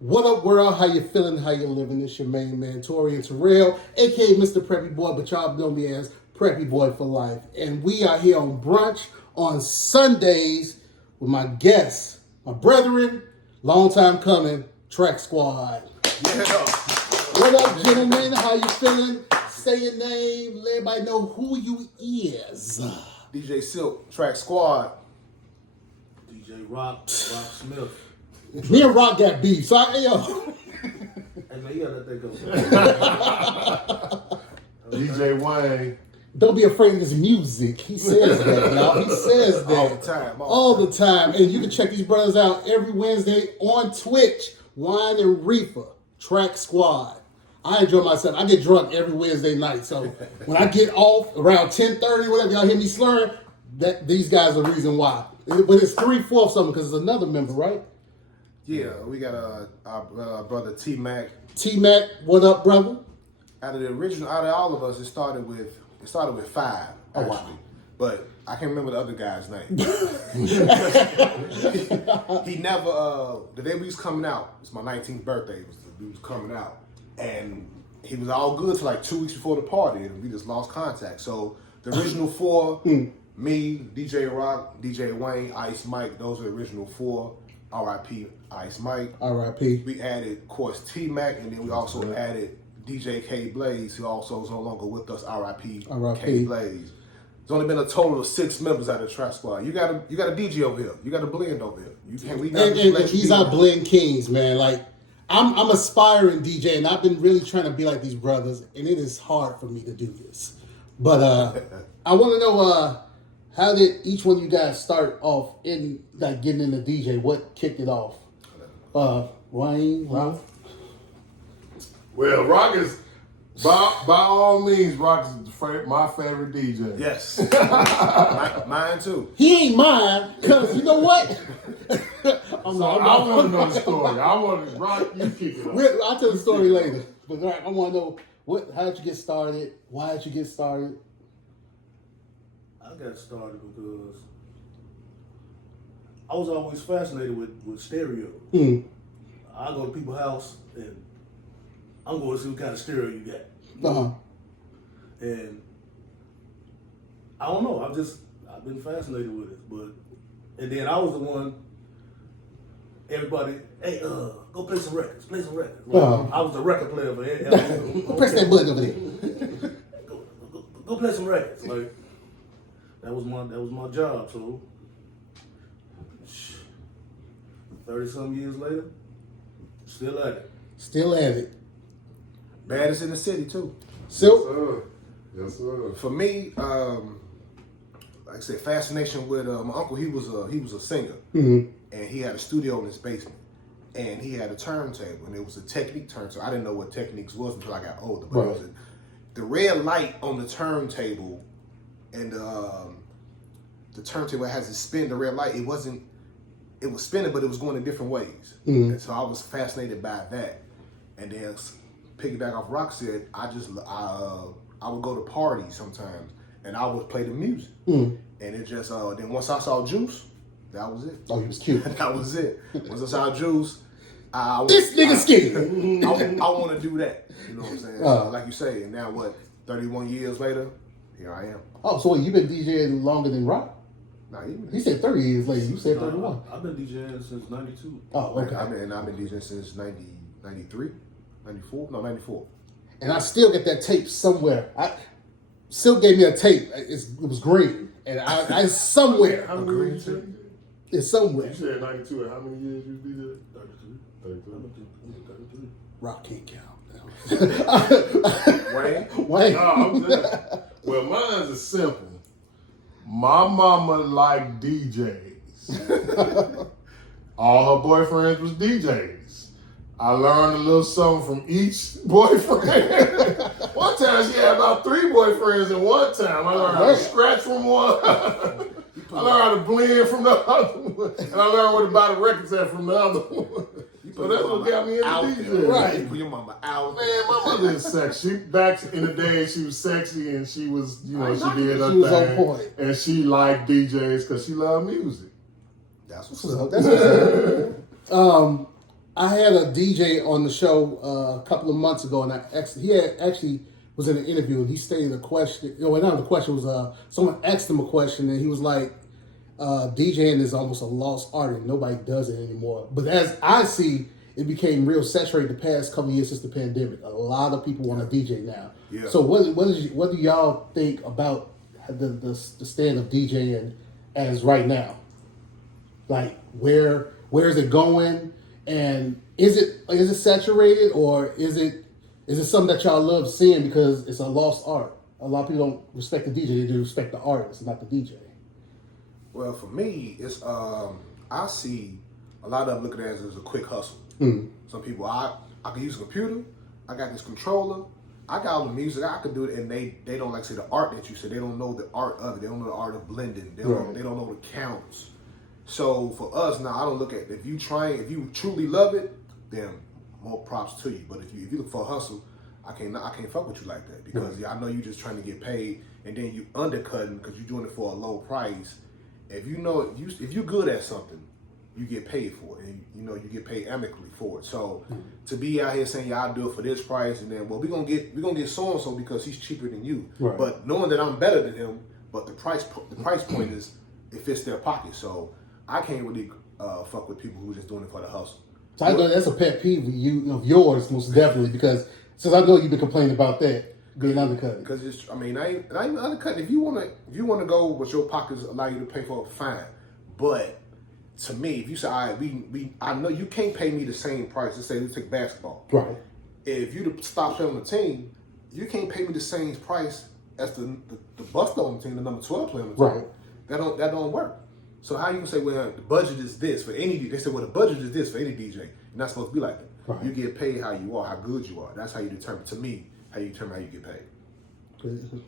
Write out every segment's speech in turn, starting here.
What up, world? How you feeling? How you living? It's your main man, Tori and Terrell, a.k.a. Mr. Preppy Boy, but y'all know me as Preppy Boy for life. And we are here on Brunch on Sundays with my guests, my brethren, long time coming, TrakSquad. Yeah. What up, gentlemen? How you feeling? Say your name. Let everybody know who you is. DJ Silk, TrakSquad. DJ Rock Smith. Me and Rock got beef, so yo. Hey man, you gotta let that go. DJ Wayne. Don't be afraid of his music. He says that, y'all. He says that. All the time. All the time. And you can check these brothers out every Wednesday on Twitch. Wine and Reefer. TrakSquad. I enjoy myself. I get drunk every Wednesday night. So when I get off around 10:30, whatever, y'all hear me slurring, these guys are the reason why. But it's 3/4 something because it's another member, right? Yeah, we got our brother T-Mac. T-Mac, what up, brother? Out of all of us, it started with 5, actually. Oh, wow. But I can't remember the other guy's name. He never, the day we was coming out, it's my 19th birthday, we was coming out. And he was all good for like 2 weeks before the party, and we just lost contact. So the original 4, me, DJ Rock, DJ Wayne, Ice Mike, those are the original 4. R.I.P. Ice Mike. R.I.P. We added, of course, T-Mac, and then we also added DJ K Blaze, who also is no longer with us. R.I.P. K Blaze. There's only been a total of 6 members out of TrakSquad. You got a DJ over here. You got a blend over here. You can't. And these are blend kings, man. Like I'm aspiring DJ, and I've been really trying to be like these brothers, and it is hard for me to do this. But I want to know how did each one of you guys start off in like getting into DJ? What kicked it off? Wayne, Rock. Well, Rock is, by all means, Rock is my favorite DJ. Yes. Mine too. He ain't mine, because you know what? I want to know the story. Rock, you kick it off. I'll tell the story later. But I want to know, how did you get started? Why did you get started? I got started because I was always fascinated with stereo. I go to people's house and I'm going to see what kind of stereo you got. And I don't know, I've been fascinated with it. And then I was the one, everybody, hey, go play some records. I was the record player for everybody. Press that button over there. Go play some records. Like, that was my job. So 30-some years later, still at it. Still at it. Baddest in the city too. So, Yes, sir. For me, like I said, fascination with my uncle. He was a singer, and he had a studio in his basement, and he had a turntable, and it was a Technique turntable. I didn't know what Techniques was until I got older, but it was the red light on the turntable, and the turntable has to spin the red light. It was spinning, but it was going in different ways, and so I was fascinated by that. And then piggyback off Rock said, I would go to parties sometimes, and I would play the music. And it just, then once I saw Juice, that was it. Oh, he was cute. That was it. Once I saw Juice, this nigga skinny. I want to do that. You know what I'm saying? Like you say, and now what, 31 years later, here I am. Oh, so wait, you been DJing longer than Rock? Nah, even He said 30 years later. You said 31. I've been DJing since 92. Oh, okay. I've been DJing since 93, 94? No, 94. And I still get that tape somewhere. Silk gave me a tape. It was green. And I somewhere. How many years you said? It's somewhere. You said 92, and how many years you be there? 33. 33. Rock can't count. Wayne? Wayne. No, I'm just, well, mine's is simple. My mama liked DJs. All her boyfriends was DJs. I learned a little something from each boyfriend. One time she had about 3 boyfriends at one time. I learned how to scratch from one. I learned how to blend from the other one. And I learned where to buy the records at from the other one. So that's what got me into DJ. Right. You put your mama out. Man, my mother is sexy. Back in the day, she was sexy and she was, she did her She was on thing. point. And she liked DJs because she loved music. That's what's So up. that's what's up. I had a DJ on the show a couple of months ago, and he had actually was in an interview, and he stated a question. You know, not the question was someone asked him a question, and he was like, "DJing is almost a lost art, and nobody does it anymore." But as I see, it became real saturated the past couple of years since the pandemic. A lot of people want to DJ now. Yeah. So what do y'all think about the stand of DJing as right now? Like where is it going? And is it saturated, or is it something that y'all love seeing because it's a lost art? A lot of people don't respect the DJ; they do respect the artist, not the DJ. Well, for me, it's I see a lot of them looking at it as a quick hustle. Some people, I can use a computer, I got this controller, I got all the music, I can do it, and they don't like say the art that you said. They don't know the art of it. They don't know the art of blending. They don't know the counts. So for us now, I don't look at if you truly love it, then more props to you. But if you look for a hustle, I can't fuck with you like that because I know you just trying to get paid, and then you undercutting because you're doing it for a low price. If you're good at something, you get paid for it, and you get paid amicably for it. So to be out here saying, "Yeah, I'll do it for this price," and then we're gonna get so and so because he's cheaper than you, right. But knowing that I'm better than him, but the price point is it fits their pocket. So I can't really fuck with people who are just doing it for the hustle. So I know that's a pet peeve of yours, most definitely, because since I know you've been complaining about that being undercut. Because I ain't undercut. If you wanna go what your pockets allow you to pay for, fine. But to me, if you say, all right, I know you can't pay me the same price. Let's say we take basketball. Right. If you stop playing on the team, you can't pay me the same price as the bust on the team, the number 12 player on the team. Right. That don't work. So how you can say, well, the budget is this for any DJ? They say, well, the budget is this for any DJ. You're not supposed to be like that. Right. You get paid how you are, how good you are. That's how you determine, to me, how you get paid.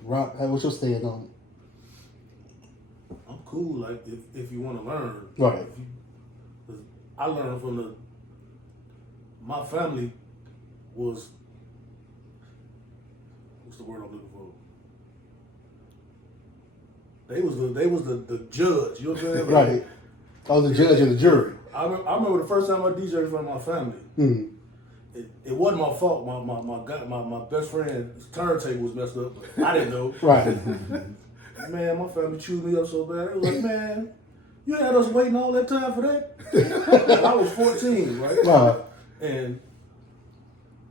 Rob, what's your stand on it? I'm cool. Like if you want to learn, Right. I learned from my family was, what's the word I'm looking for? They was the judge. You know what I'm saying? Right. Oh, the judge and the jury. I remember the first time I DJed in front of my family. Mm. It wasn't my fault. My best friend's turntable was messed up. But I didn't know. Right. Man, my family chewed me up so bad. It was like, man, you had us waiting all that time for that? I was 14, right? Right. And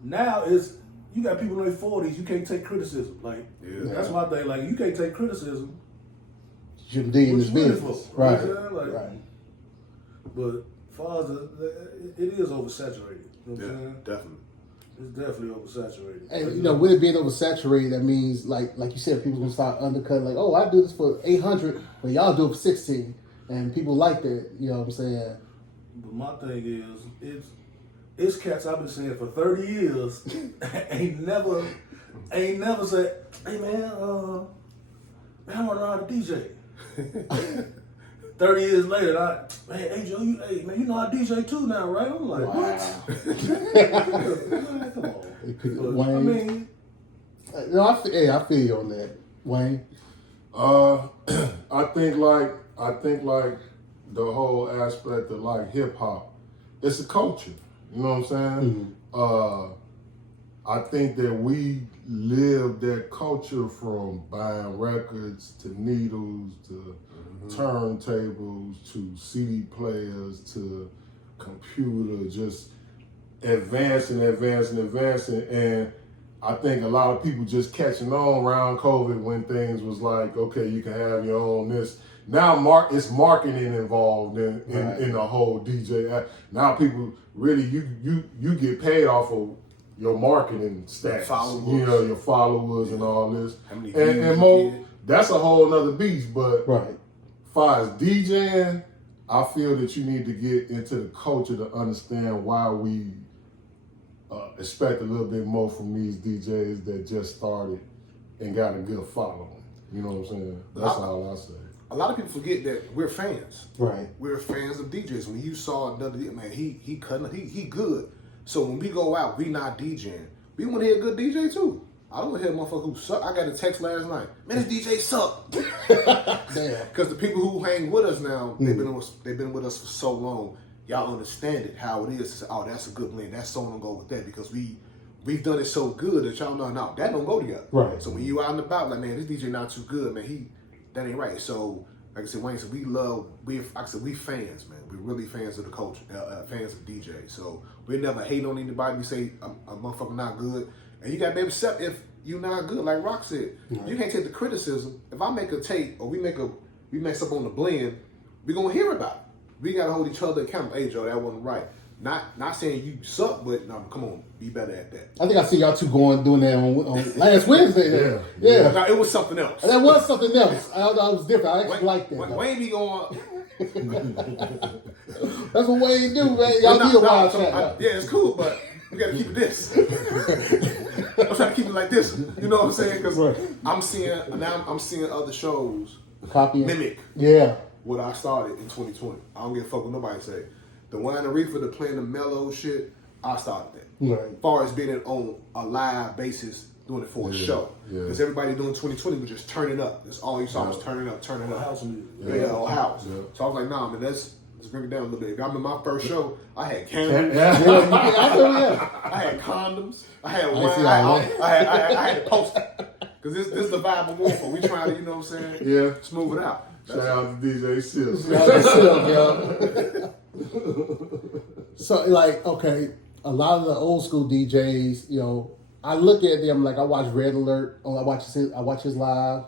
now you got people in their 40s, you can't take criticism. Like, that's my thing. Like, you can't take criticism. Shouldn't be in this business. Right. You know what I'm saying? Like, right. But as far as it is oversaturated. You know what I'm saying? Definitely. It's definitely oversaturated. And with it being oversaturated, that means like you said, people gonna start undercutting. Like, oh, I do this for 800, but y'all do it for 16, and people like that. You know what I'm saying? But my thing is, it's cats I've been saying for 30 years ain't never said, hey man, I want to learn how to DJ. 30 years later, man, hey Joe, you know I DJ too now, right? I'm like, wow. What? Come on. But, I mean, no, I feel you on that, Wayne. I think like the whole aspect of like hip hop, it's a culture. You know what I'm saying? Mm-hmm. I think that we live that culture from buying records to needles to turntables to CD players to computer, just advancing. And I think a lot of people just catching on around COVID when things was like, okay, you can have your own this. Now it's marketing involved in the whole DJ. Now people really, you get paid off of your marketing stats, your followers and all this. And more, that's a whole nother beast. But right. Far as DJing, I feel that you need to get into the culture to understand why we expect a little bit more from these DJs that just started and got a good following. You know what I'm saying? That's all I say. A lot of people forget that we're fans. Right. We're fans of DJs. When you saw another man, he cutting, he good. So when we go out, we not DJing. We want to hear a good DJ too. I don't want to hear a motherfucker who suck. I got a text last night. Man, this DJ suck. Damn. Because the people who hang with us now, they've been with us for so long. y'all understand it how it is. To say, oh, that's a good blend. That song don't go with that because we've done it so good that y'all know no, that don't go together. Right. So when you out and about, like man, this DJ not too good, man. That ain't right. So like I said, Wayne said we fans, man. We're really fans of the culture, fans of DJ. So we never hate on anybody. We say a motherfucker not good, and you got to be accept if you not good. Like Rock said, you can't take the criticism. If I make a tape or we mess up on the blend, we gonna hear about it. We gotta hold each other accountable. Hey Joe, that wasn't right. Not saying you suck, but no, come on, be better at that. I think I see y'all two doing that on last Wednesday. Yeah. No, it was something else. And that was something else. I thought it was different. I actually like that. Wayne be going. That's what Wayne do, man. Y'all need a wild chat. Yeah, it's cool, but we gotta keep it this. I'm trying to keep it like this. You know what I'm saying? Because I'm seeing other shows mimic. Yeah. What I started in 2020. I don't give a fuck what nobody say. The Wine and Reefer, the playing the mellow shit, I started that. Right. As far as being on a live basis, doing it for a show. Because everybody doing 2020 was just turning up. That's all you saw was turning up. House music. Yeah, whole house. Yeah. So I was like, nah, man, let's bring it down a little bit. If I'm in my first show, I had candles. I had condoms. I had wine. I had a poster. Because this is the vibe I'm going for. We trying to, you know what I'm saying? Yeah. Smooth it out. Shout out to DJ Sills. Shout out to Sills, yo. So, like, okay, a lot of the old school DJs, you know, I look at them like I watch Red Alert, I watch his live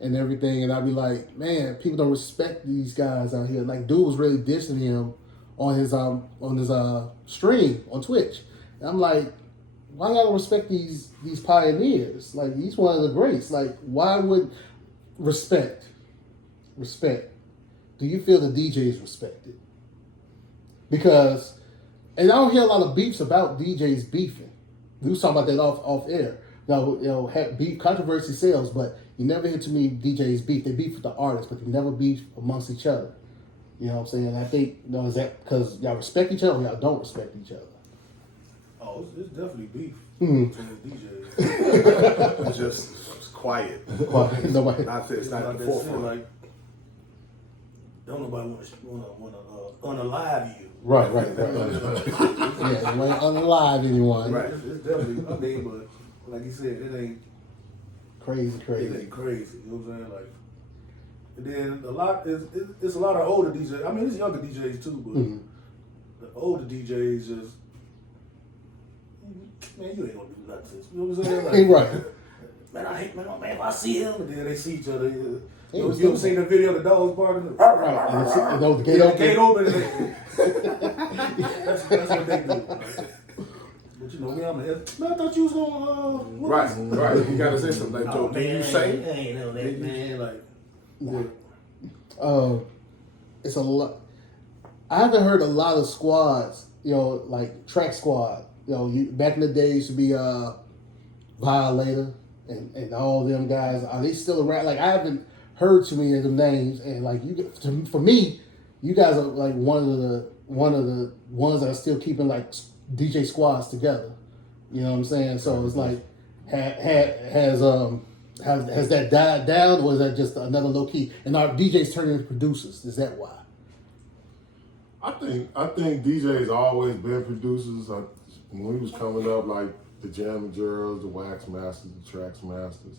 and everything, and I be like, man, people don't respect these guys out here. Like, dude was really dissing him on his stream on Twitch, and I'm like, why y'all don't respect these pioneers? Like, he's one of the greats. Like, why would respect? Do you feel the DJs respected? Because, and I don't hear a lot of beefs about DJs beefing. We was talking about that off air. Beef controversy sells, but you never hear too many DJs beef. They beef with the artists, but they never beef amongst each other. You know what I'm saying? And I think, is that because y'all respect each other or y'all don't respect each other? Oh, it's definitely beef between the DJs. It's just quiet. Nobody. It's not at the that forefront. like, don't nobody want to unalive you. Right. Yeah, you ain't unalive anyone. Right. It's definitely, but like you said, it ain't crazy. It ain't crazy. You know what I'm saying? Like, and then it's a lot of older DJs. I mean, it's younger DJs too, but the older DJs just, man, you ain't gonna do nothing. You know what I'm saying? Like, right. Man, I hate, man, if I see him, and then they see each other. You ever seen the video of the dogs barking? Right. The gate open. That's what they do. But you know me, I'm a man, I thought you was gonna right. You gotta say something like, Joe, can you say? I ain't know that, man. Like, it's a lot. I haven't heard a lot of squads, like TrakSquad. Back in the day, used to be Violator and all them guys. Are they still around? Like, I haven't heard too many of them names, and like for me, you guys are like one of the ones that are still keeping like DJ squads together. You know what I'm saying? So it's like, has that died down, or is that just another low key? And our DJs turning into producers. Is that why? I think DJs always been producers. When we was coming up, like the Jammin' Girls, the Wax Masters, the Trax Masters.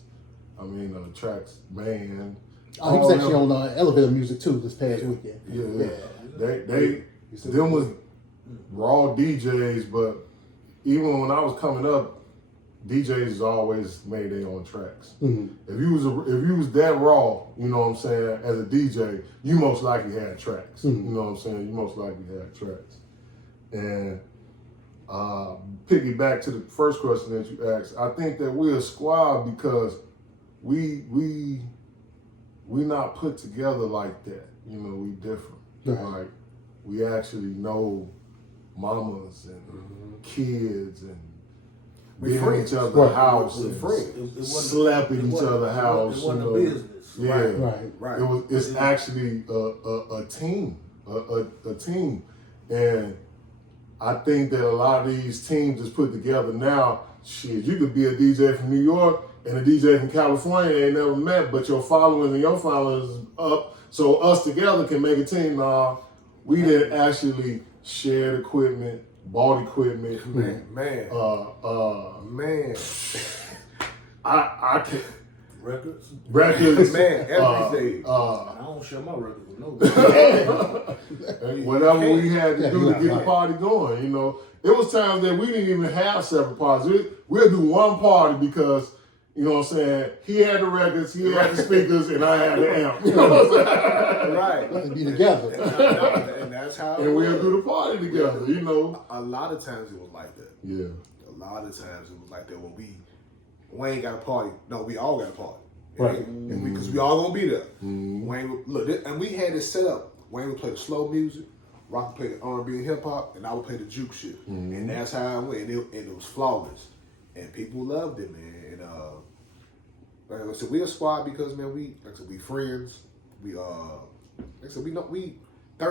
I mean, the Trax Band. Oh, he was actually on Elevator Music too this past weekend. Yeah. Them was raw DJs, but even when I was coming up, DJs always made their own tracks. Mm-hmm. If you was that raw, you know what I'm saying, as a DJ, you most likely had tracks. Mm-hmm. You know what I'm saying? You most likely had tracks. And piggyback to the first question that you asked, I think that we're a squad because we not put together like that. We different. Right. Like, we actually know mamas and kids and being in each other's house and slapping each other's house. It wasn't a business. Yeah. Right. It's actually a team, a team. And I think that a lot of these teams is put together now. Shit, you could be a DJ from New York and a DJ from California they ain't never met, but your followers and your followers is up, so us together can make a team. We didn't actually shared equipment, bought equipment. Man. I can't. Records. Man, everything. I don't share my records with nobody. Whatever we had to do to get the party going, you know. It was times that we didn't even have separate parties. We'll do one party because, you know what I'm saying, he had the records, he had the speakers, and I had the amp. You know what I'm saying? Right. Let's be together. And that's how And we'll do the party together, you know. A lot of times it was like that. Yeah. A lot of times it was like that when Wayne got a party. No, we all got a party. Right. And because we all gonna be there. Wayne would, look, and we had this set up. Wayne would play the slow music, Rock would play the R&B and hip hop, and I would play the juke shit. And that's how it went. And it was flawless. And people loved it, man. And like I said, we a squad because, man, we friends. We like I said,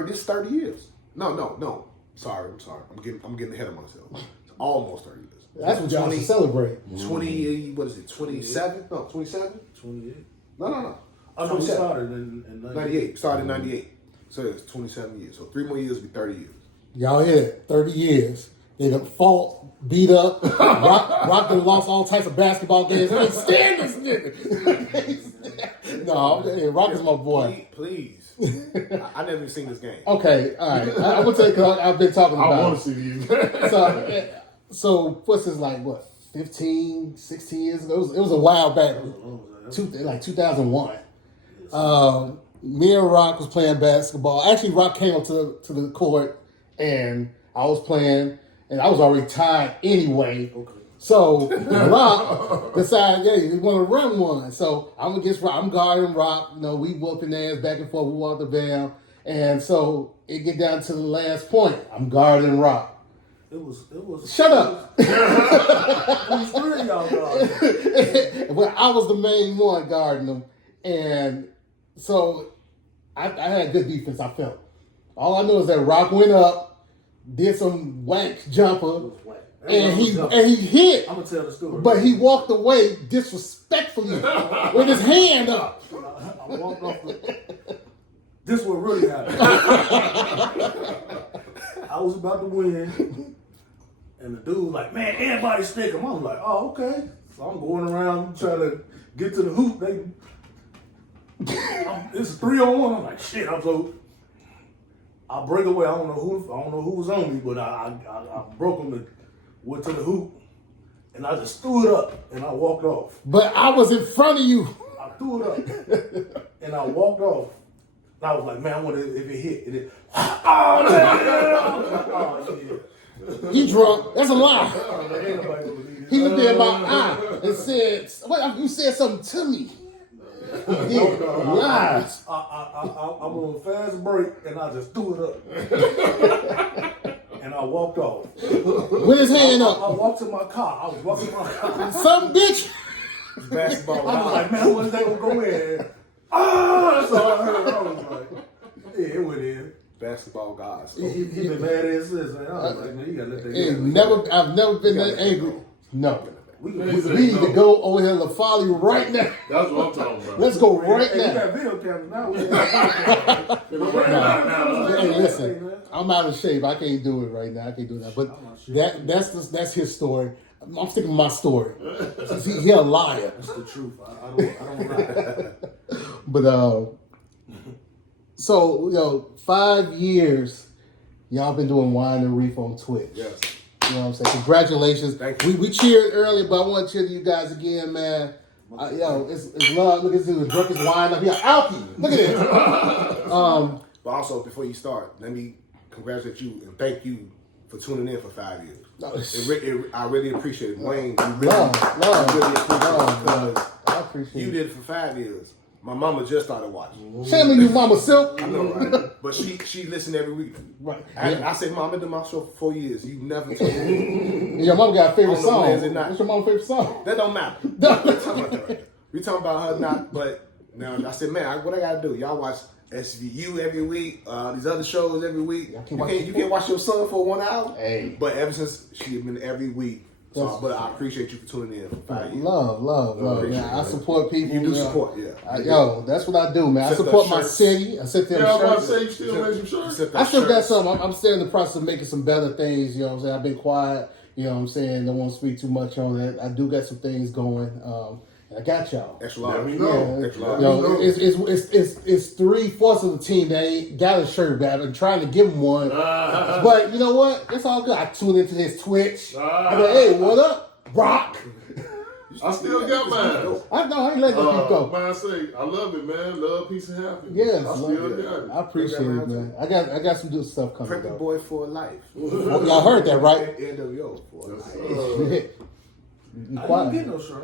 this is 30 years. No. Sorry. I'm getting ahead of myself. It's almost 30 years. That's what y'all should celebrate. 20, what is it, 27? No, 27? 28. No. Oh, no, we started in 98. Started in 98. So it's 27 years. So 3 more years will be 30 years. Y'all hit it. 30 years. They done fought, beat up. Rock done lost all types of basketball games. I can't stand this nigga. No, Rock is my boy. Please. I never even seen this game. Okay, all right. I'm going to tell you because I've been talking about it. I want to see these. So what's this, like, 15, 16 years ago? It was a while back. Like 2001. Me and Rock was playing basketball. Actually, Rock came up to the court, and I was playing, and I was already tired anyway. Okay. So Rock decided, yeah, he want to run one. So I'm against Rock. I'm guarding Rock. You know, we whooping ass back and forth. We walk the down, and so it get down to the last point. I'm guarding Rock. It was. Shut up. It was three of y'all guarding. Well, I was the main one guarding them, and so I had good defense. I felt. All I know is that Rock went up, did some wank jumper, and he hit. I'm gonna tell the story. But he walked away disrespectfully with his hand up. I walked off. This what really happened. I was about to win. And the dude was like, man, everybody stick him. I'm like, oh, okay. So I'm going around trying to get to the hoop. It's 3-on-1. I'm like, shit. I break away. I don't know who was on me, but I broke him and went to the hoop. And I just threw it up and I walked off. But I was in front of you. I threw it up and I walked off. And I was like, man, I wonder if it hit. And it, oh, man. I was like, oh, shit. He drunk. That's a lie. He looked at my eye and said, "What? You said something to me." Yeah, lies. I'm on a fast break and I just threw it up. And I walked off. With his hand up. I walked to my car. I was walking to my car. Some bitch. Basketball. I was like, man, when's that gonna go in? That's all I heard. I was like, yeah, it went in. Basketball guys. He been mad at since. I was like, man, you gotta let that go. I've never been that angry. No. We need to go over here to Folly right now. That's what I'm talking about. Let's go right now. We got video cameras now. Hey, listen, I'm out of shape. I can't do it right now. I can't do that. But that's his story. I'm sticking with my story. He a liar. That's the truth. I don't lie. But so 5 years, y'all been doing Wine and Reef on Twitch. Yes. You know what I'm saying? Congratulations. Thank you. We cheered earlier, but I want to cheer you guys again, man. It's love. Look at this. Drunk his wine up here. Alky. Look at this. But also, before you start, let me congratulate you and thank you for tuning in for 5 years. I really appreciate it. Wayne, you really appreciate it I appreciate you did it for 5 years. My mama just started watching. Shame on you, Mama Silk. I know, right? But she listened every week. Right. I said, Mom, I've been my show for 4 years. You never told me. Your mom got a favorite On the song. Wednesday night. What's your mom's favorite song? That don't matter. We talking about that right now. We talking about her not, but now I said, man, what I gotta do? Y'all watch SVU every week, these other shows every week. You can't watch your son for 1 hour. Hey. But ever since she had been every week, So, but I appreciate you for tuning in for 5 years. Love. Yeah, I support people. You do support, yeah. Yo, that's what I do, man. I support my city. I sit there. Yeah, I was about to say, you still make some shirts? I still got some. I'm still in the process of making some better things. You know what I'm saying? I've been quiet. You know what I'm saying? Don't want to speak too much on it. I do got some things going. And I got y'all. Extra large. Let me know. Yeah, Extra large. you know, it's 3/4 of the team that ain't got a shirt, but I've been trying to give them one. But you know what? It's all good. I tune into his Twitch. I'm like, hey, what up, Rock? I still got mine. I know, I ain't letting that go. Man, I say, I love it, man. Love, peace, and happiness. Yes, I still got it. I appreciate it, man. I got some good stuff coming. Preppy boy for life. Y'all heard that, right? NWO for life. I didn't get no shirt.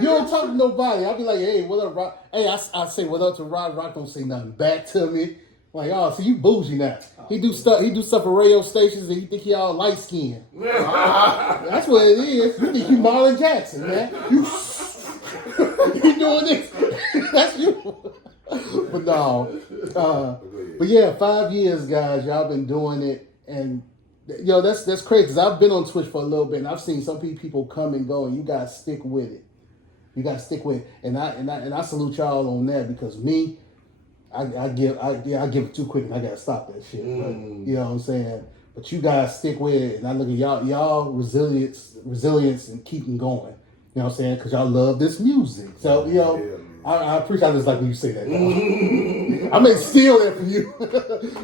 You don't talk to nobody. I'll be like, hey, what up, Rock? Hey, I say what up to Rock. Rock don't say nothing back to me. Like, oh, so you bougie now. He do stuff for radio stations and he think he all light skinned. That's what it is. You think you Marlon Jackson, man. You doing this. That's you. But no. But yeah, 5 years, guys. Y'all been doing it. And yo, that's crazy because I've been on Twitch for a little bit and I've seen some people come and go and you gotta stick with it. You gotta stick with it. And I salute y'all on that because me, I give it too quick and I gotta stop that shit. But, you know what I'm saying? But you guys stick with it and I look at y'all resilience and keeping going. You know what I'm saying? Because y'all love this music. So, you know, I appreciate this like when you say that. I may steal that from you.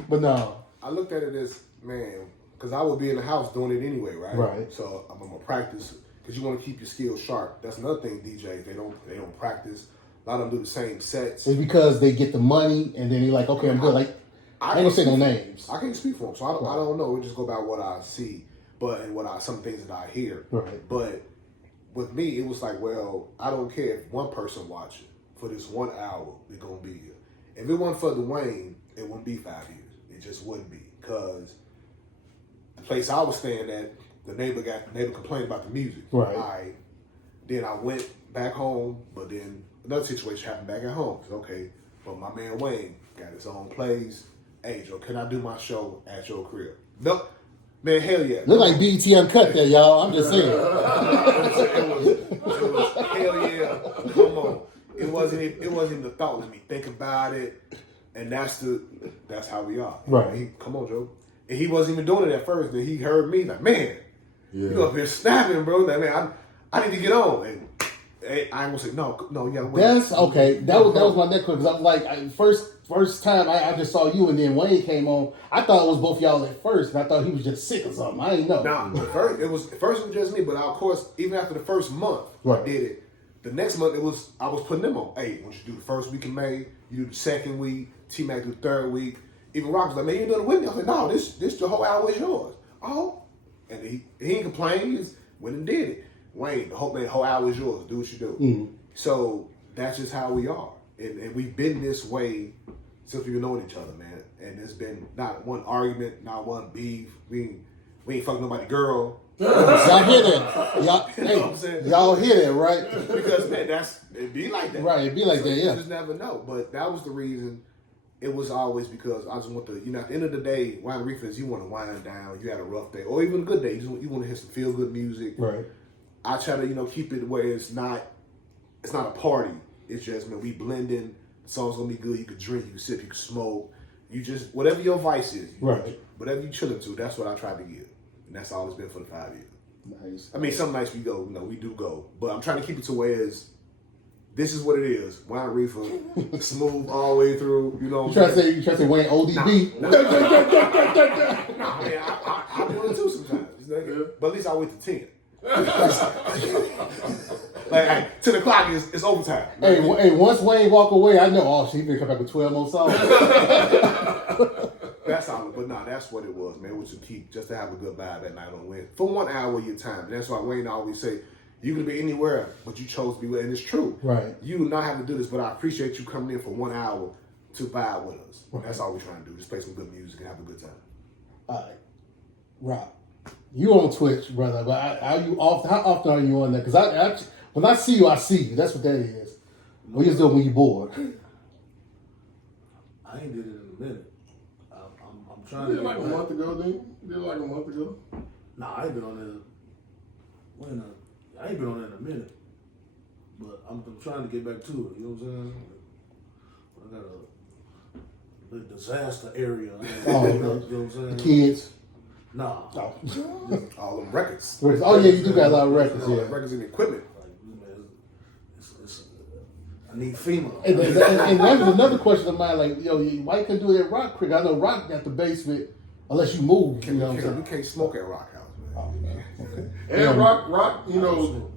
But no. I looked at it as, man, because I would be in the house doing it anyway, right? Right. So I'm gonna practice because you want to keep your skills sharp. That's another thing, DJs. They don't practice. A lot of them do the same sets. It's because they get the money and then you're like, okay, I'm good. Like, I ain't gonna say no names. I can't speak for them, so I don't know. We just go by what I see, some things that I hear. Right. But with me, it was like, well, I don't care if one person watching for this 1 hour. We're gonna be here. If it wasn't for Dwayne, it wouldn't be 5 years. It just wouldn't be because the place I was staying at, the neighbor complained about the music. Right. Then I went back home, but then another situation happened back at home. Okay, but my man Wayne got his own place. Hey, Joe, can I do my show at your crib? Nope. Man, hell yeah. Look like BET Uncut there, y'all. I'm just saying. it was hell yeah. Come on. It wasn't even the thought. Let me think about it. And that's how we are. Right. Come on, Joe. And he wasn't even doing it at first. Then he heard me like, man, you up here snapping, bro. Like, man, I need to get on. And I ain't gonna say no. You gotta wait. That's okay. That was my next question because I was like, first time I just saw you and then Wayne came on. I thought it was both y'all at first, and I thought he was just sick or something. I didn't know. Nah, first it was just me. But of course, even after the first month, right. I did it. The next month I was putting them on. Hey, once you do the first week in May, you do the second week. T-Mac do the third week. Even Rock was like, man, you doing it with me? I was like, no, this the whole hour is yours. Oh, and he ain't complained. He just went and did it. Wayne, the whole hour is yours. Do what you do. Mm-hmm. So that's just how we are, and we've been this way since we've known each other, man. And there's been not one argument, not one beef. We ain't fucking nobody girl. Y'all hear that? Y'all hear that, right? Because man, it be like that. Right, it be like that, yeah. You just never know. But that was the reason. It was always because I just want to, at the end of the day, wine reefer is you want to wind down. You had a rough day, or even a good day. You want to hear some feel good music. Right. I try to, keep it where it's not a party. It's just, man, we blend in. The song's gonna be good. You can drink, you can sip, you can smoke. You just whatever your vice is, right? Whatever you chilling to, that's what I try to give, and that's all it's been for the 5 years. Nice. I mean, some nights we go, we do go, but I'm trying to keep it to where this is what it is. Wine reefer, smooth all the way through. You know. You try to say Wayne ODB? Nah, man, I do it too sometimes. But at least I wait to 10. Like, hey, 10 o'clock is overtime. Hey, once Wayne walk away, I know, he better come back with 12 more songs. That's all, but that's what it was, man. It was to keep, just to have a good vibe that night on Wednesday. For 1 hour of your time. And that's why Wayne always say, you could be anywhere, but you chose to be with, and it's true. Right. You do not have to do this, but I appreciate you coming in for 1 hour to vibe with us. Right. That's all we're trying to do, just play some good music and have a good time. All right. Rob, you on Twitch, brother, but how often are you on there? Because when I see you, I see you. That's what that is. What you just doing when you're bored? I ain't did it in a minute. I'm trying You to did like a month ago, then? You did like a month ago? Nah, I ain't been on there. I ain't been on there in a minute. But I'm trying to get back to it. You know what I'm saying? I got a disaster area. Oh, you know what I'm saying? Kids. Nah. Oh. All them records. Oh yeah, you do got a lot of records. All Yeah. them records and equipment. Like, man, I need FEMA. And that was another question of mine. Like, yo, why you couldn't do it at Rock Creek? I know Rock got the basement unless you move. You know what I'm saying? We can't smoke at Rock House, man. Oh, man. Okay. And rock, you know,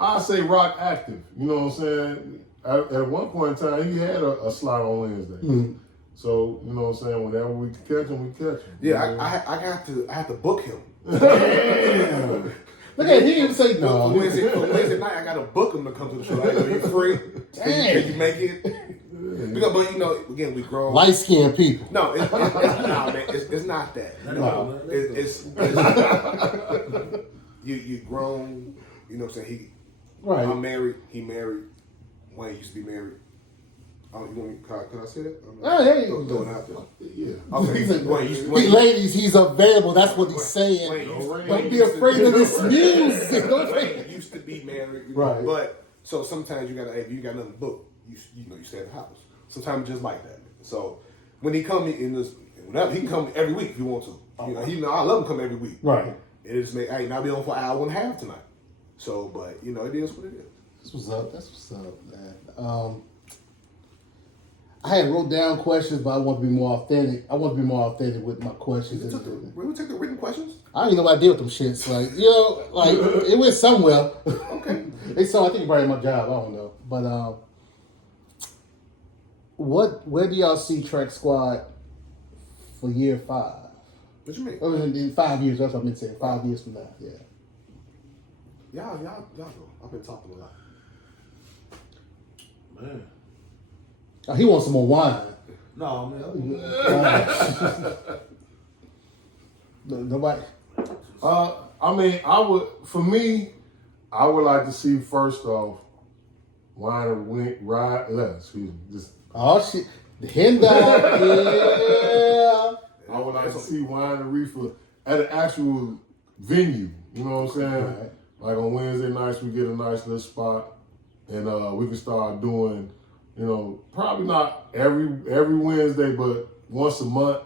I say rock active. You know what I'm saying? At one point in time, he had a slot on Wednesday. Mm-hmm. So you know what I'm saying. Whenever we catch him, we catch him. Yeah, I have to book him. Look at he didn't say no. For Wednesday night, I gotta book him to come to the show. I know you free. Can you make it? Because, but you know, again, we grown. Light skinned people. No, it's not that. No. It's you grown. You know what I'm saying? Right. I'm married. He married. Wayne used to be married. Oh, you want me? Can I say that? Oh, hey. Throw it out there. Yeah. Okay. Ladies, he's available. That's what he's saying. Wayne Don't be afraid of this music. Wayne used to be married, you know, Right. But so sometimes you gotta, if you got nothing booked, you stay at the house. Sometimes just like that. So when he come in this, whenever he can come every week if he want to. You know, I love him come every week. Right. It just make now be on for an hour and a half tonight. So, but you know, it is what it is. That's what's up. That's what's up, man. I had wrote down questions, but I want to be more authentic. I want to be more authentic with my questions. We take the written questions. I don't even know what I did with them shits. Like, you know, like it went somewhere. Okay. So I think it's probably my job. I don't know. But where do y'all see TrakSquad for year 5? What you mean? Oh, in 5 years. That's what I meant to say. 5 years from now. Yeah. Y'all go. I've been talking a lot. Man. Oh, he wants some more wine. No, man. Nobody. I mean, I would like to see first off, wine and ride less. Excuse me. Just Oh shit. The hen dog. Yeah. I would like to see wine and reefer at an actual venue. You know what I'm saying? Right. Like on Wednesday nights, we get a nice little spot, and we can start doing, you know, probably not every Wednesday, but once a month,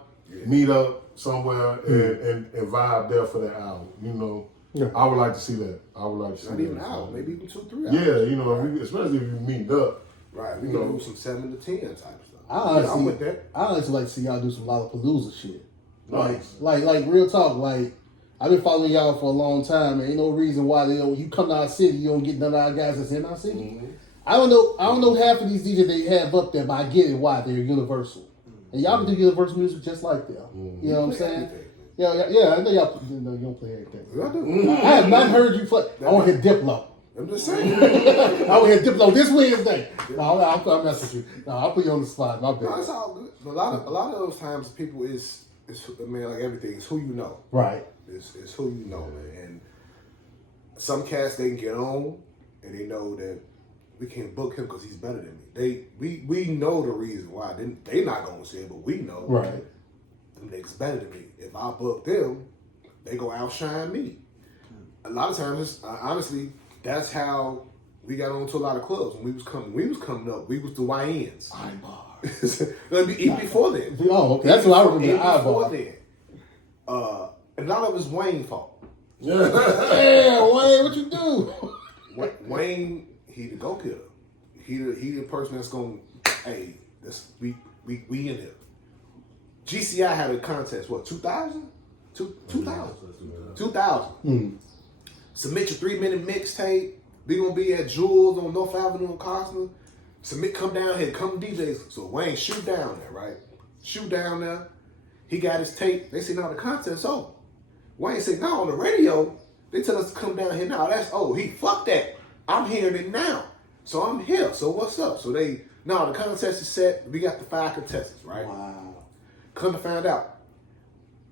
meet up somewhere and vibe there for the hour. You know, I would like to see that. I would like to see Not that. even an hour, maybe even 2-3 hours. Yeah, you know, especially if you meet up. Right. We can do some 7 to 10 type stuff. I'm with that. I honestly like to see y'all do some Lollapalooza shit. Nice. Like real talk. Like I've been following y'all for a long time, and ain't no reason why you come to our city, you don't get none of our guys that's in our city. Mm-hmm. I don't know half of these DJs they have up there, but I get it why they're universal. And y'all can do universal music just like them. Mm-hmm. You know what I'm saying? Everything. Yeah, I know y'all. You don't play everything. I do. I have not heard you play. I want to hit Diplo. I'm just saying. I want to hit Diplo this Wednesday. No, I'm messing with you. No, I'll put you on the spot. My bad. No, it's all good. A lot of those times, people is man, like everything, it's who you know. Right. It's who you know, man. And some cats they can get on, and they know that we can't book him because he's better than me. We know the reason why. They not gonna say it, but we know. Right. Them niggas better than me. If I book them, they go outshine me. A lot of times, honestly, that's how we got onto a lot of clubs when we was coming up. We was the YNs. Even before then. Oh, okay. That's what I remember. Before then. And a lot of it's Wayne's fault. Yeah, Wayne, what you do? Wayne, he the go getter. He the person that's gonna, hey, we in here. GCI had a contest. What 2000? 2000. Submit your 3-minute mixtape. We gonna be at Jules on North Avenue in Costner. Come down here, come DJs. So Wayne shoot down there, right? Shoot down there. He got his tape. They say, no, the content's over. Wayne said, no, on the radio, they tell us to come down here now. He fucked that. I'm hearing it now. So I'm here. So what's up? So the contest is set. We got the 5 contestants, right? Wow. Come to find out,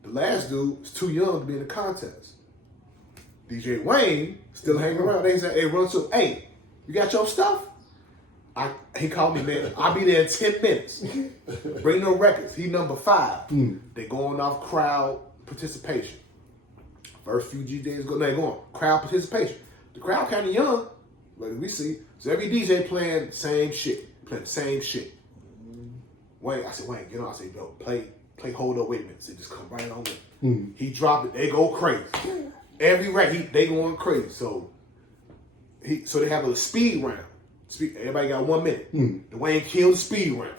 the last dude is too young to be in the contest. DJ Wayne still hanging around. They say, hey, run to, hey, you got your stuff? He called me, man. I'll be there in 10 minutes. Bring no records. He number 5. They going off crowd participation. First few DJs go on. Crowd participation. The crowd kind of young, like we see. So every DJ playing the same shit. Wayne, I said, Wayne, get on. I said, yo, play Hold Up, Wait a Minute. I said, just come right on in. He dropped it. They go crazy. Every rack, they going crazy. So they have a speed round. Everybody got 1 minute. The Wayne killed the speed round.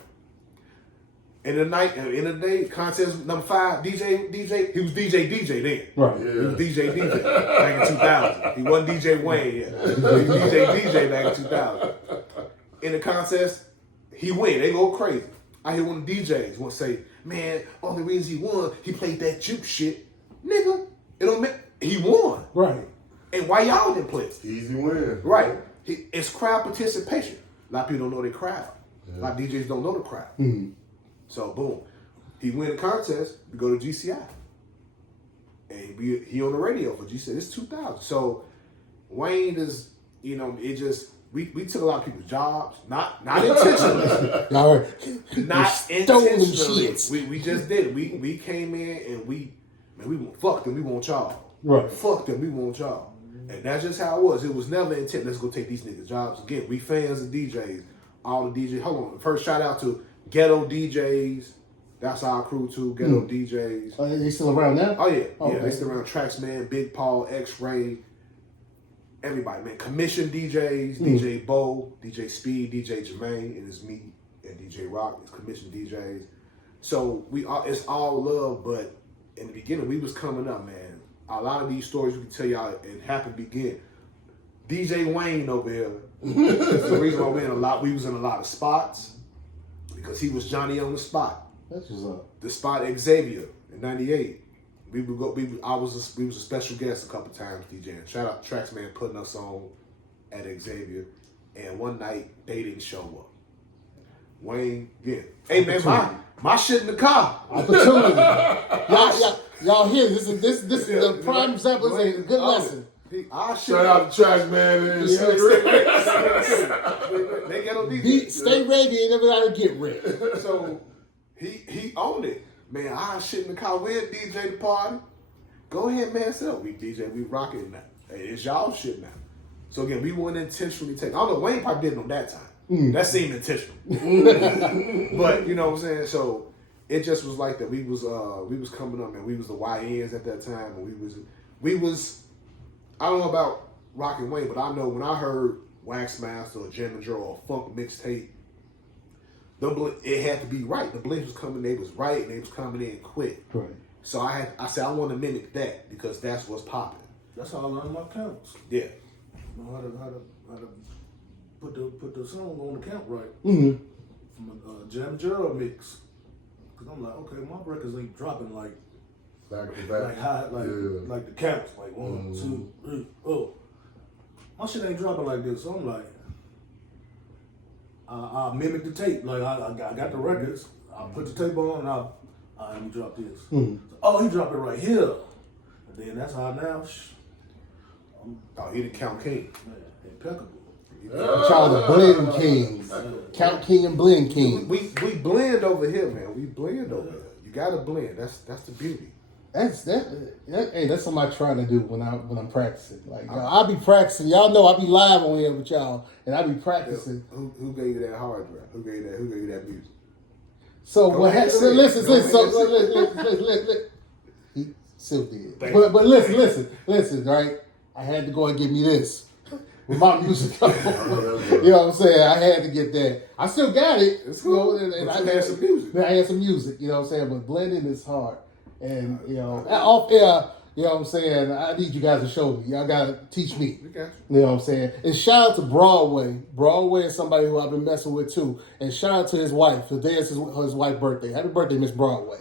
End of the day, contest number 5, DJ, he was DJ then. Right. Yeah. He was DJ back in 2000. He wasn't DJ Wayne yet. He was DJ back in 2000. In the contest, he win. They go crazy. I hear one of the DJs want to say, man, only reason he won, he played that juke shit. Nigga, it don't matter. He won. Right. And why y'all didn't play? Easy win. Right. It's crowd participation. A lot of people don't know their crowd. A lot of DJs don't know the crowd. So, boom. He win the contest. We go to GCI. And he on the radio for GCI. It's 2000. So, Wayne is, it just, we took a lot of people's jobs. Not intentionally. Not intentionally. We just did it. We came in and we fuck them, we want y'all. Right. Fuck them, we want y'all. And that's just how it was. It was never intent, let's go take these niggas' jobs. Again, we fans of DJs. All the DJs. Hold on. First shout out to Ghetto DJs. That's our crew too. Ghetto DJs. Are they still around now? Oh yeah. Okay. Yeah, they still around. TrakSquad, Big Paul, X-Ray. Everybody, man. Commission DJs, DJ Bo, DJ Speed, DJ Jermaine, and it's me and DJ Rock. It's commission DJs. So it's all love, but in the beginning, we was coming up, man. A lot of these stories we can tell y'all and happened begin. DJ Wayne over here. That's the reason why we was in a lot of spots. Because he was Johnny on the spot. That's what's up. The spot Xavier in '98. We was a special guest a couple times DJing. Shout out to TrakSquad putting us on at Xavier. And one night they didn't show up. Wayne, again. Hey man, my shit in the car. Opportunity. y'all hear this is the prime example. It's a good lesson. Shout out to TrakSquad and they get on these. Stay ready and never gotta get ready. So he owned it. Man, I shit in the car. We'll DJ the party. Go ahead, man. So we DJ, we rocking now. Hey, it's y'all shit now. So again, we wouldn't intentionally take. I don't know. Wayne probably didn't on that time. That seemed intentional. But you know what I'm saying. So it just was like that. We was coming up, man. We was the YNs at that time, and we was. I don't know about Rock and Wayne, but I know when I heard Waxmaster or Jam and Joe or Funk mixtape, it had to be right. The blends was coming, they was right, and they was coming in quick. Right. So I said I want to mimic that because that's what's popping. That's how I learned my counts. Yeah. You know how to put the song on the count right. From a Jam Gerald mix. Cause I'm like, okay, my records ain't dropping like high, like the counts, like 1, 2, 3, oh. My shit ain't dropping like this, so I'm like, I mimic the tape. Like I got the records, I put the tape on, and let me drop this. So, oh, he dropped it right here. And then that's how now. He the count king. Man, impeccable. Y'all the blend kings. Count king and blend king. We blend over here, man. We blend over here. You gotta blend. That's the beauty. That's something I try to do when I'm practicing. Like I'll be practicing. Y'all know I be live on here with y'all, and I be practicing. Who gave you that hard drive? Who gave you that music? So what? Listen. He still did. But listen. Right? I had to go and get me this with my music. You know what I'm saying? I had to get that. I still got it. It's cool. And I had some music. I had some music. You know what I'm saying? But blending is hard. And, off air, you know what I'm saying? I need you guys to show me. Y'all got to teach me. We got you. You know what I'm saying? And shout out to Broadway. Broadway is somebody who I've been messing with too. And shout out to his wife. Today is his wife's birthday. Happy birthday, Miss Broadway.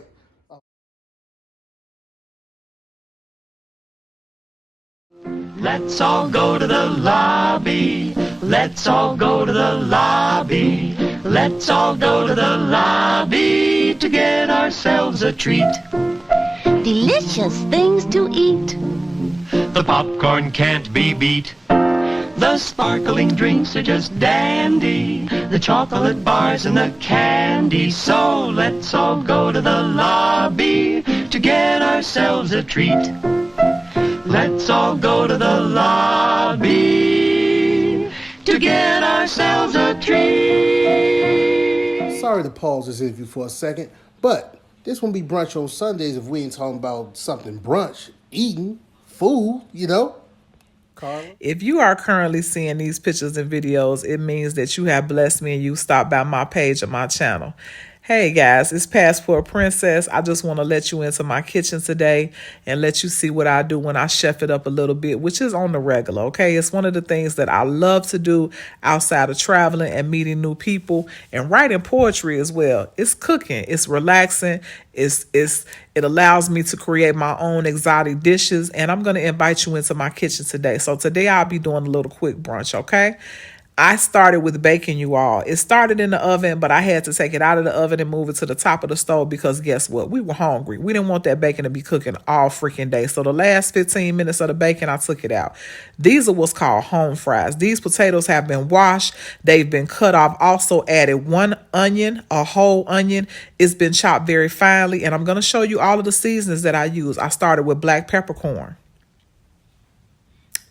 Let's all go to the lobby. Let's all go to the lobby. Let's all go to the lobby to get ourselves a treat. Delicious things to eat. The popcorn can't be beat. The sparkling drinks are just dandy. The chocolate bars and the candy. So let's all go to the lobby to get ourselves a treat. Let's all go to the lobby to get ourselves a treat. Sorry to pause this interview for a second, but this won't be brunch on Sundays if we ain't talking about something brunch, eating, food, you know? Carla? If you are currently seeing these pictures and videos, it means that you have blessed me and you stopped by my page of my channel. Hey guys, it's Passport Princess. I just want to let you into my kitchen today and let you see what I do when I chef it up a little bit, which is on the regular, okay? It's one of the things that I love to do outside of traveling and meeting new people and writing poetry as well. It's cooking, it's relaxing, it allows me to create my own exotic dishes, and I'm going to invite you into my kitchen today. So today I'll be doing a little quick brunch, okay? I started with bacon, you all. It started in the oven, but I had to take it out of the oven and move it to the top of the stove because guess what? We were hungry. We didn't want that bacon to be cooking all freaking day. So the last 15 minutes of the bacon, I took it out. These are what's called home fries. These potatoes have been washed. They've been cut off. Also added one onion, a whole onion. It's been chopped very finely. And I'm going to show you all of the seasonings that I use. I started with black peppercorn.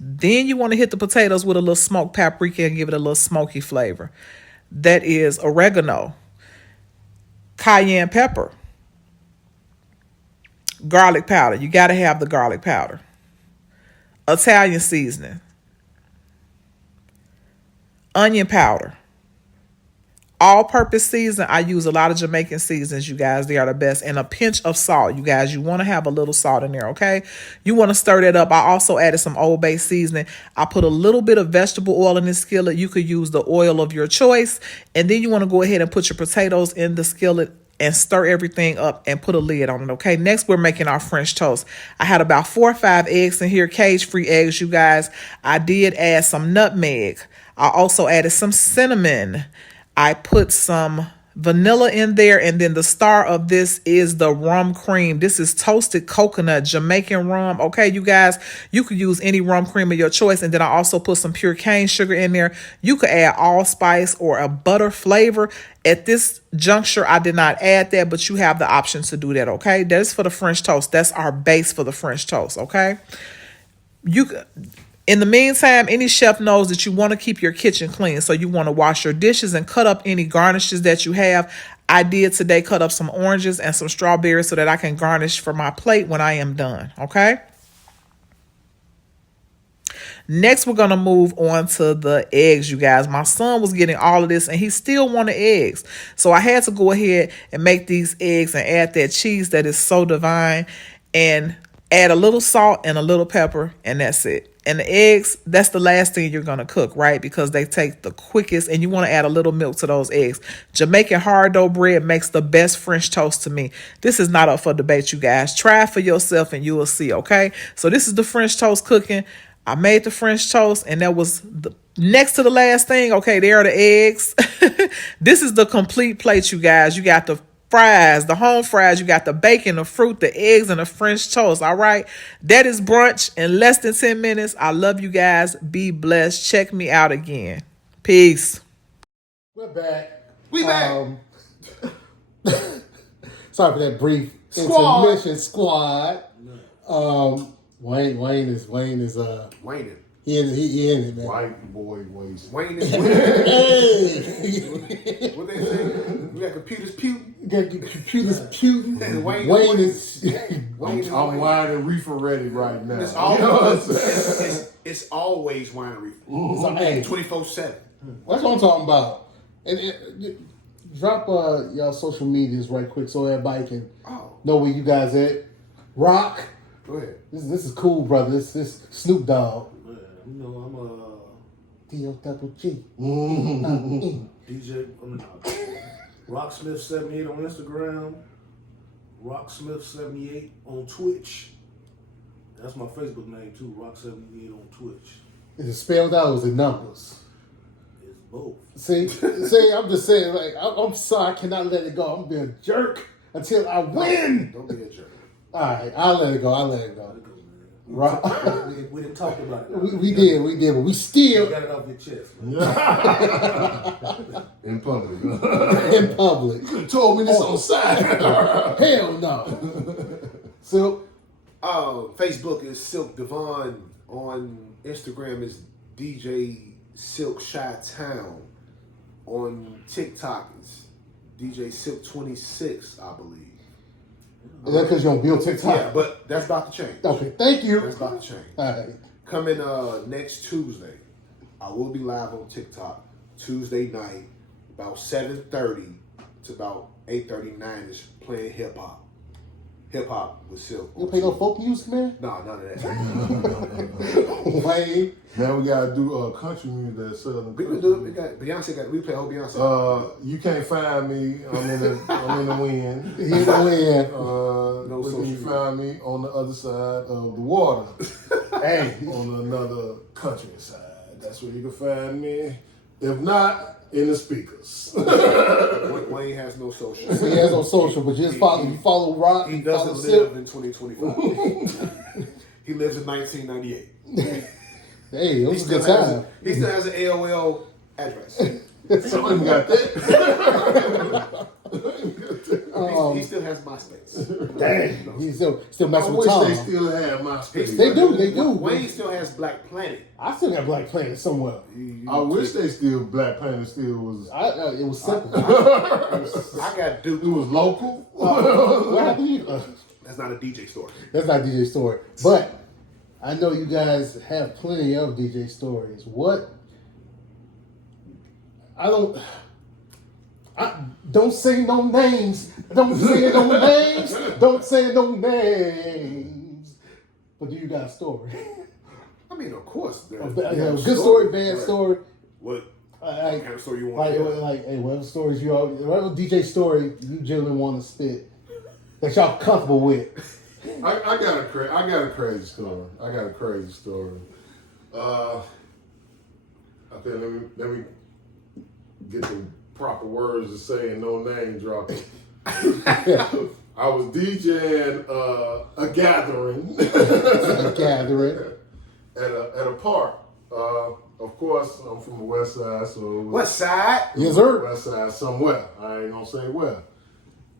Then you want to hit the potatoes with a little smoked paprika and give it a little smoky flavor. That is oregano, cayenne pepper, garlic powder. You got to have the garlic powder. Italian seasoning, onion powder, all-purpose season. I use a lot of Jamaican seasons, you guys. They are the best. And a pinch of salt, you guys. You want to have a little salt in there, okay? You want to stir that up. I also added some Old Bay seasoning. I put a little bit of vegetable oil in this skillet. You could use the oil of your choice. And then you want to go ahead and put your potatoes in the skillet and stir everything up and put a lid on it, okay? Next, we're making our French toast. I had about 4 or 5 eggs in here, cage-free eggs, you guys. I did add some nutmeg. I also added some cinnamon. I put some vanilla in there, and then the star of this is the rum cream. This is toasted coconut Jamaican rum. Okay, you guys, you could use any rum cream of your choice, and then I also put some pure cane sugar in there. You could add allspice or a butter flavor. At this juncture, I did not add that, but you have the option to do that, okay? That is for the French toast. That's our base for the French toast, okay? In the meantime, any chef knows that you want to keep your kitchen clean. So you want to wash your dishes and cut up any garnishes that you have. I did today cut up some oranges and some strawberries so that I can garnish for my plate when I am done. Okay. Next, we're going to move on to the eggs, you guys. My son was getting all of this and he still wanted eggs. So I had to go ahead and make these eggs and add that cheese that is so divine and add a little salt and a little pepper, and that's it. And the eggs, that's the last thing you're going to cook, right? Because they take the quickest, and you want to add a little milk to those eggs. Jamaican hard dough bread makes the best French toast to me. This is not up for debate, you guys. Try it for yourself and you will see, okay? So this is the French toast cooking. I made the French toast, and that was the next to the last thing. Okay, there are the eggs. This is the complete plate, you guys. You got the fries, the home fries, you got the bacon, the fruit, the eggs, and the French toast. All right. That is brunch in less than 10 minutes. I love you guys. Be blessed. Check me out again. Peace. We're back. We back. Sorry for that brief intermission, squad. Wayne is Wayne. he in it, man. White boy waste. Wayne is Hey. What they say? We got computers puting. Computers puting. Wayne is I'm wine and reefer ready right now. It's You know what I'm always, saying? it's always winery. So, hey, 24/7. that's what I'm talking about. And drop y'all social medias right quick so everybody can know where you guys at. Rock. Go ahead. This is cool, brother. This Snoop Dogg. Man, you know, I'm D-O-double-G. DJ, Rocksmith78 on Instagram, Rocksmith78 on Twitch. That's my Facebook name too, Rock78 on Twitch. Is it spelled out or is it numbers? It's both. See, I'm just saying, like, I'm sorry, I cannot let it go. I'm being a jerk until I win. Don't be a jerk. All right, I'll let it go. Let it go, man. Right. We didn't talk about it. We did, but we still You got it off your chest, man. In public. in public. You told me this on side. Hell no. So, Facebook is Silk Devon. On Instagram is DJ Silk Chi-Town. On TikTok is DJ Silk 26, I believe. Is that because you don't build TikTok? Yeah, but that's about to change. Okay, thank you. That's about to change. All right. Coming next Tuesday, I will be live on TikTok Tuesday night, about 7:30 to about 8:30, 9ish, playing hip hop. Hip hop with Silk. You don't play no folk music, man? Nah, none of that. Wayne. Now we gotta do country music that's southern. We can do it. We got Beyonce. We play whole Beyonce. You can't find me. I'm in the wind. He's in the wind. No But social you media. find me on the other side of the water. Hey. On another country side. That's where you can find me. If not, in the speakers. Wayne has no social. He has no social, but just follow Rock. He follow doesn't Silk. live in 2025. He lives in 1998. Hey, it was a good time. He still has an AOL address. Someone got that. He still has MySpace. Dang. He's still I messing with wish Tom. they still had my space. They do. Wayne still has Black Planet. I still got Black Planet somewhere. I wish they still Black Planet still was. It was simple. I got Duke. It was local. What happened to you? That's not a DJ story. That's not DJ story. But I know you guys have plenty of DJ stories. What? Don't say no names. Don't say no names. Don't say no names. But do you got a story? I mean, of course. Good story, bad story. What Like, kind of story you want to hear? hey, whatever stories whatever DJ story you generally want to spit that y'all comfortable with. I got a crazy story. Okay, let me get the proper words to say and no name dropping. I was DJing a gathering. A gathering. at a park. Of course, I'm from the west side, so it was West Side? Yes, sir. west side somewhere. I ain't gonna say where.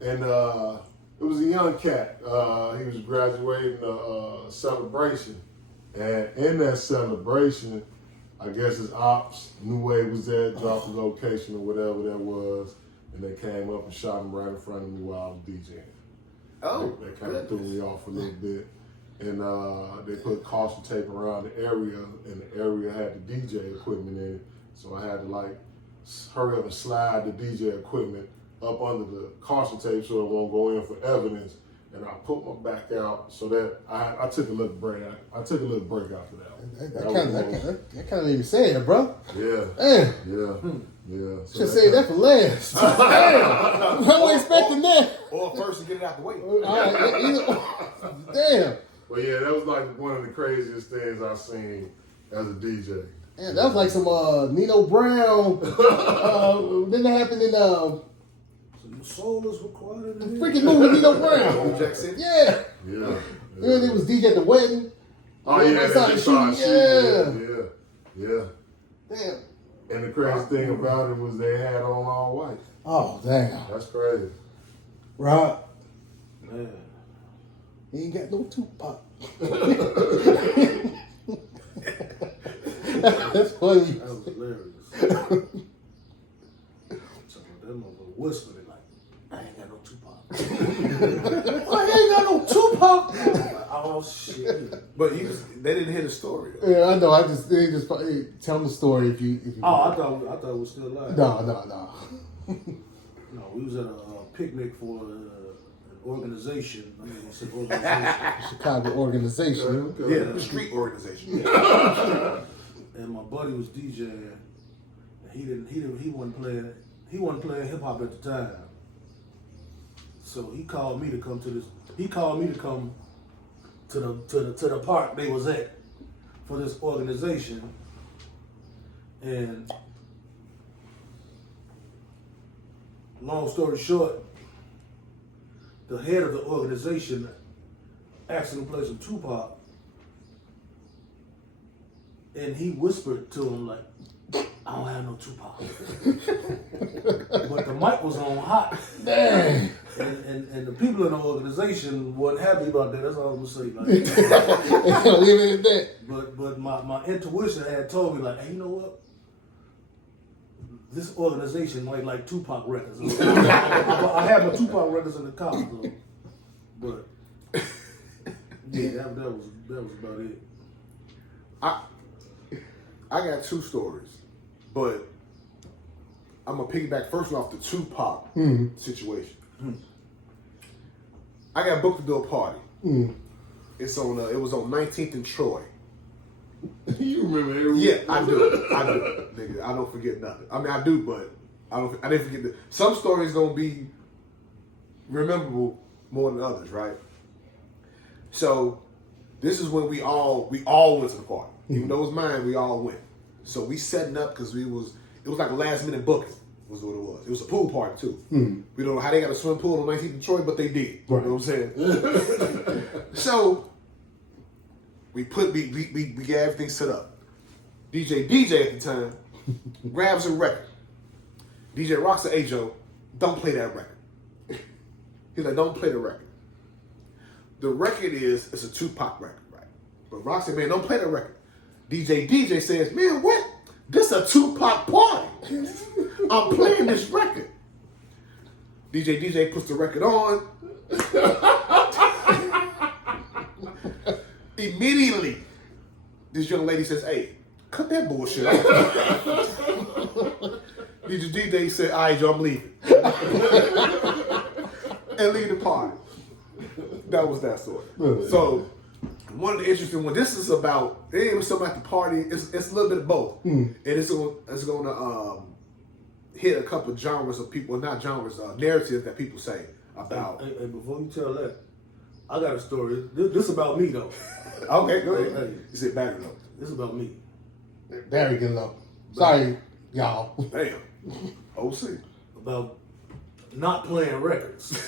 And it was a young cat. He was graduating a celebration, and in that celebration, I guess his ops knew where he was at, dropped the location or whatever that was, and they came up and shot him right in front of me while I was DJing. Oh, They kind of threw me off a little bit. And they put caution tape around the area, and the area had the DJ equipment in it. So I had to hurry up and slide the DJ equipment up under the caution tape so it won't go in for evidence. And I put my back out so that I took a little break. I took a little break after that. That kind of made me sad, bro. Yeah. Damn. Yeah. So Should say that for last. Damn. I wasn't expecting that. Or first to get it out the way. Damn. Well, yeah, that was like one of the craziest things I've seen as a DJ. Man, that was like some Nino Brown. Then that happened in So your soul is required the in freaking movie Nino Brown. Jack City? Yeah. Yeah. Then it was DJ at the wedding. Oh, yeah, They started they started shooting. Yeah. Damn. And the crazy thing about it was they had on all white. Oh, damn. That's crazy. Rob, Man. he ain't got no Tupac. That's funny. That was hilarious. So that motherfucker whispered it like, I ain't got no Tupac. I ain't got no Tupac. Like, oh shit. But they didn't hear the story. Yeah, I know. They just tell them the story if you. Oh, I thought it was still alive. No. No, we was at a picnic for an organization. I mean, I said organization. Chicago organization. Yeah, the street organization. And my buddy was DJing. And he wasn't playing hip hop at the time. So he called me to come to this. He called me to come to the park they was at for this organization. And long story short, the head of the organization asked him to play some Tupac, and he whispered to him like, I don't have no Tupac. But the mic was on hot. Dang. And the people in the organization organization wasn't happy about that. That's all I'm gonna say. Like, Leave it at that. but my intuition had told me like, hey, you know what? This organization might like Tupac records. I have my Tupac records in the car, though. But yeah, that was about it. I got two stories, but I'm gonna piggyback first off the Tupac situation. I got booked to do a party. It's on. It was on 19th and Troy. You remember every Yeah, I do. Nigga, I don't forget nothing. I mean, I do, but I didn't forget some stories gonna be rememberable more than others, right? So this is when we all went to the party. Even though it was mine, we all went. So we setting up because it was like a last minute booking was what it was. It was a pool party too. We don't know how they got a swimming pool on 19th and Troy, but they did. You know what I'm saying? So we got everything set up. DJ at the time grabs a record. DJ rocks the, hey Joe, don't play that record. He's like, don't play the record. The record it's a Tupac record, right? But Rock said, man, don't play that record. DJ says, man, what? This a Tupac party. I'm playing this record. DJ puts the record on. Immediately, this young lady says, hey, cut that bullshit off. DJ said, all right, Joe, I'm leaving. And leave the party. That was that story. So, one of the interesting ones, this is about, it ain't even something at the party, it's a little bit of both. And it's going to hit a couple of genres of people, not genres, narratives that people say about. Hey, before you tell that, I got a story. This about me, though. Okay, go ahead. Hey, You said back up. this is about me. Very good luck. Sorry, y'all. Damn. OC. About not playing records.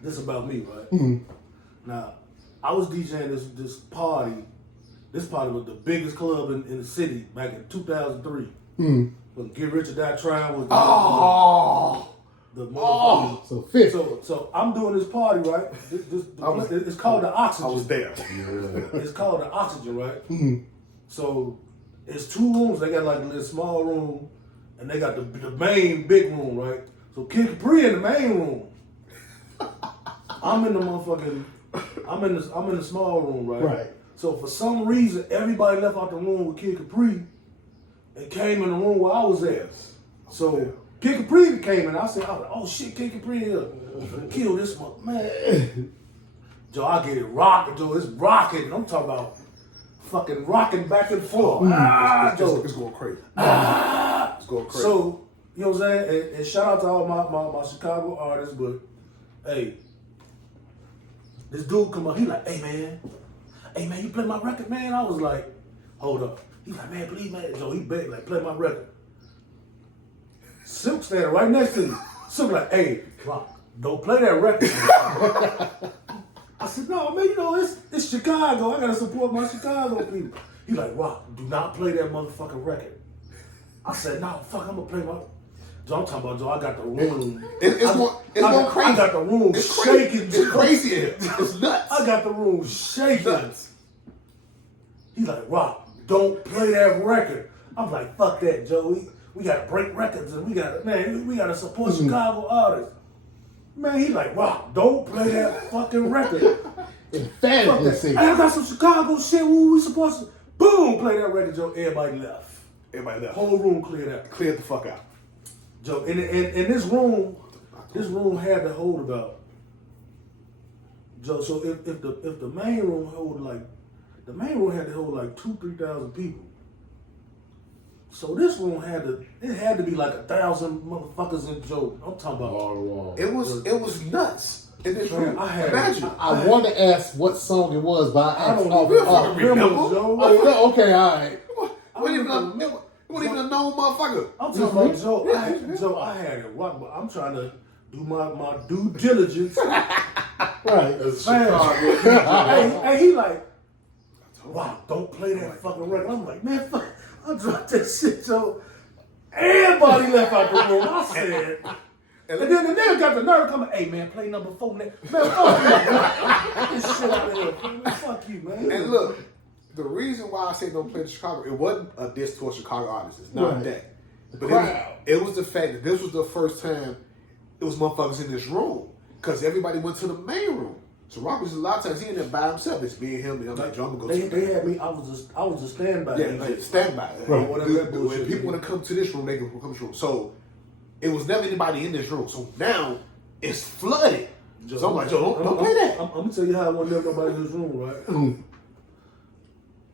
This about me, right? Now, I was DJing this party. This party was the biggest club in the city back in 2003. When Get Rich or Die Trying was the motherfucker. So 50. So I'm doing this party, right? It's called the Oxygen. I was there. It's called the Oxygen, right? So it's two rooms. They got like a little small room, and they got the main big room, right? So Kid Capri in the main room. I'm in the small room, right? Right. So for some reason, everybody left out the room with Kid Capri and came in the room where I was at. So Kid Capri came in. I was like, oh shit, Kid Capri here. Kill this one, man. Joe, I get it rocking, Joe. It's rocking. I'm talking about fucking rocking back and forth. Joe. It's going crazy. It's going crazy. So, you know what I'm saying? And shout out to all my Chicago artists, but hey, this dude come up, he like, hey man, you play my record, man? I was like, hold up. He's like, man, please, man. Joe, he begged, like, play my record. Silk standing right next to me. Silk like, hey, Rock, don't play that record. I said, no, man, you know, it's Chicago. I gotta support my Chicago people. He like, Rock, do not play that motherfucking record. I said, no, fuck, I'm gonna play my... Joe, I'm talking about, Joe, I got the room. It's going crazy. I got the room shaking. It's crazy in here. It's nuts. I got the room shaking. Nuts. He's like, Rock, don't play that record. I'm like, fuck that, Joe. We gotta break records and we gotta support Chicago artists. Man, he like, Rock, don't play that fucking record. Emphatically say. Hey, I got some Chicago shit. We supposed to boom play that record, Joe. Everybody left. Whole room cleared out. Cleared the fuck out. Joe, in this room had to hold about, Joe. So if the main room had to hold like 2,000-3,000 people. So this room had to be like 1,000 motherfuckers in Joe. I'm talking about. It was nuts in this room. Imagine. I want to ask what song it was, but I don't remember, Joe. Oh, okay, all right. You weren't even a known motherfucker. I'm talking about Joe. I had it rock, but I'm trying to do my due diligence. Right. Hey, he like, wow, don't play that fucking record. I'm like, man, fuck, I dropped that shit, Joe. Everybody left out the room. I said, And then the nigga got the nerve coming, hey man, play number 4 next. Man, fuck you, man. Get this shit out of here, man. Fuck you, man. And look, the reason why I say don't play the Chicago, it wasn't a diss to a Chicago artist. It's not that. But it was the fact that this was the first time it was motherfuckers in this room. Because everybody went to the main room. So Rock was a lot of times he in there by himself. It's me and him, and I'm like, John, go. They had me. I was a standby. Yeah, like standby. Right. When people want to come to this room, they can come to this room. So it was never anybody in this room. So now it's flooded. Joe, so I'm like, Joe, don't play that. I'm gonna tell you how I wasn't nobody in this room, right?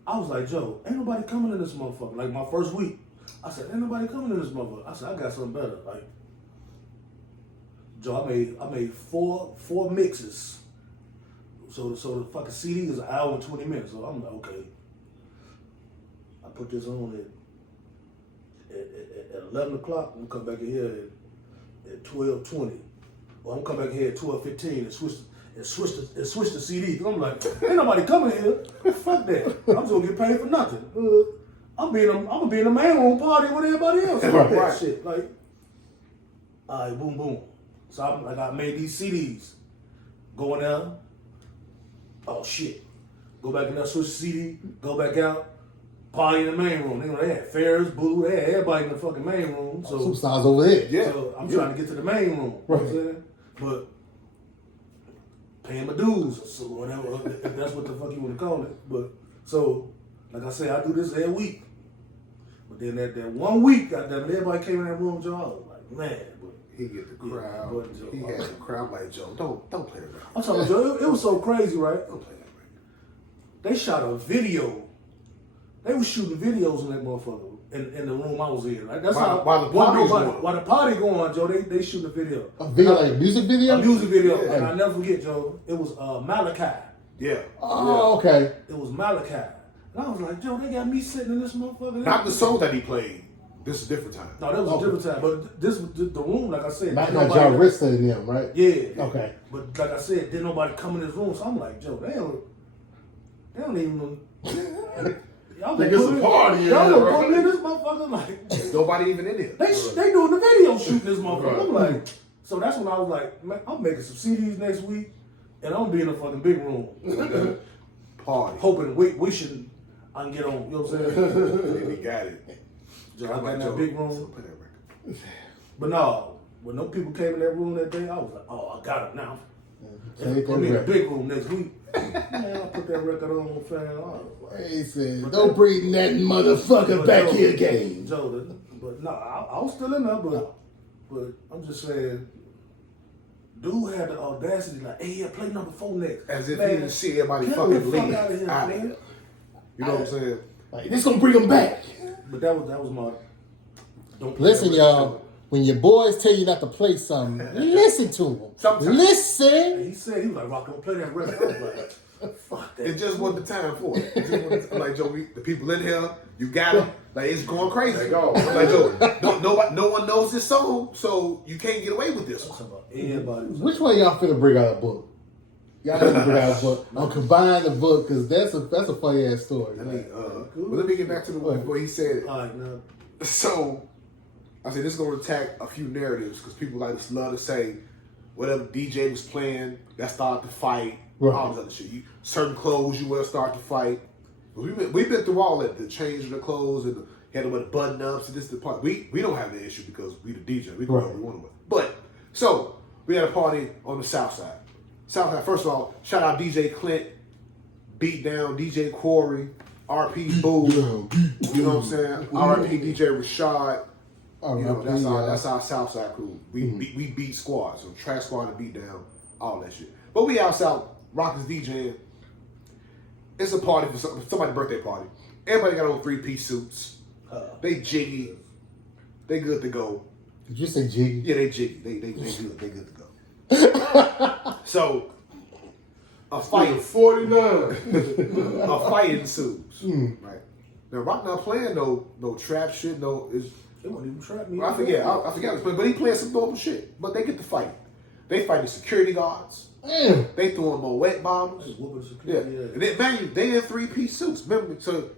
I was like, Joe, ain't nobody coming in this motherfucker. Like my first week, I said, ain't nobody coming in this motherfucker. I said, I got something better. Like, Joe, I made four mixes. So the fucking CD is an hour and 20 minutes. So I'm like, okay. I put this on at 11 o'clock. I'm gonna come back in here at 12:20. Or I'm gonna come back in here at 12:15 and switch the CD. I'm like, ain't nobody coming here. Fuck that. I'm just gonna get paid for nothing. I'm gonna be in the main room partying with everybody else. Fuck that shit. Like, all right, boom, boom. So I made these CDs. Going down. Oh shit. Go back in there, switch the CD, go back out, party in the main room. They had Ferris, Boo, they had everybody in the fucking main room. So some stars over there. Yeah. So I'm trying to get to the main room. You know what I'm saying? But paying my dues, so whatever, if that's what the fuck you want to call it. But so, like I said, I do this every week. But then that 1 week, goddamn, everybody came in that room, Joe. I was like, man, but he get the crowd. Yeah, he had the crowd like, Joe, don't play that record. I'm talking about Joe, it was so crazy, right? Don't play that record. They shot a video. They was shooting videos in that motherfucker in the room I was in. Like that's while the party going, Joe, they shoot a video. A video, like a music video? A music video. Yeah. And I never forget, Joe, it was Malachi. Yeah. Oh, okay. It was Malachi. And I was like, Joe, they got me sitting in this motherfucker. Not the song that he played. This is a different time. No, that was a different time. But this was the room, like I said. Not Jarista and them, right? Yeah. Okay. But like I said, didn't nobody come in this room. So I'm like, Joe, they don't even. Y'all think it's a party. Y'all gonna put me in this motherfucker like. Nobody even in here. They doing the video shooting this motherfucker. I'm like, so that's when I was like, man, I'm making some CDs next week, and I'm gonna be in a fucking big room. Party. Hoping, wishing I can get on. You know what I'm saying? He got it. Joe, I got in that big room. Play that record. But no, when no people came in that room that day, I was like, oh, I got it now. Take that Put me in the record. big room next week. Man, I put that record on, fam. I was like, He said, don't bring that motherfucker But back Joe, here again. Joe, but no, I was still in there, but I'm just saying, dude had the audacity like, hey, yeah, play number 4 next. As if Man, he didn't see everybody get fucking the fuck leave. out of here, Out of man. here. You know what I'm saying? Like, this gonna bring him back. But that was my. Don't play Listen, that y'all. record. When your boys tell you not to play something, listen to them. Sometimes. Listen. He said, he was like, Rock, don't play that record. I was like, fuck that. It just wasn't the time for it. I'm like, Joe, the people in here, you got them. Like, it's going crazy. They go. I'm like, Joe, no one knows this song, so you can't get away with this one. Everybody was Which one y'all finna bring out a book? Y'all finna bring out a book. I'll combine the book because that's a funny ass story. I mean, but let me get back to the one before he said it. all right, now. So, I said this is going to attack a few narratives because people like to love to say whatever DJ was playing, that started the fight, all this other shit. Certain clothes you wear start the fight. But we've been through all that, the changing the clothes and had to wear the button ups and this the part. We don't have the issue because we the DJ. We can wear what we want to wear. But so we had a party on the South Side. South Side. First of all, shout out DJ Clint, Beat Down, DJ Corey, RP Boo. You know what I'm saying? RP DJ Rashad. You know, that's our Southside crew. We beat squads, so TrakSquad and Beat Down, all that shit. But we out south, Rockers DJing. It's a party for somebody's birthday party. Everybody got on 3-piece suits. They jiggy. They good to go. Did you say jiggy? Yeah, they jiggy. They good. They good to go. So a fight. 49. A fight ensues. Right. Now Rock not playing no trap shit. They won't even trap me. Well, I forget. But he playing some normal shit. But they get to fight. They fighting security guards. They throwing more wet bottles. Yeah. And they in 3-piece suits. Remember, so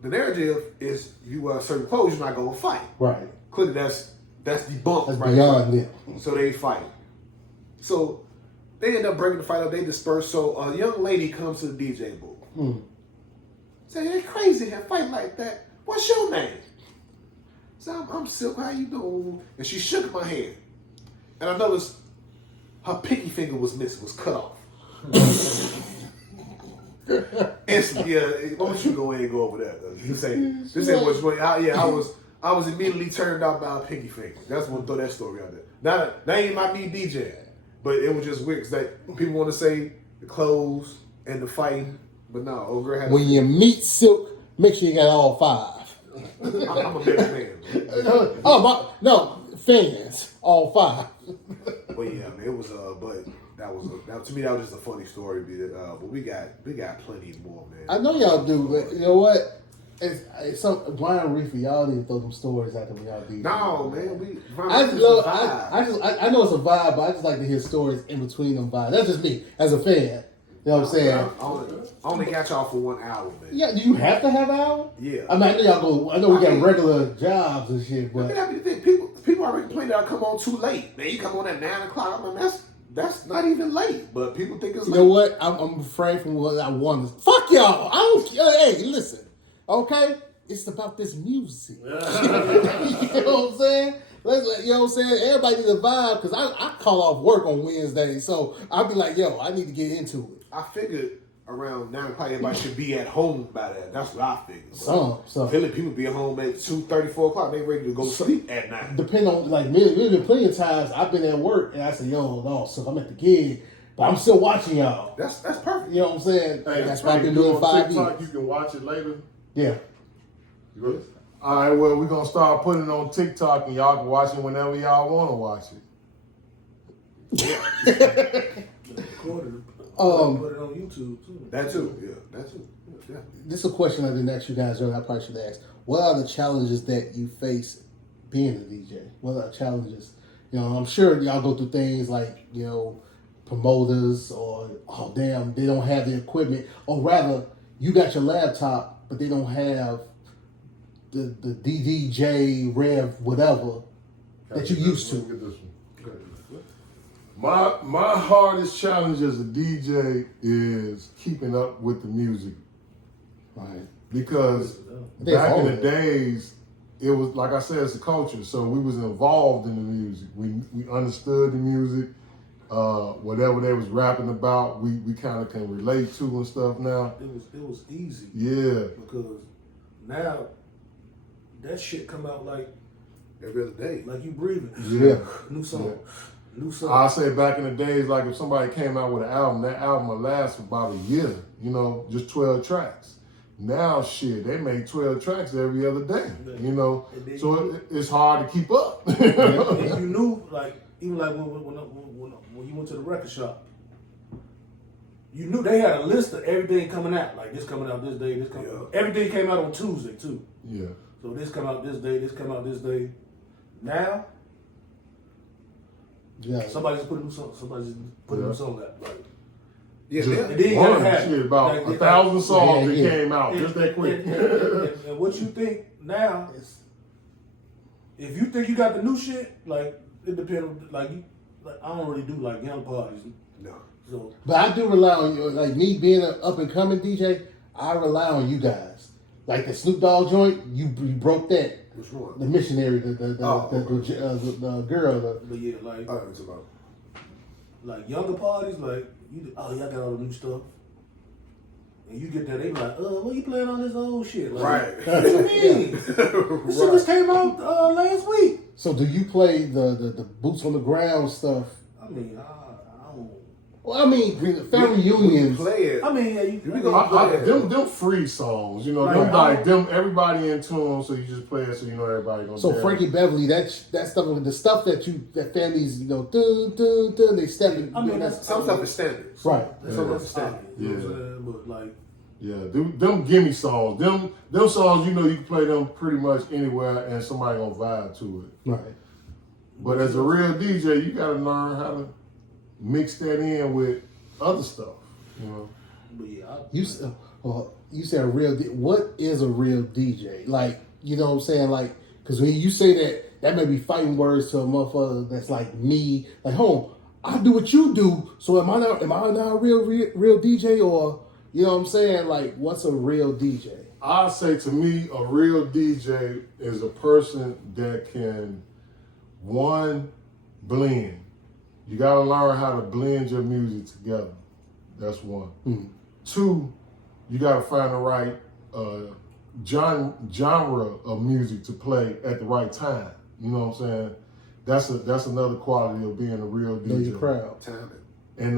the narrative is you wear certain clothes, you're not gonna fight. Right. Clearly that's that's debunked. That's right beyond now. them. So they fight. So they end up breaking the fight up. They disperse. So a young lady comes to the DJ booth. Say, "Hey, crazy that fight like that. What's your name?" So I'm Silk. How you doing? And she shook my hand, and I noticed her pinky finger was missing, was cut off. Instantly, yeah. Why don't you go ahead and go over that? This ain't what's going. I was immediately turned off by a pinky finger. That's what throw that story out there. Now ain't my me DJ, but it was just weird because that people want to say the clothes and the fighting, but no, old girl had. When you meet Silk, make sure you got all 5. I'm a big fan. Fans, all 5. But yeah, man, it was but that to me that was just a funny story. But we got plenty more, man. I know y'all do, but you know what? It's some Brian Reefer, y'all need to throw them stories out there when y'all do. No, man, I know it's a vibe, but I just like to hear stories in between them vibes. That's just me as a fan. You know what I'm saying? I only got y'all for 1 hour, man. Yeah, do you have to have an hour? Yeah. I mean, I know y'all go. I know we got regular jobs and shit, but I mean, people already complain that I come on too late. Man, you come on at 9 o'clock. I mean, that's not even late, but people think it's late. You know what? I'm afraid from what I want. Fuck y'all. I don't. Hey, listen. Okay, it's about this music. You know what I'm saying? You know what I'm saying? Everybody needs a vibe because I call off work on Wednesday, so I'll be like, yo, I need to get into it. I figured around 9 o'clock everybody should be at home by that. That's what I figured. Some. Philly people be at home at 2:30, 4 o'clock. They ready to go to sleep at 9. Depending on, like, me, been plenty of times I've been at work and I say, yo, no, so I'm at the gig, but I'm still watching y'all. That's perfect. You know what I'm saying? Hey, that's why I've been doing 5 TikTok, years. you can watch it later. Yeah. All right, well, we're going to start putting it on TikTok, and y'all can watch it whenever y'all want to watch it. Recorded. Put it on YouTube too. That too. Yeah, that too. Yeah. This is a question I didn't ask you guys earlier. I probably should ask. What are the challenges that you face being a DJ? What are the challenges? You know, I'm sure y'all go through things like, you know, promoters or, oh, damn, they don't have the equipment. Or rather, you got your laptop, but they don't have the DDJ, Rev, whatever that you used to. Get this one. My hardest challenge as a DJ is keeping up with the music. Right. Because back in the days, it was, like I said, it's a culture. So we was involved in the music. We understood the music. Whatever they was rapping about, we kind of can relate to and stuff now. It was easy. Yeah. Because now that shit come out like Every other day. like you breathing. Yeah. New song. New song. I say back in the days, like if somebody came out with an album, that album would last for about a year, you know, just 12 tracks. Now, shit, they make 12 tracks every other day, you know, so it's hard to keep up. And you knew, like, even like when you went to the record shop, you knew they had a list of everything coming out. Like, this coming out this day, this coming out. Everything came out on Tuesday, too. Yeah. So this come out this day, this come out this day. Now, Yeah. somebody just put a new song. Somebody just put a new song out. Like, Yeah, Just and then you one gotta have shit, about like, 1,000 songs that yeah. came out just that quick. And what you think now is, if you think you got the new shit, like it depends. Like I don't really do like young parties. No. So, But I do rely on you. Like me being an up and coming DJ, I rely on you guys. Like the Snoop Dogg joint, you broke that. Which one? The missionary, the girl. but yeah, like It's about. like younger parties, like y'all got all the new stuff. And you get there, they be like, what you playing on this old shit? Like, Right. What you mean? This shit just came out last week. So do you play the boots on the ground stuff? I mean, I don't. Well, I mean, family reunions. Play it. I mean, yeah, you. We gonna Them free songs, you know, Like, them everybody in tune, so you just play it so you know everybody gonna So dance. Frankie Beverly, that stuff, the stuff that families, you know, they stepping. I mean, that's Some stuff is standard. right. That's Yeah. that's standard. You know what Yeah. I'm saying? But like, Yeah, them gimme songs, them songs, you know, you can play them pretty much anywhere and somebody gonna vibe to it. Right. But as a real DJ, you gotta learn how to mix that in with other stuff, you know. but yeah, You said what is a real DJ? Like, you know what I'm saying? Like, because when you say that that may be fighting words to a motherfucker that's like me. Like, hold on, I do what you do, so am I not a real DJ, or you know what I'm saying? Like, what's a real DJ? I say to me, a real DJ is a person that can, one, blend. You gotta learn how to blend your music together. That's one. Mm. Two, you gotta find the right genre of music to play at the right time. You know what I'm saying? That's another quality of being a real DJ. Know your crowd. Timing. And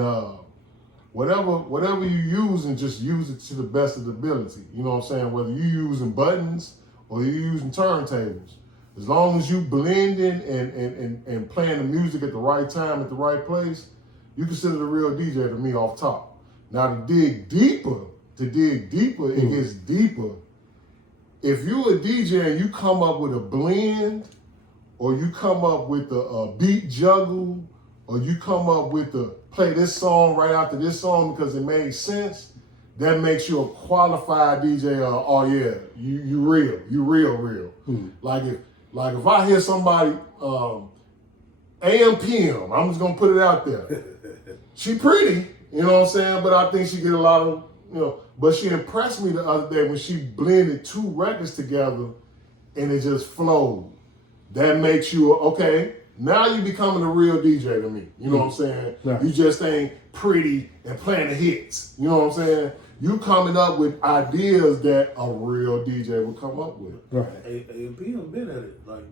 whatever you use, and just use it to the best of the ability. You know what I'm saying? Whether you using buttons or you using turntables, as long as you blending and playing the music at the right time at the right place, you consider the real DJ to me off top. Now to dig deeper, it gets deeper. If you a DJ and you come up with a blend, or you come up with a beat juggle, or you come up with the play this song right after this song because it made sense, that makes you a qualified DJ. Oh yeah, you real. Like if I hear somebody AM PM, I'm just gonna put it out there. She pretty, you know what I'm saying, but I think she get a lot of, you know, but she impressed me the other day when she blended two records together and it just flowed. That makes you, okay, now you becoming a real DJ to me. You know what I'm saying? Right. You just ain't pretty and playing the hits. You know what I'm saying? You coming up with ideas that a real DJ would come up with. Right. A&PM been at it. Like,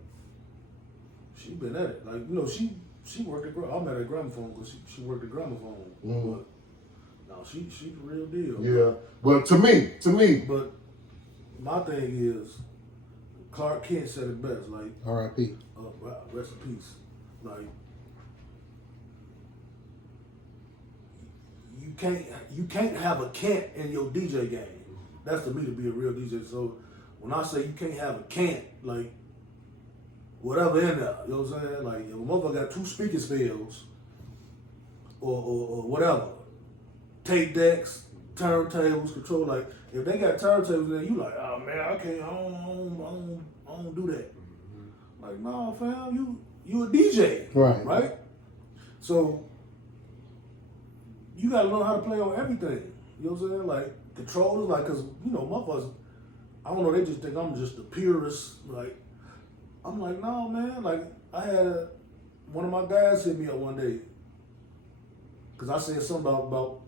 she been at it. Like, you know, she worked at, I'm at a gramophone because she worked at gramophone. Mm-hmm. But, no, she's the real deal. Yeah. But to me. But my thing is, Clark Kent said it best. Like, R.I.P. Rest in peace. Like, you can't have a Kent in your DJ game. That's to me to be a real DJ. So when I say you can't have a Kent, like whatever in there, you know what I'm saying? Like if a motherfucker got two speaker spells or whatever, tape decks, turntables, control, like if they got turntables then you like, oh man, I don't do that. Like, no, fam, you a DJ. Right? So you gotta learn how to play on everything. You know what I'm saying? Like controllers, like, cause you know, motherfuckers, I don't know, they just think I'm just the purest. Like, I'm like, no, man. Like, I had one of my guys hit me up one day, cause I said something about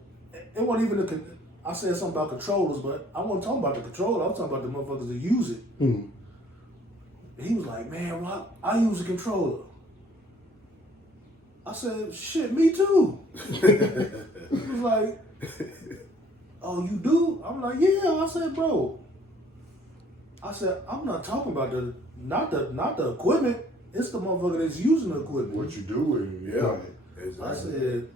it wasn't even I said something about controllers, but I wasn't talking about the controller. I was talking about the motherfuckers that use it. Mm. He was like, man, Rock, I use a controller. I said, shit, me too. He was like, oh, you do? I'm like, yeah. I said, bro. I said, I'm not talking about not the equipment. It's the motherfucker that's using the equipment. What you do with it, yeah. Exactly. I said,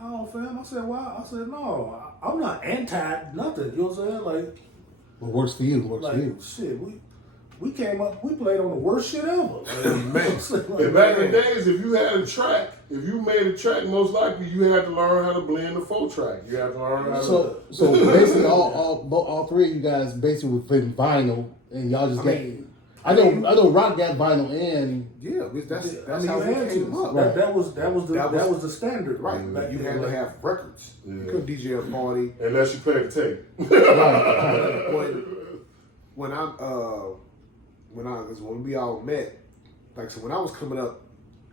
no, fam. I said, why? I said, no, I'm not anti nothing. You know what I'm saying? Like, What works for you works like, for you. shit, we came up, we played on the worst shit ever. Man, and back in the days, if you had a track, if you made a track, most likely you had to learn how to blend the 4-track. You had to learn how to. So basically, all three of you guys basically were playing vinyl, and y'all just I know Rock got vinyl and Yeah, that's I mean, how you we had came to. up. Right. That was the standard, Right, back you then, had to like- have records. Yeah. You couldn't DJ a party. Unless you play the tape. When we all met, like, so when I was coming up,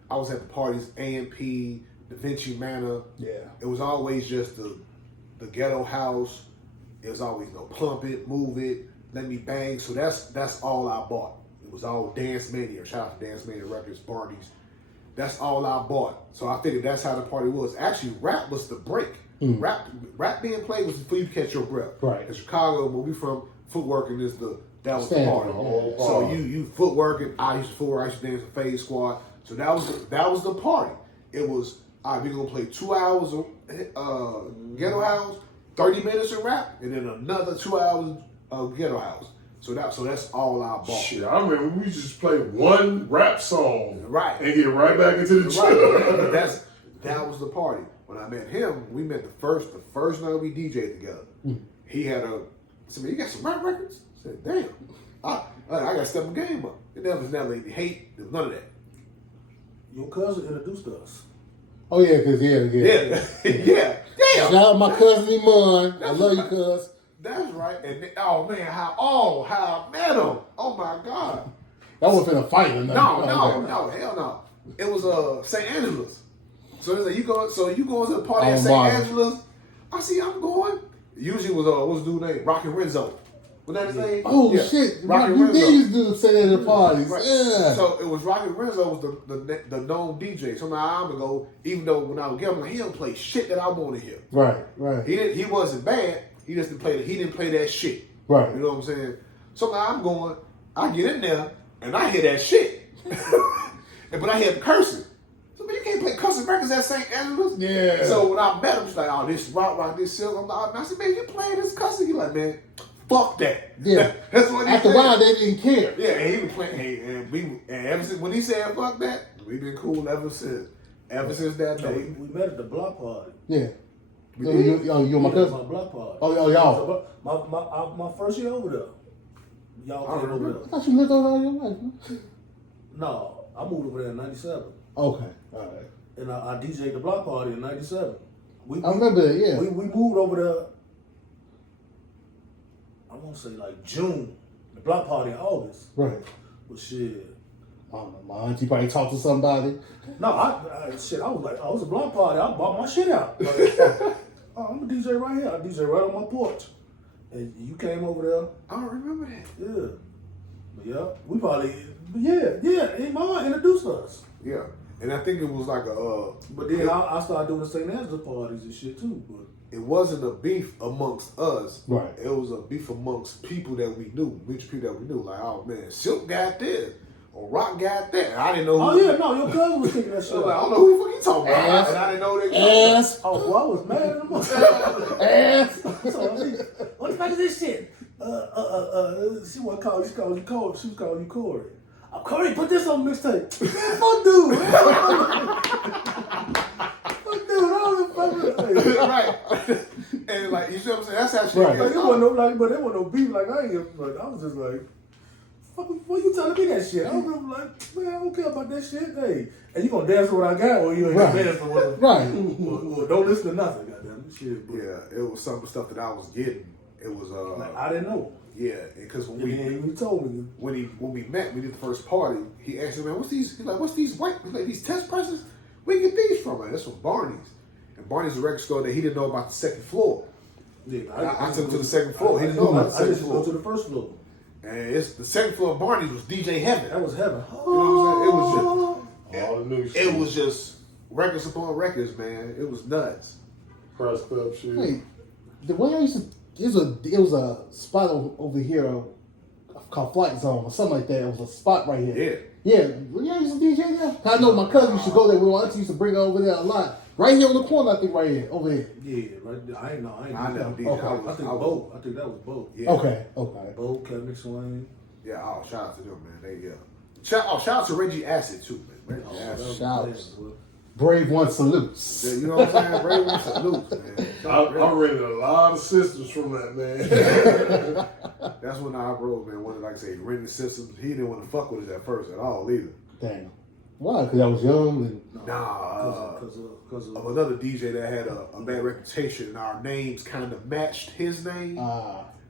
I was at the parties, A&P, Da Vinci Manor. yeah. It was always just the ghetto house. It was always pump it, move it, let me bang. So that's all I bought. It was all Dance Mania. Shout out to Dance Mania Records, Barney's. That's all I bought. So I figured that's how the party was. Actually, rap was the break. Rap being played was for you to catch your breath. Right. In Chicago, where we from, footworking is that was the Standard, party. yeah. So you footworking. I used to footwork. I used to dance with Fade Squad. So that was the party. It was, all right, we're gonna play 2 hours of ghetto house, 30 minutes of rap, and then another 2 hours of ghetto house. So that's all I bought. Shit, I remember we just play one rap song, Right. and get right back into the Right. chill. That was the party. When I met him, we met the first night we DJ'd together. He had I said, man, you got some rap records? I said, damn. I gotta step my game up. It never was never any hate. There was none of that. Your cousin introduced us. Oh yeah, cause yeah. Yeah. Shout out my cousin Iman. I love you, cuz. That's right. And oh man, how I met him. Oh my God. That wasn't a fight or nothing. No, hell no. It was St. Angela's. So it's like you go to the party at St. Marvin. Angela's. I see I'm going. Usually it was what's the dude name? Rocky Renzo. Was that his name? Oh Yeah. shit! Rocky You Renzo. did used to say that at the parties. Right. Yeah. So it was Rocky Renzo was the known DJ. So now I'm gonna go, even though when I would get him, like, he don't play shit that I want to hear. Right. He wasn't bad. He just didn't play. He didn't play that shit. Right. You know what I'm saying? So now I'm going. I get in there and I hear that shit, but I hear the cursing. So man, you can't play cussing records at St. Angela's. Yeah. So when I met him, she's like, "Oh, this rock, this silk." I'm like, I said, "Man, you playing this cussing?" He like, "Man, fuck that." Yeah. That's what he After a said. while, they didn't care. Yeah, and he was playing, and ever since when he said "fuck that," we've been cool ever since. Ever since that No, day. we met at the block party. Yeah. We So did? you and my Yeah, cousin. my block party. Oh, y'all. So, my first year over there. Y'all came over I there. thought you lived over all your life. Huh? No, I moved over there in '97, Okay. All right. and I DJ'd the block party in '97. I remember that. Yeah. We moved over there. I want to say like June. The block party in August. Right. Well, shit. I don't know. My auntie probably talked to somebody. No, I was like, I was a block party. I bought my shit out. Like, oh, I'm a DJ right here. I DJ right on my porch. And you came over there. I don't remember that. Yeah. But yeah, we probably, and mama introduced us. Yeah, and I think it was like But then I started doing the St. Angela parties and shit too. But it wasn't a beef amongst us. Right. It was a beef amongst people that we knew, mutual people that we knew. Like, oh man, Silk got this, or Rock got that. And I didn't know. oh Who yeah, no, your cousin was kicking that I shit. was like, I out. don't know who the fuck you talking about, Ass. and I didn't know that. Ass. Oh, well, I was mad at him. Ass. So, I mean, what the fuck is this shit? She was calling you Corey. She was calling you Corey. Corey, put this on mixtape. Fuck dude. Fuck dude. I don't even fuck Right. And like, you see what I'm saying? That's how shit Right. gets Like, it wasn't no, like, but it wasn't no beef. Like, I was just like, fuck, why you telling me that shit? I was like, man, I don't care about that shit. Hey, and you gonna dance with what I got, or you ain't Right. gonna dance with what? Right. Well, don't listen to nothing, goddamn shit. But, Yeah, it was some of the stuff that I was getting. It was like, I didn't know. yeah, because when And then he told me. when we met, we did the first party. He asked me, man, what's these? He's like, what's these white? He's like, these test presses? Where you get these from? Like, that's from Barney's. And Barney's a record store that he didn't know about the second floor. Yeah, I took him to the second floor. He didn't know about the I second just go floor. to the first floor. And it's the second floor of Barney's was DJ Heaven. That was heaven. You know what I'm saying? All the new shit. It was just records upon records, man. It was nuts. Press club shit. Hey, the way I used to, it was a spot over here called Flight Zone or something like that. It was a spot right here. Yeah. Yeah, when I used to DJ there. I know my cousin used to go there. My auntie used to bring her over there a lot. Right here on the corner, I think, right here, over here. Yeah, right there. I ain't know. I never did. Okay. I think Bo. I think that was Bo. Yeah. Okay. Bo, Kevin Swain. Yeah. Oh, shout out to them, man. They shout out to Reggie Acid too, man. Reggie Acid. Shouts. Brave one salutes. Yeah, you know what I'm saying? Brave one salute, man. I rented a lot of sisters from that, man. That's when I broke, man. One of, like I say, renting systems. He didn't want to fuck with us at first at all either. Damn. Why? Because I was young and Because Of another DJ that had a bad reputation, and our names kind of matched his name.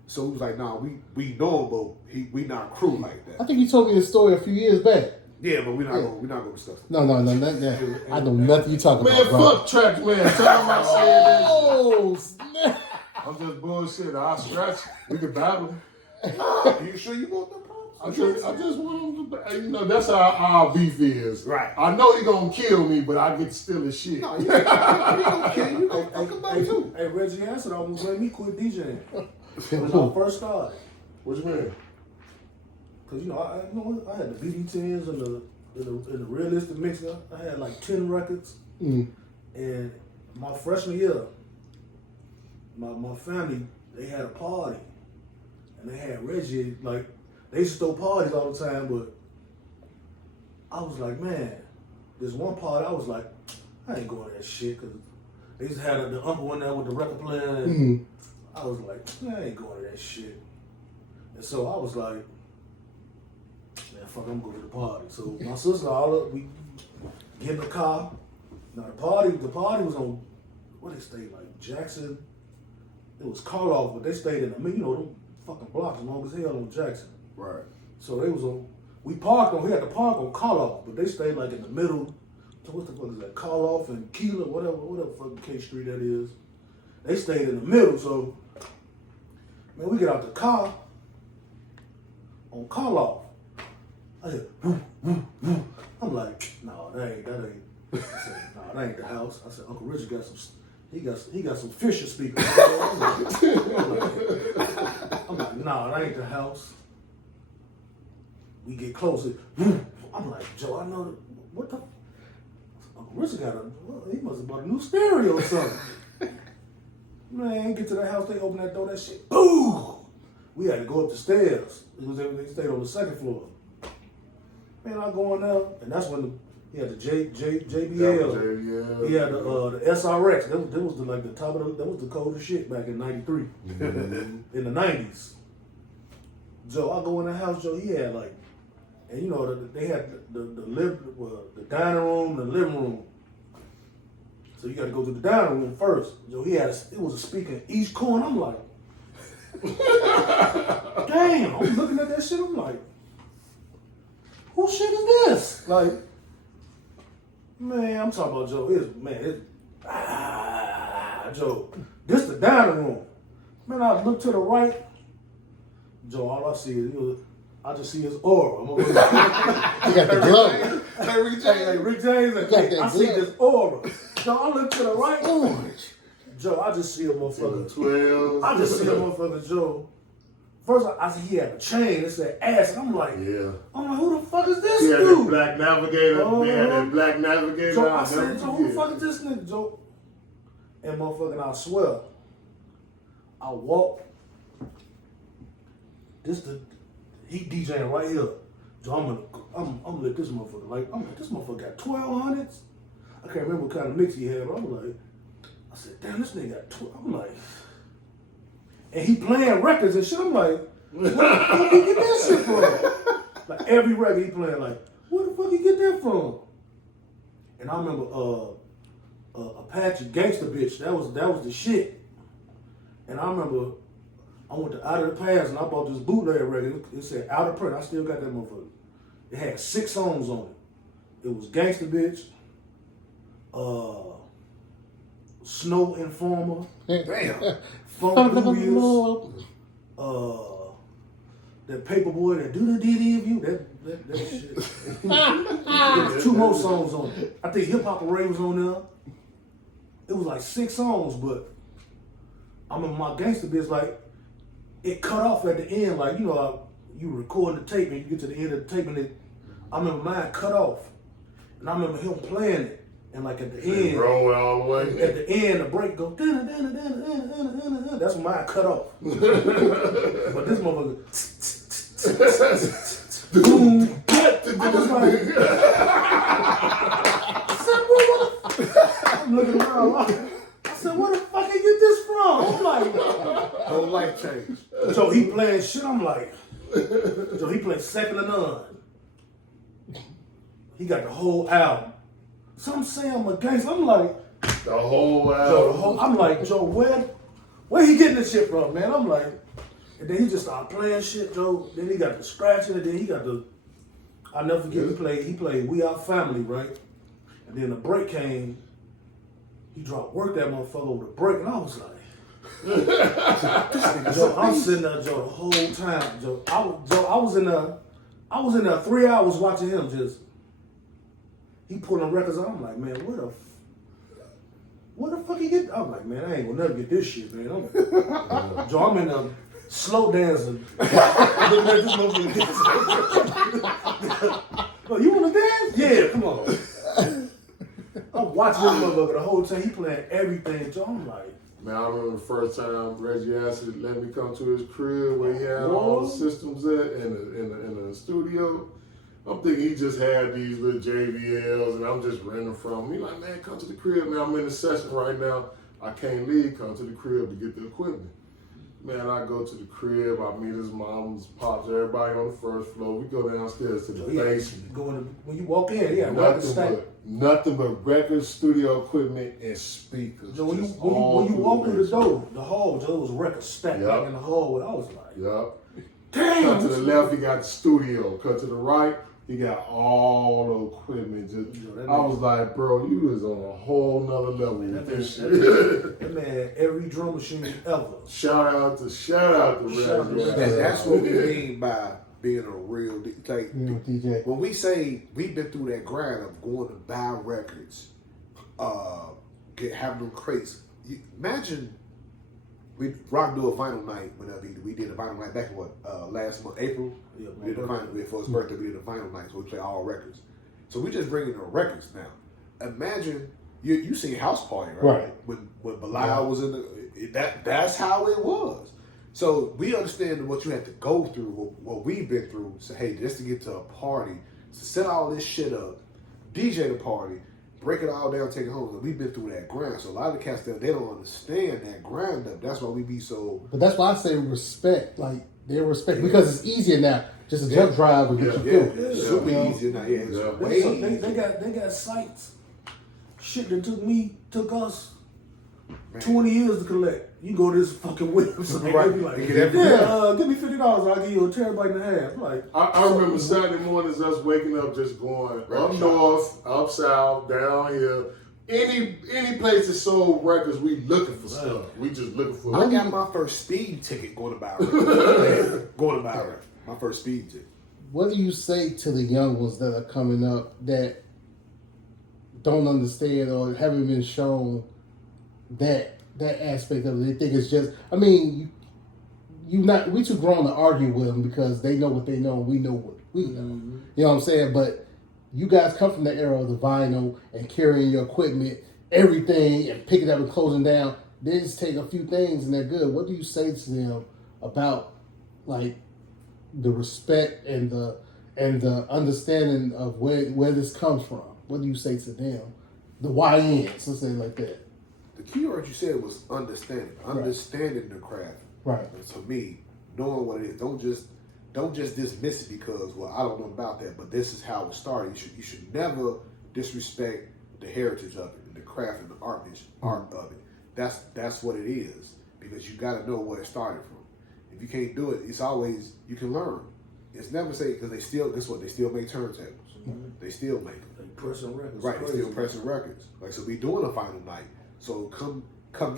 So he was like, "Nah, we know him, but we not crew like I that." think you told me this story a few years back. Yeah, but we're not gonna discuss that. No, not that. I know nothing you talking Man, about, bro. fuck tracks, man. Tell him I said that. Oh, snap. I'm just bullshit. I'll scratch. We can battle. You sure you want no problems? I just want him to, that's how our beef is. Right. I know he gonna kill me, but I get to steal his shit. No, you don't care. You gonna fuck about it too. Hey, Reggie Hansen almost made me quit DJing. When I first started. What you mean? Because, I had the BD10s and the realistic mixer. I had like 10 records. And my freshman year, my family, they had a party. And they had Reggie, like, they used to throw parties all the time, but I was like, man, this one party, I was like, I ain't going to that shit, because they just had the uncle in there with the record player, and I was like, man, I ain't going to that shit. And so I was like, fuck, I'm going to the party. So my sister, all up, we get in the car. Now the party was on, where they stayed, like Jackson. It was Karloff, but they stayed in them fucking blocks long as hell on Jackson. Right. So they was on, we had to park on Karloff, but they stayed like in the middle. So what the fuck is that? Karloff and Keeler, whatever fucking K Street that is. They stayed in the middle, so man, we get out the car on Karloff. I said, woo, woo, woo. I'm like, no, that ain't. I said, no, that ain't the house. I said, Uncle Richard got some. He got some Fisher speakers. I'm like, nah, that ain't the house. We get closer. I'm like, Joe, I know what the. Uncle Richard he must have bought a new stereo or something. Man, get to the house, they open that door, that shit, boom! We had to go up the stairs. They stayed on the second floor. Man, I go in there, and that's when he had the JBL. He had the SRX. That was the top of that was the coldest shit back in '93. In the '90s. Joe, I go in the house, Joe, he had like, and they had the dining room, the living room. So you got to go to the dining room first. So it was a speaker in each corner. I'm like, damn. I'm looking at that shit. I'm like, whose shit is this? Like, man, I'm talking about Joe. Joe, this the dining room. Man, I look to the right. Joe, all I see is I just see his aura. You got the glow. Hey, Rick James. I see this aura. So I look to the right. Orange. Joe, I just see a motherfucker. 12. I just see a motherfucker, Joe. First, I see he had a chain. It said ass. I'm like, who the fuck is this He had dude? that black navigator. Man, that black navigator. So I said, Joe, who the fuck is this nigga, Joe? And motherfucking, I swear, I walk. He DJing right here. Joe, I'm gonna let this motherfucker, this motherfucker got 1200s. I can't remember what kind of mix he had, but I said, damn, this nigga got 12. I'm like, and he playing records and shit. I'm like, where the fuck he get that shit from? Like every record he playing, like, where the fuck he get that from? And I remember Apache Gangsta Bitch. That was the shit. And I remember I went to Out of the Past and I bought this bootleg record. It said Out of Print. I still got that motherfucker. It had 6 songs on it. It was Gangsta Bitch, Snow Informer, Damn. Funk Blues, that Paperboy, that Do the DD of You, that shit. There was 2 more songs on it. I think Hip Hop Array was on there. It was like 6 songs, but I remember my Gangsta Bitch, like, it cut off at the end, like, you record the tape and you get to the end of the tape and I remember mine cut off. And I remember him playing it. And like at the end, roll all the way. At the end, the break go, that's when mine cut off. But this motherfucker, boom, I was like, I'm looking around. I said, where the fuck did you get this from? I'm like, Whole life change. So he playing shit, I'm like, so he playing Second to None. He got the whole album. So I'm saying I'm a gangster. I'm like, the whole album. I'm like, Joe, where he getting this shit from, man? I'm like, and then he just started playing shit, Joe. Then he got the scratching, and then he got the, I'll never forget, he played We Are Family, right? And then the break came, he dropped Work That Motherfucker over the break, and I was like, this nigga, Joe, I'm sitting there, Joe, the whole time, Joe. I was in there 3 hours watching him just, he pulling records out. I'm like, man, where the fuck he get? I'm like, man, I ain't gonna never get this shit, man. Joe, I'm in there slow dancing. Looking at this motherfucker. Oh, you wanna dance? Yeah, come on. I'm watching this motherfucker the whole time. He playing everything, Joe. I'm like, man, I remember the first time Reggie Acid let me come to his crib where he had all the systems in the studio. I'm thinking he just had these little JBLs and I'm just renting from him. He like, man, come to the crib, man. I'm in a session right now. I can't leave. Come to the crib to get the equipment. Man, I go to the crib, I meet his mom, his pops, everybody on the first floor. We go downstairs to the basement. When you walk in, Nothing but record, studio equipment, and speakers. So when you walk through the door, the hall, there was records stacked like in the hallway. I was like, damn. Cut to the left, you got the studio. Cut to the right, you got all the equipment. I was like, bro, you is on a whole nother level with this shit. That man, every drum machine ever. Shout out to Red. That's what we mean by being a real like DJ. When we say we've been through that grind of going to buy records, having them crates. Imagine we rock do a vinyl night whenever we did a vinyl night back in last month, April. Yeah, we did a vinyl for his birthday. We did a vinyl night, so we play all records. So we just bringing the records now. Imagine you seen House Party, right? When Belial was in that's how it was. So we understand what you had to go through, what we've been through. So hey, just to get to a party, to set all this shit up, DJ the party, break it all down, take it home. And we've been through that grind. So a lot of the cats they don't understand that grind up. That's why we be so. But that's why I say respect. Like they respect because it's easier now. Just a jump drive and get you through. Super easier now. They got sites. Shit that took us 20 years to collect. You go to this fucking website, right? Be like, give me $50, I'll give you a terabyte and a half. Like, I remember Saturday mornings us waking up just going up north, up south, down here. Any place that sold records, we looking for stuff. We just looking for. I got my first speed ticket going to buy a record. My first speed ticket. What do you say to the young ones that are coming up that don't understand or haven't been shown that aspect of it? They think it's just. I mean, we too grown to argue with them because they know what they know and we know what we know. Mm-hmm. You know what I'm saying? But you guys come from the era of the vinyl and carrying your equipment, everything, and picking up and closing down. They just take a few things and they're good. What do you say to them about like the respect and the understanding of where this comes from? What do you say to them? The YNs, let's say it like that. The key word you said was understanding. Understanding the craft. Right. And to me, knowing what it is, don't just dismiss it because, well, I don't know about that, but this is how it started. You should never disrespect the heritage of it, and the craft and the art of it. That's what it is, because you got to know where it started from. If you can't do it, it's always you can learn. It's never say because they still make turntables. Mm-hmm. They still make them. They pressing records. Right, they still pressing records. Like so, we doing a final night. So come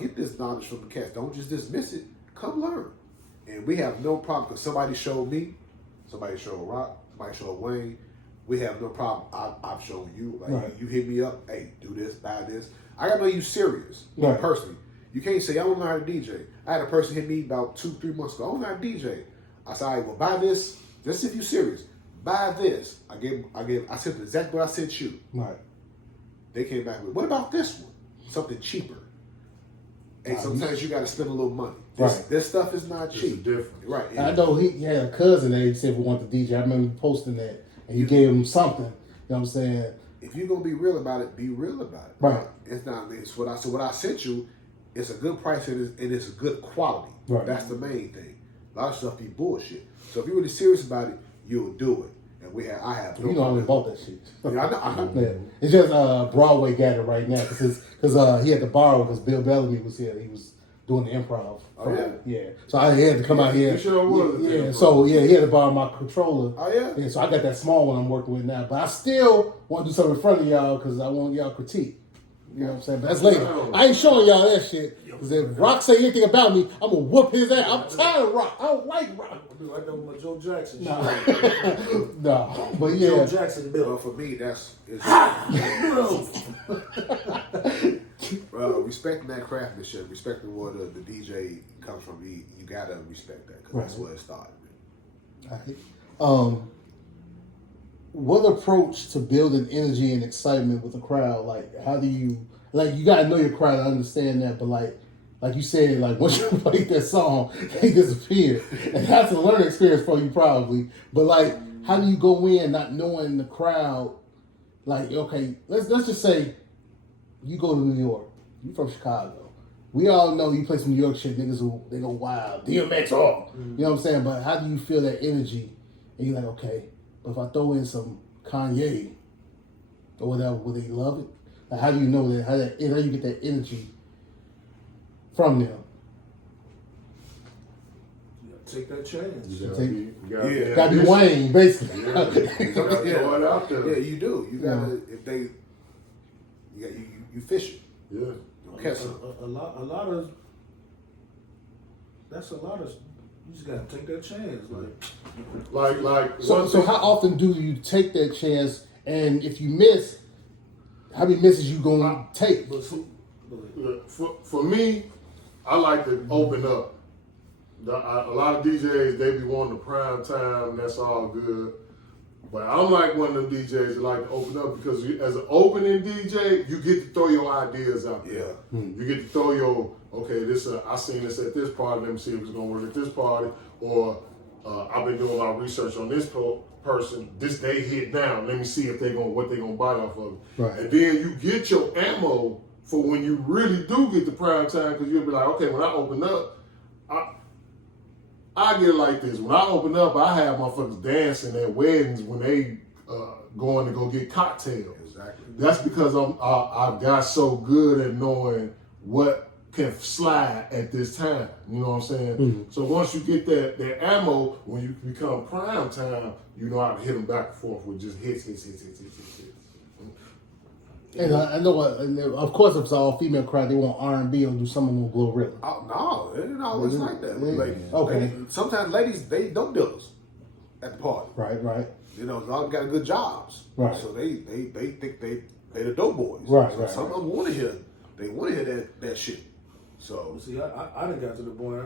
get this knowledge from the cats. Don't just dismiss it. Come learn. And we have no problem because somebody showed me, somebody showed Rock, somebody showed Wayne. We have no problem. I've shown you. Like you hit me up. Hey, do this, buy this. I gotta know you serious. Right. Personally, you can't say I don't know how to DJ. I had a person hit me about 2-3 months ago. I don't know how to DJ. I said, all right, well, buy this. Just if you're serious, buy this. I said exactly what I sent you. Right. They came back with, what about this one? Something cheaper. And sometimes you got to spend a little money. This stuff is not cheap. It's different. Right. I know he had a cousin that he said we want the DJ. I remember posting that, and you gave him something. You know what I'm saying? If you're gonna be real about it, be real about it. Right. It's not. It's what I sent you. It's a good price and it's a good quality. Right. That's the main thing. A lot of stuff be bullshit. So if you're really serious about it, you'll do it. And I have. No, you know, I only bought that shit. Yeah, I know. Yeah. It's just Broadway got it right now because he had to borrow because Bill Bellamy was here. He was doing the improv. Oh yeah. Yeah. So I had to come out here. You sure was. Yeah. So he had to borrow my controller. Oh yeah. Yeah. So I got that small one I'm working with now, but I still want to do something in front of y'all because I want y'all critique. You know what I'm saying? But that's later. I ain't showing y'all that shit. Because if Rock say anything about me, I'm going to whoop his ass. I'm tired of Rock. I don't like Rock. I'll be right there with my Joe Jackson. No. But yeah. Joe Jackson bill. Well, for me, respecting that craftsmanship, respecting where the DJ comes from, you got to respect that because that's where it started. Right. What approach to building energy and excitement with the crowd? Like, how do you, you got to know your crowd to understand that, but like you said, once you play that song, they disappear. And that's a learning experience for you probably. But how do you go in not knowing the crowd? Okay, let's just say you go to New York. You from Chicago. we all know you play some New York shit, they go wild. DMX all. Mm-hmm. You know what I'm saying? But how do you feel that energy? And you're like, okay, but if I throw in some Kanye or whatever, will they love it? Like, how do you know that? How do you get that energy from them? Take that chance. You Gotta be Wayne, basically. Yeah. You gotta throw it out there. Yeah, you do. You gotta if they, you fish it. Yeah. Catch it. A lot of. That's a lot of. You just gotta take that chance, Like. So how often do you take that chance? And if you miss, how many misses you gonna take? For me, I like to open up. A lot of DJs, they be wanting the prime time, that's all good. But I'm like one of them DJs that like to open up because as an opening DJ, you get to throw your ideas out there. Yeah. You get to throw your, okay, I seen this at this party, let me see if it's gonna work at this party. Or I've been doing my research on this person, this day hit down, let me see if what they gonna bite off of it. Right. And then you get your ammo for when you really do get the prime time, because you'll be like, okay, when I open up, I get it like this. When I open up, I have motherfuckers dancing at weddings when they going to go get cocktails. Exactly. That's because I've got so good at knowing what can slide at this time. You know what I'm saying? Mm-hmm. So once you get that ammo, when you become prime time, you know how to hit them back and forth with just hits. And I know, of course, if it's all female crowd, they want R&B or do something more Glorilla. Oh, no, it ain't always like that. Ladies. Okay. Sometimes ladies, they dope dealers at the party. Right. You know, a lot of them got good jobs. Right. So they think they the dope boys. Right, So right, some of them want to hear, that shit. So See, I done got to the point.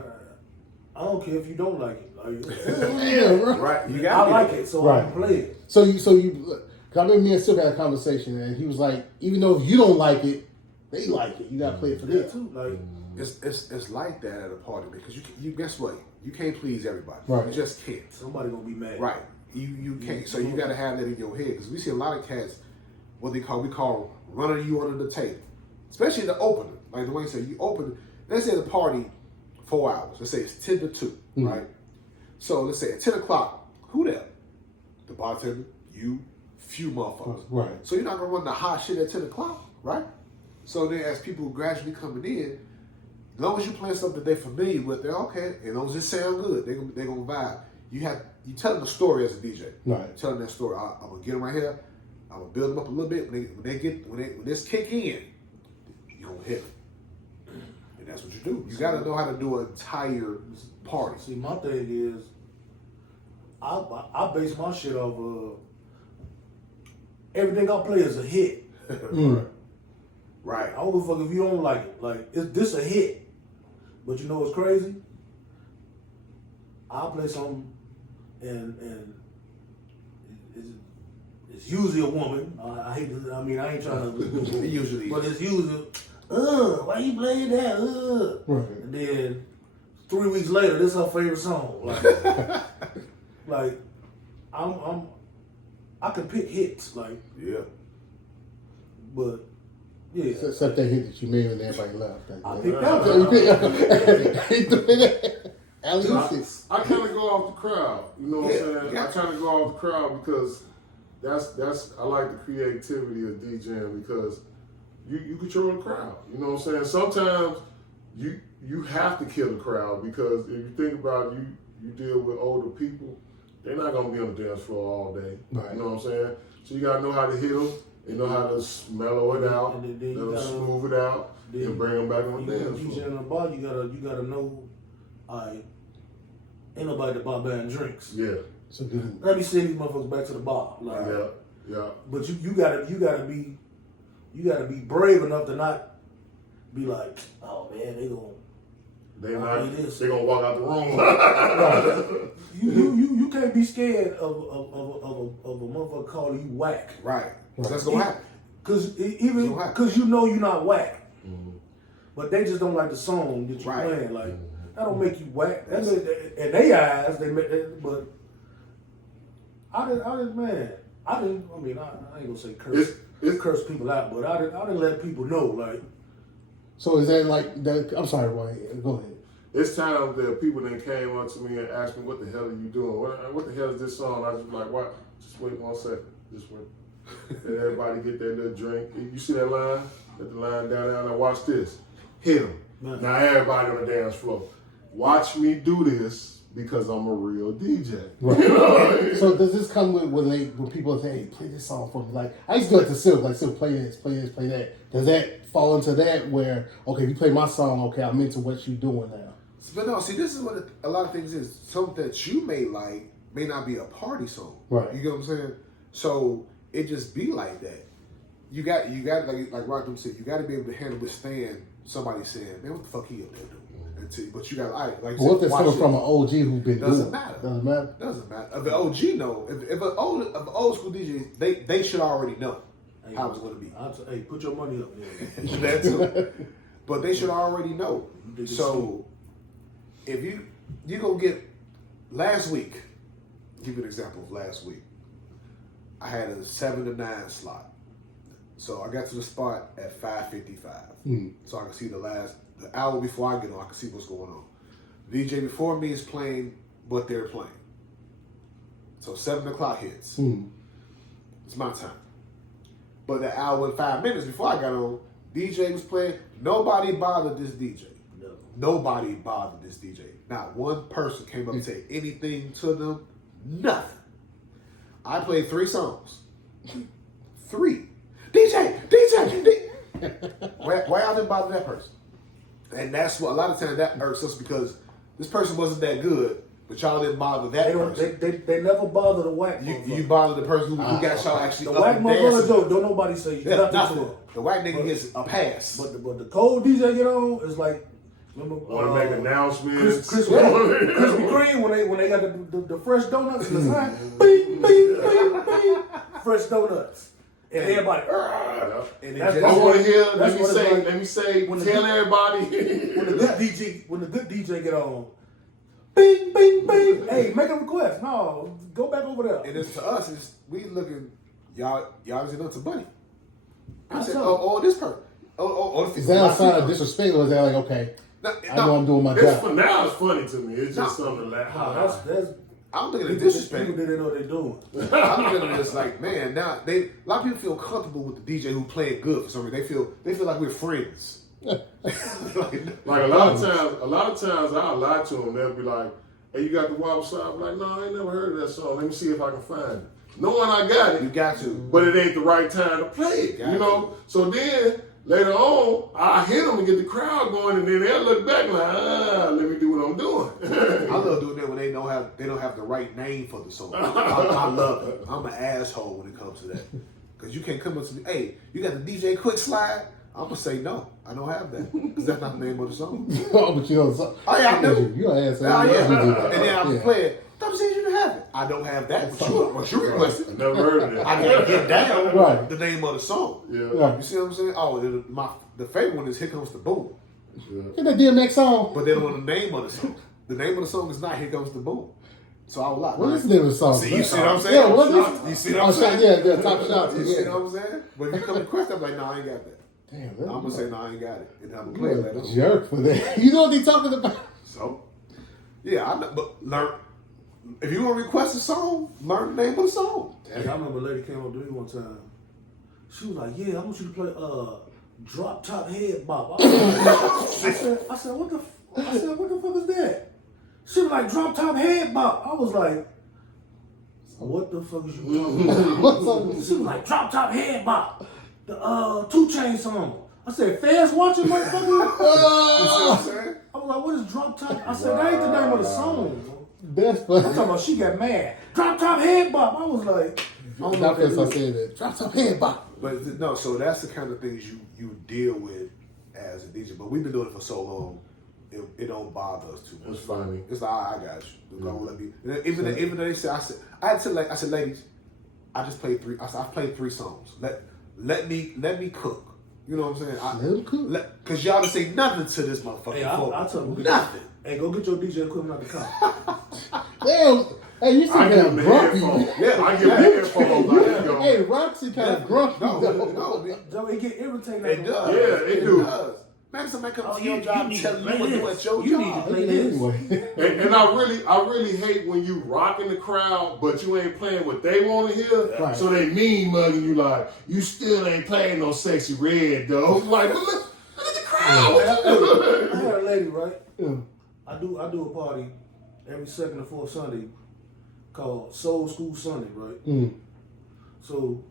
I don't care if you don't like it. right, you I got like it, so I can play it. So you. Cause I remember me and Silk had a conversation, and he was like, even though if you don't like it, they like it. You gotta play it for them too. Like it's like that at a party because you guess what? You can't please everybody. Right. You just can't. somebody gonna be mad. Right. You can't. So you got to have that in your head because we see a lot of cats, we call running you under the table, especially the opener. Like the way you say, you open. Let's say the party 4 hours. Let's say it's 10 to 2, right? So let's say at 10 o'clock, who there? The bartender, you, few motherfuckers. Right. So you're not gonna run the hot shit at 10 o'clock, right? So then as people gradually coming in, as long as you playing something that they're familiar with, they're okay. As long as it sound good, they're gonna vibe. You tell them a story as a DJ. Right. Tell them that story. I'm gonna get them right here. I'm gonna build them up a little bit. When this kick in, you gonna hit them. And that's what you do. You gotta know how to do an entire party. See, my thing is, I base my shit off of everything I play is a hit. Right. I don't give a fuck if you don't like it. Like, is this a hit? But you know what's crazy? I'll play something and it's usually a woman. I hate to, I ain't trying to. It usually is. But it's usually, why you playing that? Right. And then 3 weeks later, this is her favorite song. Like, I can pick hits, like, Yeah. but yeah. Except that hit that you made when everybody left. I picked that. I kind of go off the crowd. You know what I'm saying? Yeah. I kind of go off the crowd because that's I like the creativity of DJing because you control the crowd. You know what I'm saying? Sometimes you have to kill the crowd because if you think about it, you deal with older people, they're not gonna be on the dance floor all day. Right. You know what I'm saying? So you gotta know how to hit them. You know how to mellow it out, And then you let them gotta- smooth it out, and bring them back on the dance You floor. in a bar, you gotta know, ain't nobody to buy buying drinks. Yeah, So then, Let me send these motherfuckers back to the bar. Like, yeah. But you gotta be brave enough to not be like, oh man, They I not. mean, this- They gonna walk out the room. you can't be scared of a motherfucker calling you whack. Right. That's gonna happen. Cause you know you're not whack, but they just don't like the song that you're Right. playing. Like that don't make you whack. That in their eyes, they make that. But I ain't gonna say curse people out, but I didn't let people know like So is that like the? I'm sorry, Roy. Go ahead. It's time that people then came up to me and asked me, "What the hell are you doing? What the hell is this song?" I was just like, "What? Just wait 1 second. Just wait." And everybody get their little drink. You see that line? Let the line down there. Now watch this. Hit them. Now everybody on the dance floor. Watch me do this because I'm a real DJ. Right. You know? So does this come with when people say, "Hey, play this song for me"? Like I used to go to Silk, like Silk, play this, play that. Does that fall into that where okay, if you play my song, okay, I'm into what you're doing now? But no, see, this is what a lot of things is. Something that you may like may not be a party song. Right. You get what I'm saying? So it just be like that. You got like Rock said, you got to be able to withstand somebody saying, "Man, what the fuck he up there doing?" But you got like. What if it's coming from an OG who's been doesn't doing? Matter. Doesn't matter. Doesn't matter. If the OG know, if an old school DJ, they should already know how it's going to be. Hey, put your money up there. That too. But they should already know. So if you gonna get last week, give you an example of last week. I had a 7 to 9 slot. So I got to the spot at 5:55. So I can see the hour before I get on, I can see what's going on. DJ before me is playing what they're playing. So 7 o'clock hits. It's my time. But the hour and 5 minutes before I got on, DJ was playing. Nobody bothered this DJ. No. Nobody bothered this DJ. Not one person came up and said anything to them. Nothing. I played 3 songs. 3. DJ. Why y'all didn't bother that person? And that's what a lot of times that irks us because this person wasn't that good, but y'all didn't bother that person. They never bother the whack. You bother the person who got y'all actually the up whack and motherfucker dancing. don't nobody say Yeah, nothing to him. the whack nigga gets a pass. But the cold DJ get on is like remember Want to make announcements? Krispy Kreme when they got the fresh donuts in the sign, bing, bing, bing, bing, fresh donuts, and everybody. And I want to hear. Let me say. Tell everybody. when the good DJ get on, bing, bing, bing. Hey, make a request. No, go back over there. And it's to us, we looking y'all is enough to buddy. I said, so. this person. Is that a sign of disrespect or is that like okay? I know I'm doing my This job. for now is funny to me. It's just something to laugh. That's I'm looking at people disrespect. didn't know what they're doing. I'm looking at this like, man, now a lot of people feel comfortable with the DJ who playing good for some reason. They feel like we're friends. Like a lot of times I'll lie to them. They'll be like, "Hey, you got the Wild Side?" I'm like, "No, I ain't never heard of that song. Let me see if I can find it." Knowing I got it, You got to. but it ain't the right time to play it. You know. So then later on, I hit them and get the crowd going, and then they'll look back like, let me do what I'm doing. I love doing that when they don't have the right name for the song. I love it. I'm an asshole when it comes to that. Because you can't come up to me, hey, you got the DJ Quick Slide? I'm going to say no. I don't have that. Because that's not the name of the song. Oh, but you know the song. Oh, yeah, I do. You're an asshole. Oh, yeah. And And then I'm playing, I'm saying you didn't have it. I don't have that. What you requested. I never heard of that. I gotta get down Right. the name of the song. Yeah. You see what I'm saying? Oh, the favorite one is Here Comes the Boom. Get that DMX song. But they don't know the name of the song. The name of the song is not Here Comes the Boom. So I was like, What is the name of the song? See, you see what I'm saying? Yeah, what is You see what I'm saying? Yeah, top shots. You see Yeah. what I'm saying? But if you come to question, I'm like, no, I ain't got that. Damn, I'm gonna say, no, I ain't got it. And I'm gonna play it You're later a on. jerk for that. You know what they talking about? So, yeah, I know, but learn. If you want to request a song, learn the name of the song. Hey, I remember a lady came up to me one time. She was like, "Yeah, I want you to play Drop Top Head Bop." I said, what the fuck is that? She was like, "Drop Top Head Bop." I was like, "What the fuck is you talking about?" What song? She was like, "Drop Top Head Bop," the 2 Chainz song. I said, "Fast watching, motherfucker." You see what I'm saying? I was like, "What is Drop Top?" I said, "That ain't the name of the song." That's I'm funny. talking about she got mad. Drop Top Head Bop. I was like, I don't know Not what first that I is. said that. Drop top head bop. But no, so that's the kind of things you deal with as a DJ. But we've been doing it for so long, it don't bother us too much. It's funny. It's like, I got you. Don't let me. Even though they said, I said, ladies, I just played 3. I played 3 songs. Let me cook. You know what I'm saying? Let him cook. Cause y'all didn't say nothing to this motherfucker. Hey, I'll tell you. Nothing. Hey, go get your DJ equipment out the car. Damn. Hey, you seem I kind give of him the grumpy. headphones. Yeah. I give him the headphones. Like, yo. Hey, Roxy kind of grumpy. No, though. no. Joe, it get irritating. It does. Yeah, it do. does. Man, somebody come to you- your job you telling need you to what play do at your this. You need job. to play this. Anyway. And I really hate when you rocking the crowd, but you ain't playing what they want to hear. Right. So they mean mugging you like, you still ain't playing no Sexy Red, though. Like, look at the crowd. What you doing? I had a lady, right? Yeah. I do a party every second and fourth Sunday called Soul School Sunday, right? Mm. So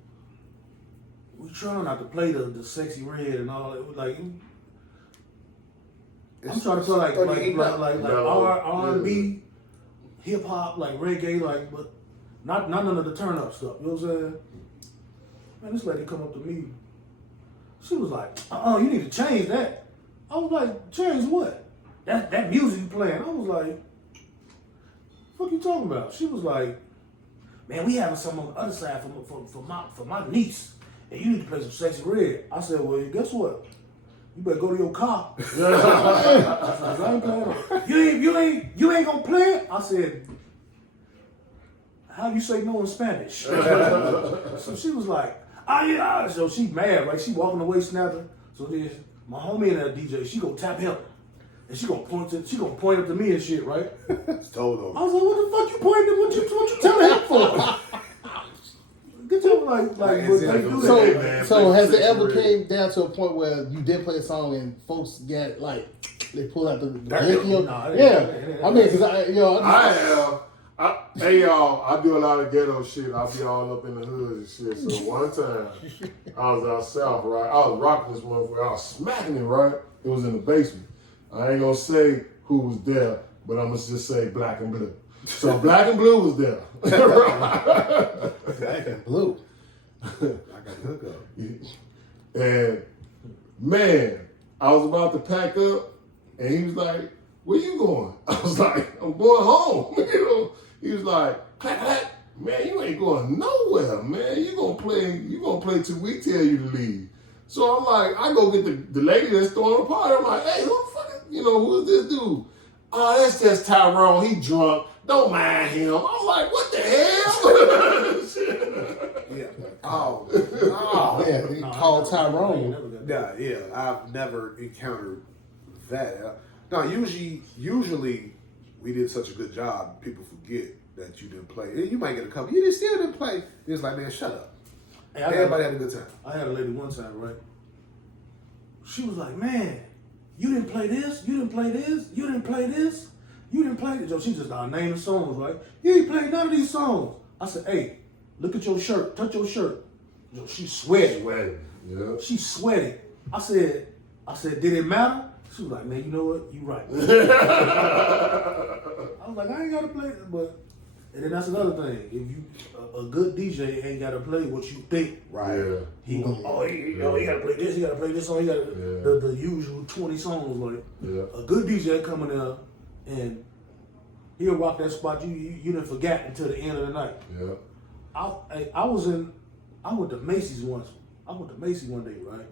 we trying not to play the Sexy Red and all that. Like I'm trying to play like R&B, hip hop, like reggae, like but not none of the turn up stuff. You know what I'm saying? Man, this lady come up to me. She was like, you need to change that. I was like, change what? That music you playing. I was like, fuck you talking about? She was like, man, we having some on the other side for my niece. And you need to play some Sexy Red. I said, well, guess what? You better go to your car. I said, I ain't playing. You ain't gonna play it? I said, how do you say no in Spanish? So she was like, yeah. So she mad, right? She walking away snapping. So then my homie and that DJ, she gonna tap him. And she gonna point up to me and shit, right? It's told on. I was like, what the fuck you pointing at? What you telling him for? Get your like what they do that. So has it ever came down to a point where you did play a song and folks get like they pull out the blinky? I mean, cause Hey y'all, I do a lot of ghetto shit. I be all up in the hood and shit. So one time, I was out south, right? I was rocking this motherfucker. I was smacking it, right? It was in the basement. I ain't gonna say who was there, but I'm gonna just say Black and Blue. So Black and Blue was there. Black and Blue. I got the hookup. And man, I was about to pack up, and he was like, "Where you going?" I was like, "I'm going home." You know, he was like, "Clack, clack." Man, you ain't going nowhere, man. You gonna play till we tell you to leave. So I'm like, I go get the lady that's throwing a party. I'm like, hey, who the fuck, who's this dude? Oh, that's just Tyrone. He drunk. Don't mind him. I'm like, what the hell? Yeah. Oh, Yeah, he called Tyrone. yeah. I've never encountered that. No, usually we did such a good job, people forget that you didn't play. You might get a couple. You still didn't play. It's like, man, shut up. Hey, Everybody had a good time. I had a lady one time, right? She was like, man, you didn't play this, you didn't play this, you didn't play this, you didn't play this. Yo, she just naming songs, right? You ain't played none of these songs. I said, hey, look at your shirt, touch your shirt. Yo, she sweaty. Yeah. She sweaty. I said, did it matter? She was like, man, you know what? You right. I was like, I ain't gotta play it, but and then that's another thing. If you a good DJ ain't gotta play what you think. Right. Yeah. He gotta play this, he gotta play this song, he gotta the usual 20 songs. Like a good DJ coming in and he'll rock that spot you didn't forget until the end of the night. Yeah. I went to Macy's once. I went to Macy's one day, right?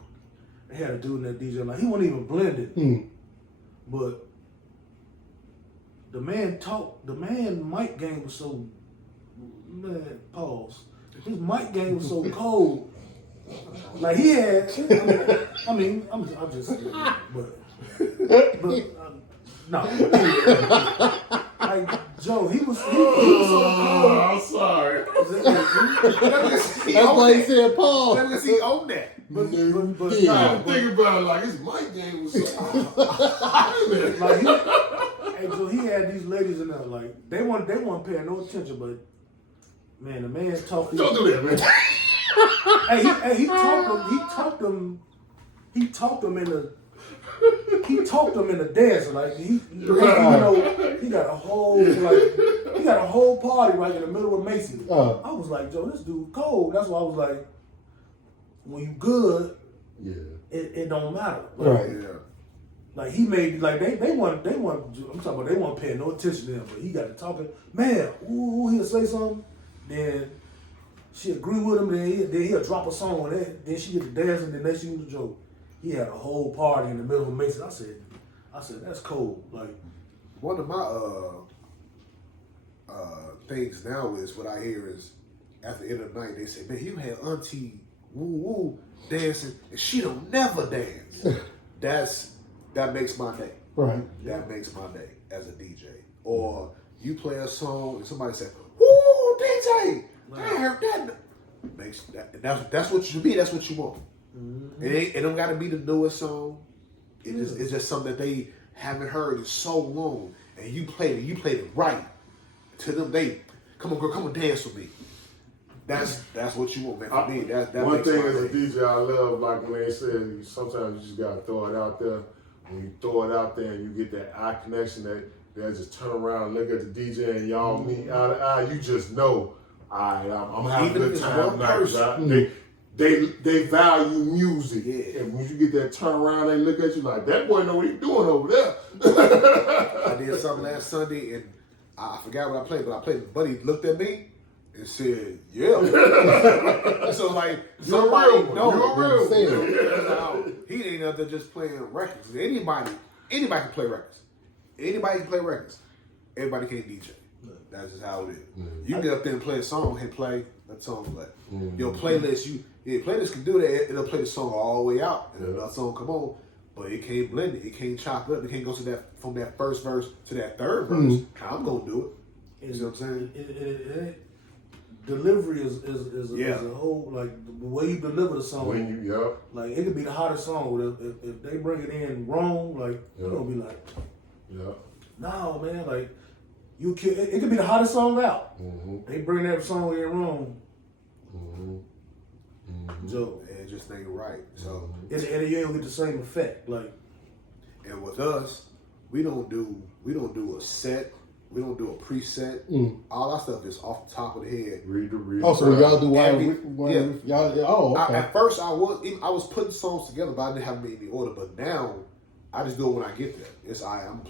They had a dude in that DJ, like he wasn't even blended. But the man mic game was so, man, pause. His mic game was so cold. Like he had, I'm just, no. Like Joe, he was so cold. I'm sorry. That's why he said Paul. Let me see on that. But Think about it, like his mic game was so like so he had these ladies in there, like they weren't paying no attention, but man, the man talked. Don't do that, man. He talked them in the dance, like he got a whole party right in the middle of Macy's. I was like, Joe, this dude cold. That's why I was like, when you good, it don't matter. Like, Right. Yeah. Like he made like they want I'm talking about they weren't paying no attention to him, but he got to talking, man, he'll say something, then she agree with him, then he'll drop a song, and then she get to dancing, then next thing you know, he had a whole party in the middle of Mason. I said that's cold. Like One of my things now is what I hear is at the end of the night they say, man, you had Auntie Woo Woo dancing and she don't never dance. That's that makes my day. Right. That makes my day as a DJ. Or you play a song and somebody says, "Woo, DJ, I heard that." That's what you should be. That's what you want. It don't got to be the newest song. It's just something that they haven't heard in so long, and you played it right. To them, they come on, girl, come on, dance with me. That's what you want, man. For me, that one makes thing my as a day. DJ I love, like when they said sometimes you just gotta throw it out there. When you throw it out there and you get that eye connection, that they just turn around and look at the DJ and y'all meet eye to eye, you just know, all right, I'm having Even a if good it's time one tonight. person. They value music. Yeah. And when you get that turn around, they look at you like, that boy know what he's doing over there. I did something last Sunday and I forgot what I played, but I played. Buddy looked at me and said, "Yeah." So like somebody You're a real knows. one. He ain't out there just playing records. Anybody can play records. Anybody can play records. Everybody can't DJ. That's just how it is. You can get up there and play a song, hit play, let the song play. Your playlist, playlist can do that. It'll play the song all the way out, and another song come on, but it can't blend it. It can't chop it up. It can't go to that from that first verse to that third verse. How I'm gonna do it? You know what I'm saying? Delivery is a whole, like the way you deliver the song. Like it could be the hottest song, but if they bring it in wrong, like you're gonna be like, no man, like it could be the hottest song out. They bring that song in wrong. So it just ain't right. So and you don't get the same effect. Like, and with us, we don't do a set. We don't do a preset. All our stuff is off the top of the head. Oh, so y'all do y'all? Okay. At first, I was putting songs together, but I didn't have them in the order. But now, I just do it when I get there. It's I'm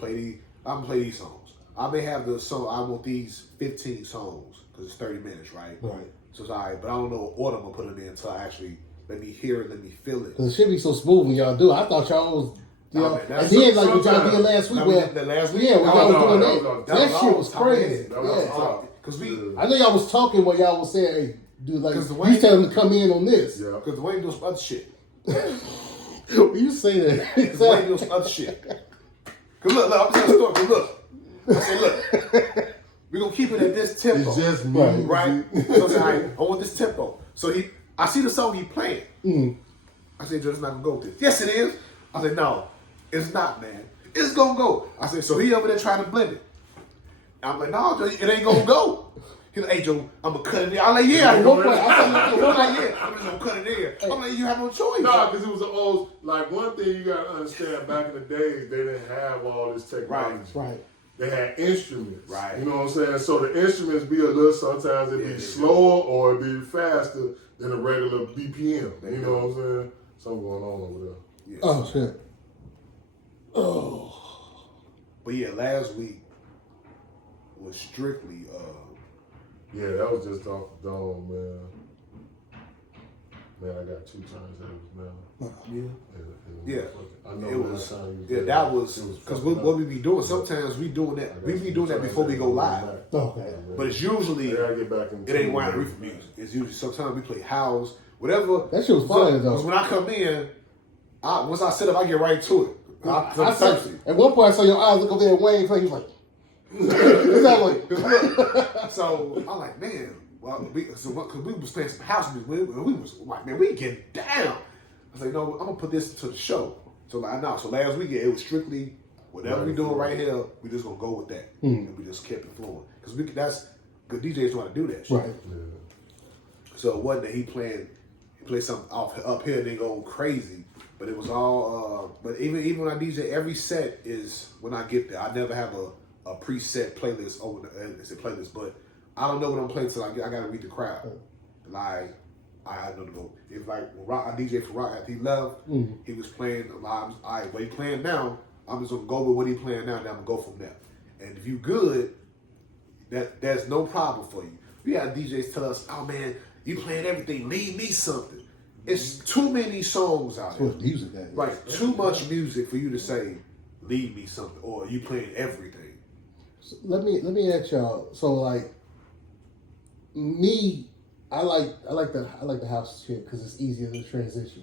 gonna play these songs. I may have the song. I want these 15 songs because it's 30 minutes, right? Right. So it's all right, but I don't know what order I'm gonna put them in until I actually let me hear it, let me feel it. Because it should be so smooth when y'all do it. I thought y'all was. And that's then, like what y'all did last week, yeah, when y'all was doing that shit was crazy. Because I know y'all was talking while y'all was saying, "Hey, dude, like you tell them to come in on this." Yeah, because Dwayne doing some other shit. You say that? Dwayne doing some other shit. Cause look, I'm telling a story. Cause look, I said, look, we're gonna keep it at this tempo. It's just me, right? So I said, I want this tempo. So I see the song he playing. I said, "Just not gonna go with this." Yes, it is. I said, "No, it's not, man. It's gonna go." I said, so he over there trying to blend it. I'm like, "No, Joe, it ain't gonna go." He's like, "Hey, Joe, I'm gonna cut it in." I'm like, "Yeah, I'm gonna cut it. I'm just gonna cut it in." I'm like, "You have no choice." No, because it was an old, like one thing you gotta understand, back in the days, they didn't have all this technology. Right. They had instruments. Right. You know what I'm saying? So the instruments be a little, sometimes it'd be slower or it'd be faster than a regular BPM. You know what I'm saying? Something going on over there. Yeah. Oh, shit. Oh. But yeah, last week was strictly yeah, that was just off the dome, man. Man, I got 2 turntables now. Yeah. I know it was, time that was because what we be doing. Sometimes we doing that. We be doing that before we go live. Okay. But it's usually it ain't wine reefer music. It's usually sometimes we play house, whatever. That shit was fun though. Because when I come in, once I set up, I get right to it. I'm thirsty. At one point, I saw your eyes look over there at Wayne play. He was like, so I'm like, man. Well, because we was playing some house music, we was like, man, we getting down. I was like, no, I'm gonna put this to the show. So like, no. So last weekend it was strictly whatever we doing right here. We just gonna go with that, and we just kept it flowing because that's good. DJs know how to do that shit. Right. Yeah. So it wasn't that he played something up here and then go crazy, but it was all. But even when I DJ, every set is when I get there. I never have a preset playlist over it's a playlist, but I don't know what I'm playing until I gotta read the crowd. Like I know to go. If like when I DJ for Rock after he left, he was playing a lot. What he playing now, I'm just gonna go with what he playing now. Then I'm gonna go from there. And if you good, there's no problem for you. We had DJs tell us, "Oh man, you playing everything. Leave me something." It's too many songs out there. Music, that is. Right, too much music for you to say, "Leave me something," or you playing everything. So let me ask y'all. So like me, I like the house shit because it's easier to transition.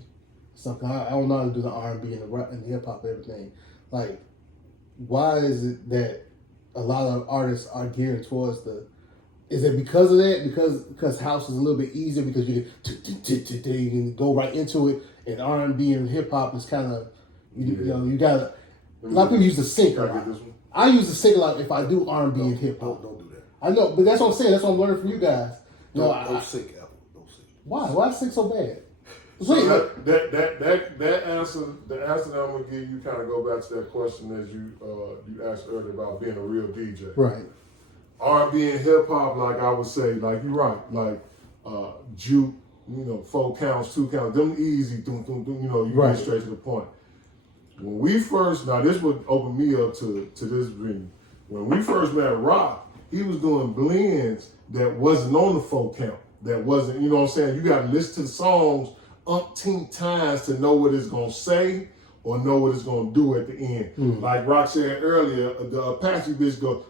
Something I don't know how to do the R&B and the hip hop everything. like, why is it that a lot of artists are geared towards the? Is it because of that? Because house is a little bit easier because you can go right into it, and R&B and hip hop is kind of you know you gotta. A lot of people use the sync a lot. I use the sync a lot if I do R&B and hip hop. Don't do that. I know, but that's what I'm saying. That's what I'm learning from you guys. Don't sync, Apple. Don't sync. Why? Why is sync so bad? So that answer, the answer that I'm gonna give you, kind of go back to that question as you asked earlier about being a real DJ. Right. R&B and hip hop, like I would say, like you're right, like juke, 4 counts, 2 counts, them easy, you right. get straight to the point. When we first, now this would open me up to this venue. When we first met Rock, he was doing blends that wasn't on the 4 count. That wasn't, you know what I'm saying? You got to listen to the songs umpteen times to know what it's going to say or know what it's going to do at the end. Mm. Like Rock said earlier, the Apache bitch goes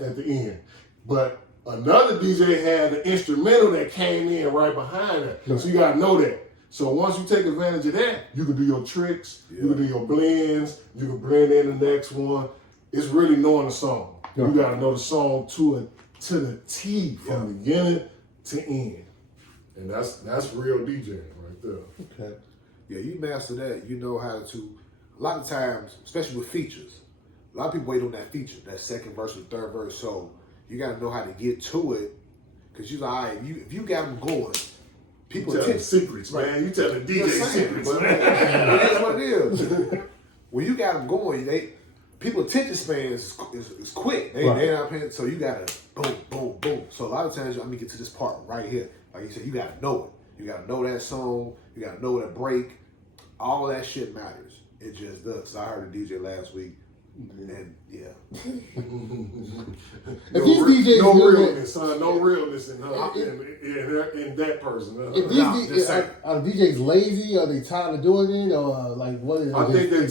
at the end. But another DJ had an instrumental that came in right behind that. Right. So you got to know that. So once you take advantage of that, you can do your tricks, you can do your blends, you can blend in the next one. It's really knowing the song. Yeah. You gotta know the song to the T from beginning to end. And that's real DJing right there. Okay. Yeah, you master that, you know how to, a lot of times, especially with features, a lot of people wait on that feature, that second verse or third verse, so you gotta know how to get to it, because you're like, all right, if you got them going, people you telling secrets, right. Man. You telling DJ secrets, but man. That's what it is. When you got them going, people attention span is quick. They not paying, so you gotta boom, boom, boom. So a lot of times, I'm gonna get to this part right here. Like you said, you gotta know it. You gotta know that song. You gotta know that break. All that shit matters. It just does. 'Cause I heard a DJ last week, and yeah. No realness, son. No realness in that person. If these are DJs lazy? Are they tired of doing it? Or like what is it? I think that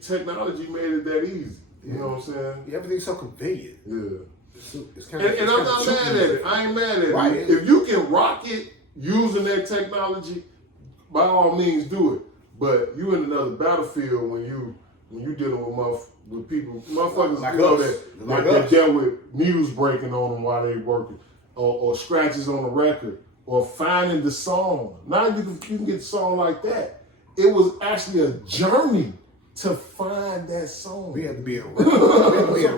technology made it that easy. You know what I'm saying? Yeah, everything's so convenient. Yeah. It's kind of, and I'm not mad at it. I ain't mad at it. Right. If you can rock it using that technology, by all means do it. But you in another battlefield when you dealing with people, motherfuckers like that dealt with needles breaking on them while they working, or scratches on the record, or finding the song. Now you can get the song like that. It was actually a journey to find that song. We had to be in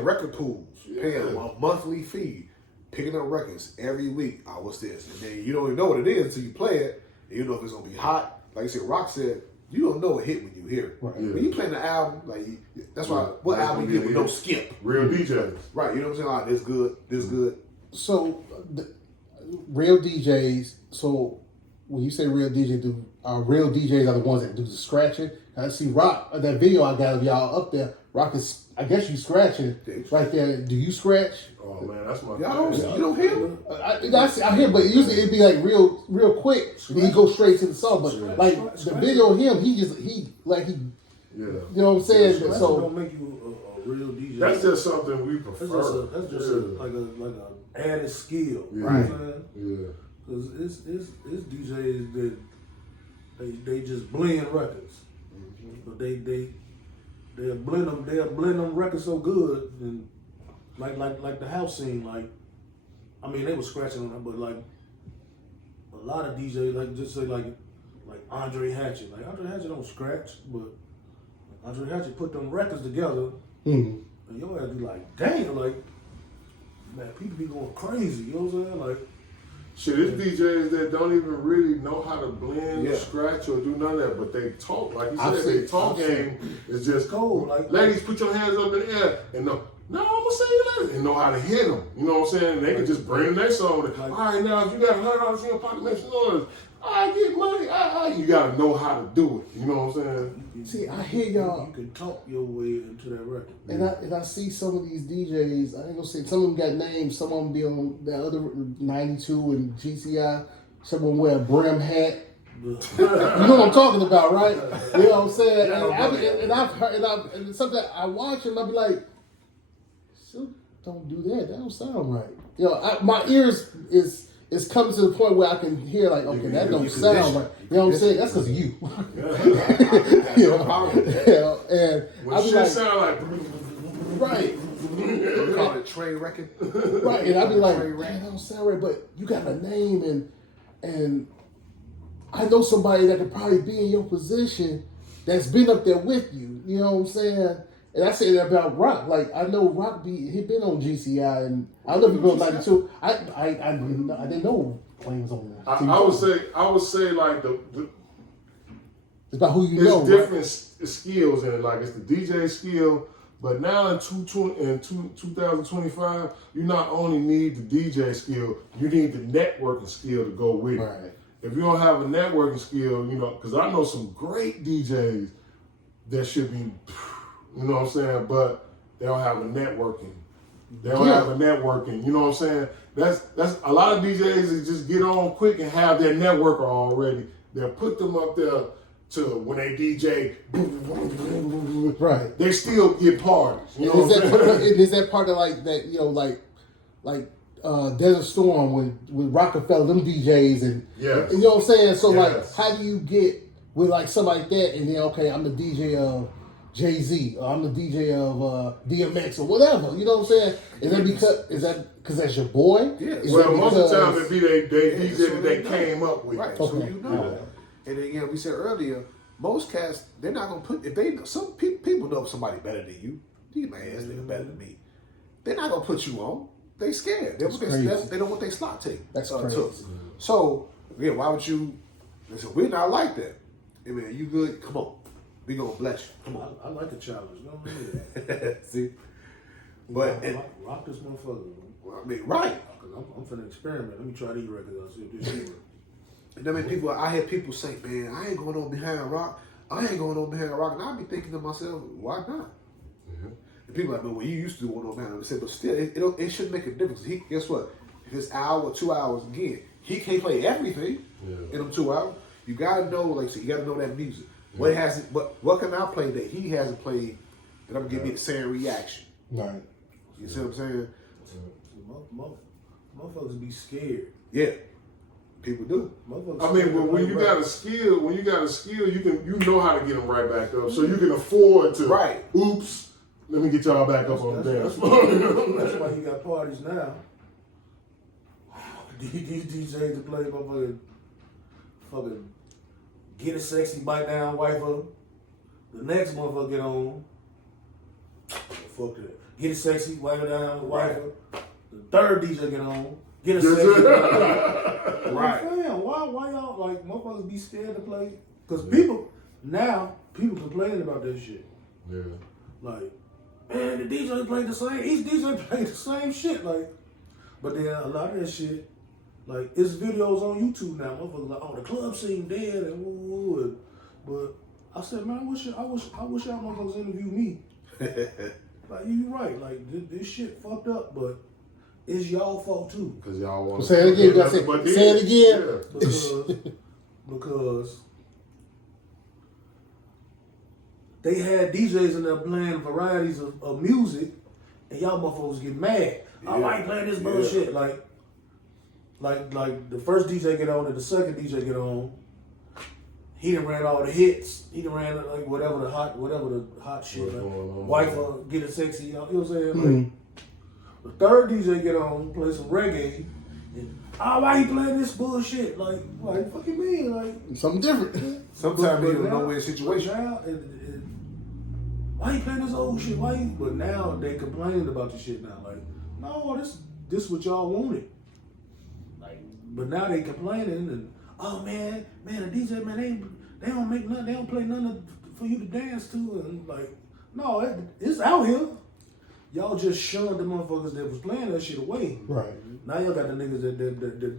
record pools, paying a monthly fee, picking up records every week. Oh, what's this? And then you don't even know what it is until you play it. And you know if it's gonna be hot. Like I said, Rock said, you don't know a hit when you hear it. Right. Yeah. When you playing the album, like that's why what album you get with no skip. Real DJs. Right, you know what I'm saying? Like, this good, this good. So, real DJs. So, when you say real DJ, real DJs are the ones that do the scratching? I see Rock, that video I got of y'all up there. Rock is, I guess you scratching right there. Do you scratch? Oh man, that's my. Y'all you don't hear him? I hear, but usually it'd be like real quick. Then he go straight to the song. But like the video of him, he you know what I'm saying? That So don't make you a real DJ. That's just something we prefer. That's just like a added skill, Yeah. right? You know what I'm saying? Yeah. Because it's DJs that they just blend records, but they'll blend them records so good, and like the house scene, like I mean they were scratching on it, but like a lot of DJs like just say like Andre Hatchett, like Andre Hatchett don't scratch, but Andre Hatchett put them records together, and your ass be like, damn, like man, people be going crazy, you know what I'm saying, like. Shit, it's DJs that don't even really know how to blend, scratch, or do none of that, but they talk. Like you said, their talk game is just cold. Like, ladies, put your hands up in the air and no, I'm gonna say you later, and know how to hit them. You know what I'm saying? And they can just bring their song. All right, now if you got $100 in your pocket, make some noise. I get money. You gotta know how to do it. You know what I'm saying? See, I hear y'all. You can talk your way into that record. And I see some of these DJs, I ain't gonna say, some of them got names, some of them be on the other 92 and GCI, some of them wear a brim hat. You know what I'm talking about, right? You know what I'm saying? And I've heard, and sometimes I watch them, I be like, still don't do that. That don't sound right. You know, my ears is it's coming to the point where I can hear like, okay, that don't sound right. You know what I'm saying? That's because of you. You know, and When I be shit like, sound like right. We call it train wrecking. Right, and I'd be like, man, that don't sound right, but you got a name, and I know somebody that could probably be in your position that's been up there with you. You know what I'm saying? And I say that about Rock. Like, I know Rock he been on GCI, and I love you, bro. 92. I didn't know Wayne was on there. I would say like the it's about who you it's know. different Right? skills in it. Like it's the DJ skill, but now in 2025, you not only need the DJ skill, you need the networking skill to go with it. Right. If you don't have a networking skill, you know, because I know some great DJs that should be, you know what I'm saying, but they don't have a networking. They don't have a networking. You know what I'm saying? That's a lot of DJs that just get on quick and have their networker already. They'll put them up there to when they DJ. Right. They still get parties. You know what I'm saying? Is that part of like that? You know, like Desert Storm with Rockefeller, them DJs, and Yes. you know what I'm saying. So Yes. like, how do you get with like somebody like that, and then okay, I'm the DJ of Jay-Z, or I'm the DJ of DMX, or whatever. You know what I'm saying? Is that because that's your boy? Yeah. Is Well, that most of the time because- it be they DJ so that they know. came up with. Right, Okay. so you know. And then, again, we said earlier, most cats, they're not going to put, if they, some people know somebody better than you. These my ass nigga better than me. They're not going to put you on. They scared. They don't want their slot take. That's crazy. Took. So, yeah, why would you, listen, we're not like that. Hey, man, you good? Come on. We going to bless you. Come on. I like a challenge. You know what I mean? See? But, rock this motherfucker. I mean, right. Cause I'm finna experiment. Let me try these records out. See if this shit work. And I mean, I had people say, man, I ain't going on behind rock. And I be thinking to myself, why not? Mm-hmm. And people like, man, well, you used to do one on behind. I said, but still, it should make a difference. Guess what? If it's hour, 2 hours, again, he can't play everything in them 2 hours. You gotta know, like I said, you gotta know that music. What can I play that he hasn't played that I'm gonna give me the same reaction? Right. You see what I'm saying? Motherfuckers be scared. Yeah. People do. I mean, but when you got a skill, you know how to get them right back up, so you can afford to. Right. Oops. Let me get y'all back up on the dance floor. That's why you got parties now. These DJs that play fucking get it sexy, bite down, wife up. The next motherfucker get on. Fuck that. Get it sexy, wipe it down, wife up. The third DJ get on. Get it sexy. Right. Man, why y'all like motherfuckers be scared to play? Because people complaining about that shit. Yeah. Like, man, the DJ played the same. Each DJ played the same shit. Like, but then a lot of that shit, like, it's videos on YouTube now. Motherfuckers like, oh, the club scene dead and woo. But I said, man, I wish y'all motherfuckers interview me. Like, you right. Like, this shit fucked up, but it's y'all fault too. Because y'all want to Say it again. You gotta say it again. Yeah. Because they had DJs in there playing varieties of music, and y'all motherfuckers get mad. Oh, I ain't playing this bullshit. Like the first DJ get on and the second DJ get on. He done ran all the hits. He done ran like whatever the hot shit. Like, wife get it sexy. You know what I'm saying? Like, the third DJ get on, play some reggae, and why he playing this bullshit? Like, what the fuck you mean? Like Something different. Sometimes but you don't now- know where the situation. but now, why you playing this old shit? But now they complaining about the shit now. Like, no, this what y'all wanted. Like, but now they complaining and oh man, the DJ man they don't make nothing. They don't play nothing for you to dance to and like no, it's out here. Y'all just shunned the motherfuckers that was playing that shit away. Right. Now y'all got the niggas that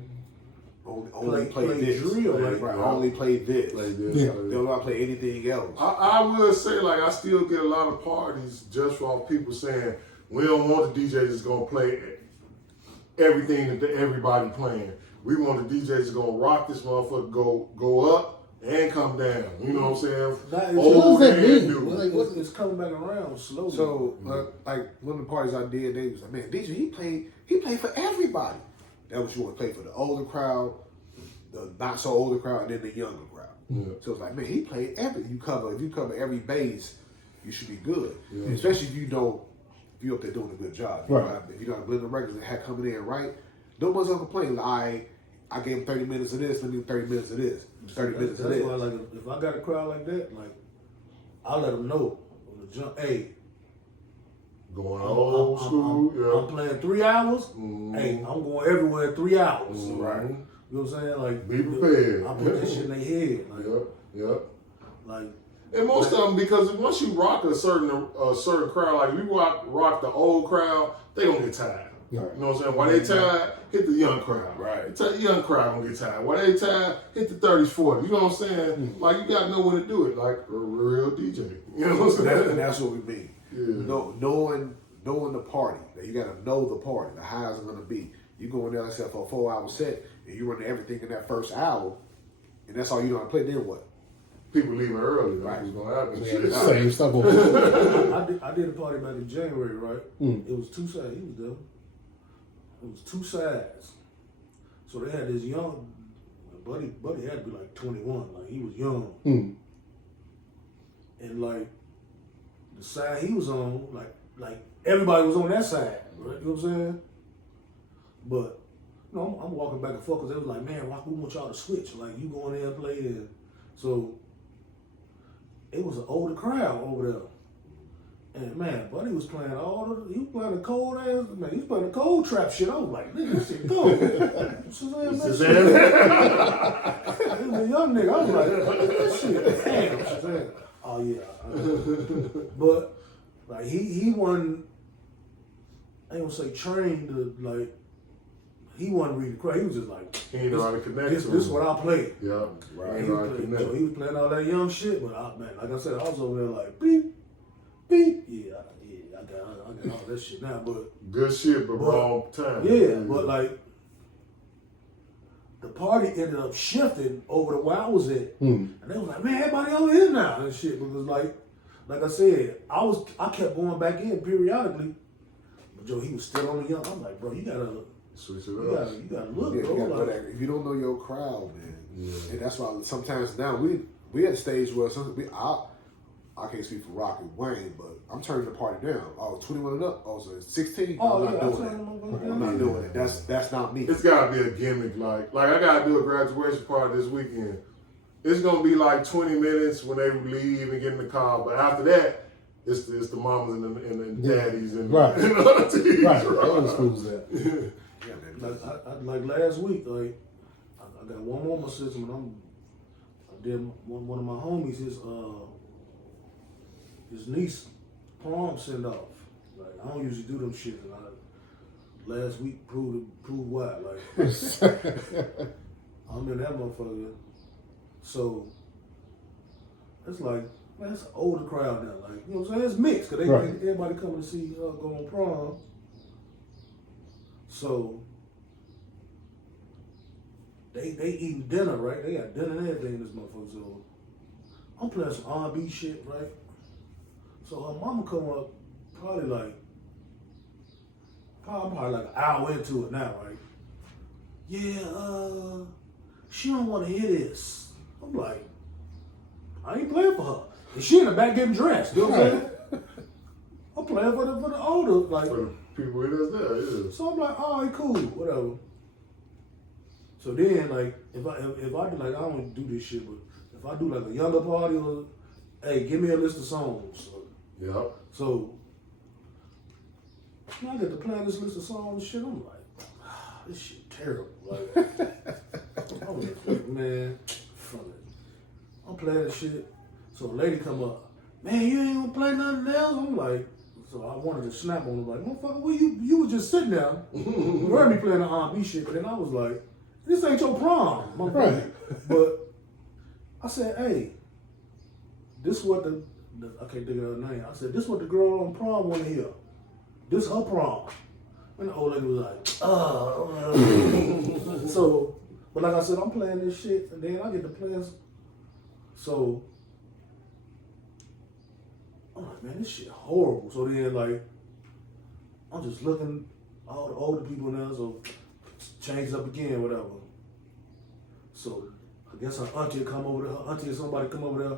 Only play this. drill. Like, Only play this. Like this. Yeah. They don't play anything else. I would say, like, I still get a lot of parties just from people saying, we don't want the DJ that's going to play everything that everybody playing. We want the DJ that's going to rock this motherfucker, go up and come down. You know what I'm saying? That is- What does that and mean? new. Like, it's coming back around slowly. So, like one of the parties I did, they was like, man, DJ, he played for everybody. That was you want to play for the older crowd, the not so older crowd, and then the younger crowd. Yeah. So it's like, man, he played every. If you cover every base, you should be good. Yeah. And especially if you up there doing a good job. If you don't blend the records and have coming in right, nobody's gonna complain. Like, I gave him 30 minutes of this, let me give 30 minutes of this, 30 minutes of this. That's why, like, if I got a crowd like that, like, I let them know on the jump. Hey, Going old school. I'm playing 3 hours. Mm-hmm. Hey, I'm going everywhere 3 hours. Mm-hmm. Right. You know what I'm saying? Like, Be prepared. I put this shit in their head. Like, Yep. like, And most of them, because once you rock a certain crowd, like if you rock the old crowd, they gonna get tired. You know what I'm saying? While they tired, hit the young crowd. Right. The young crowd gonna get tired. While they tired, hit the 30s, 40s. You know what I'm saying? Like you gotta know when to do it, like a real DJ. You know what I'm saying? And that's what we mean. Yeah. Knowing the party. That you gotta know the party. The highs are gonna be. You go in there except for a 4-hour set, and you run everything in that first hour, and that's all you know how to play. Then what? People leaving early. Right. What's gonna happen? Same stuff over. I did a party back in January, right? It was 2 sides. He was there. It was 2 sides. So they had this young buddy had to be like 21, like he was young. And like the side he was on, like everybody was on that side, right? You know what I'm saying? But you know, I'm walking back and forth because they was like, man, we want y'all to switch. Like you go in there and play, and so it was an older crowd over there. And man, Buddy was playing he was playing the cold ass, man, he was playing the cold trap shit. I was like, nigga, this shit cold. Shazam, that he was a young nigga. I was like, this shit, damn, Shazam. Oh yeah. But like he wasn't, I ain't gonna say trained to like, he wasn't reading the crowd. He was just like, He ain't know how to connect. this is what I play. Yeah. Right. So he was playing all that young shit, but man, like I said, I was over there like beep, beep. Yeah, I got all that shit now, but Good shit, but wrong time. yeah, but like the party ended up shifting over to where I was at, and they was like, man, everybody over here now and shit, because like I said, I kept going back in periodically, but Joe, he was still on the young. I'm like, bro, you gotta switch it up. You gotta look, Yeah, bro. you gotta know Like, that. If you don't know your crowd, man, and that's why sometimes now we at a stage where I can't speak for Rock and Wayne, but I'm turning the party down. Oh, 21 and up. Oh, so it's 16. Oh, I'm yeah, not doing that. I'm not doing it. That's not me. It's gotta be a gimmick. Like I gotta do a graduation party this weekend. It's gonna be like 20 minutes when they leave and get in the car, but after that, it's the mamas and the daddies and Right. and the aunties. Right. Old school's that. Yeah, man. like last week, like I got one more in my system, and I did one of my homies his niece prom send off. Like I don't usually do them shit, and last week proved why. Like I'm in that motherfucker. So it's like, man, it's an older crowd now. Like, you know what I'm saying? It's mixed because everybody coming to see her go on prom. So they eating dinner, right? They got dinner and everything in this motherfucker. So I'm playing some R&B shit, right? So her mama come up probably like an hour into it now, right? Yeah, she don't want to hear this. I'm like, I ain't playing for her. And she in the back getting dressed. You know what I'm saying? I'm playing for the older, like. For the people with us there, yeah. So I'm like, all right, cool, whatever. So then, like, if I do, like, I don't do this shit, but if I do like a younger party, or hey, give me a list of songs. Yep. So when I get to playing this list of songs and shit, I'm like, this shit terrible. Like, I'm like, man, fuck it. I'm playing this shit. So a lady come up, man, you ain't gonna play nothing else? I'm like, so I wanted to snap on her, like, motherfucker, well, you was just sitting there. You heard me playing the R&B shit, but then I was like, this ain't your prom, motherfucker. Right. But I said, hey, this what the I can't think of her name. I said, this what the girl on prom want to hear. This her prom. And the old lady was like, So, but like I said, I'm playing this shit, and then I get to play. So, I'm like, man, this shit horrible. So then, like, I'm just looking all the older people now. So changed up again, whatever. So I guess her auntie come over there, her auntie or somebody come over there.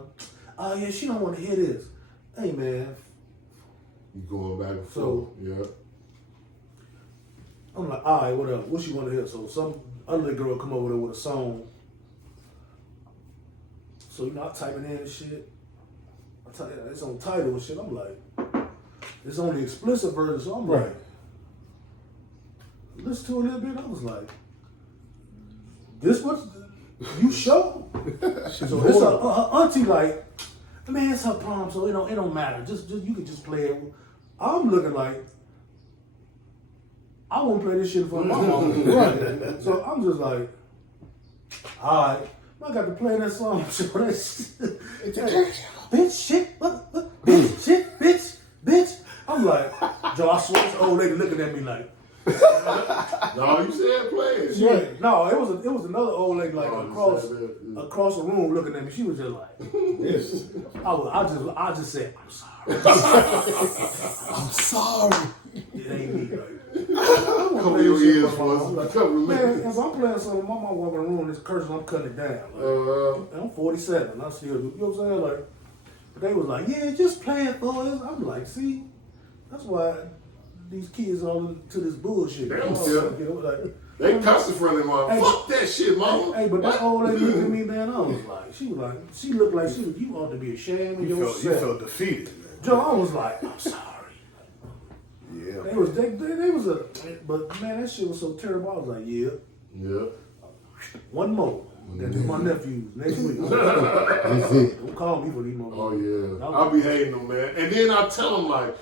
Oh yeah, she don't want to hear this. Hey man. You going back and So, forth, yeah. I'm like, all right, whatever. What she want to hear? So some other girl come over there with a song. So you know, I type it in and shit. I type it's on title and shit. I'm like, it's on the explicit version. So I'm like, listen to it a little bit. I was like, this what you show? So it's her auntie like, man, it's her prom, so it don't matter. Just you can just play it. I'm looking like I won't play this shit in front of my mom. Right. So I'm just like, all right, I got to play that song. So that shit, bitch, shit, bitch, shit, bitch. I'm like, Joe, I swear this old lady looking at me like. No, you said play it. Right. No, it was another old lady like across the room looking at me. She was just like, this. I just said, I'm sorry. I'm sorry. It ain't me, right? Cover your ears for us. Man, as I'm playing something, my mom walking in the room, this cursing, I'm cutting it down. Like, I'm 47, I still do. You know what I'm saying? Like, but they was like, yeah, just play it for us. I'm like, see, that's why these kids all into this bullshit. Damn, like, they cuss in front of their mom. Fuck that shit, mama. Hey, but that old lady looked at me, man. I was like, she looked like you ought to be ashamed of yourself. You felt defeated, man. Joe, I was like, I'm sorry. Yeah. They was but man, that shit was so terrible. I was like, yeah. One more. That's my nephews next week. That's it. Don't call me for these motherfuckers. Oh yeah, I'll be hating them, man. And then I tell them like,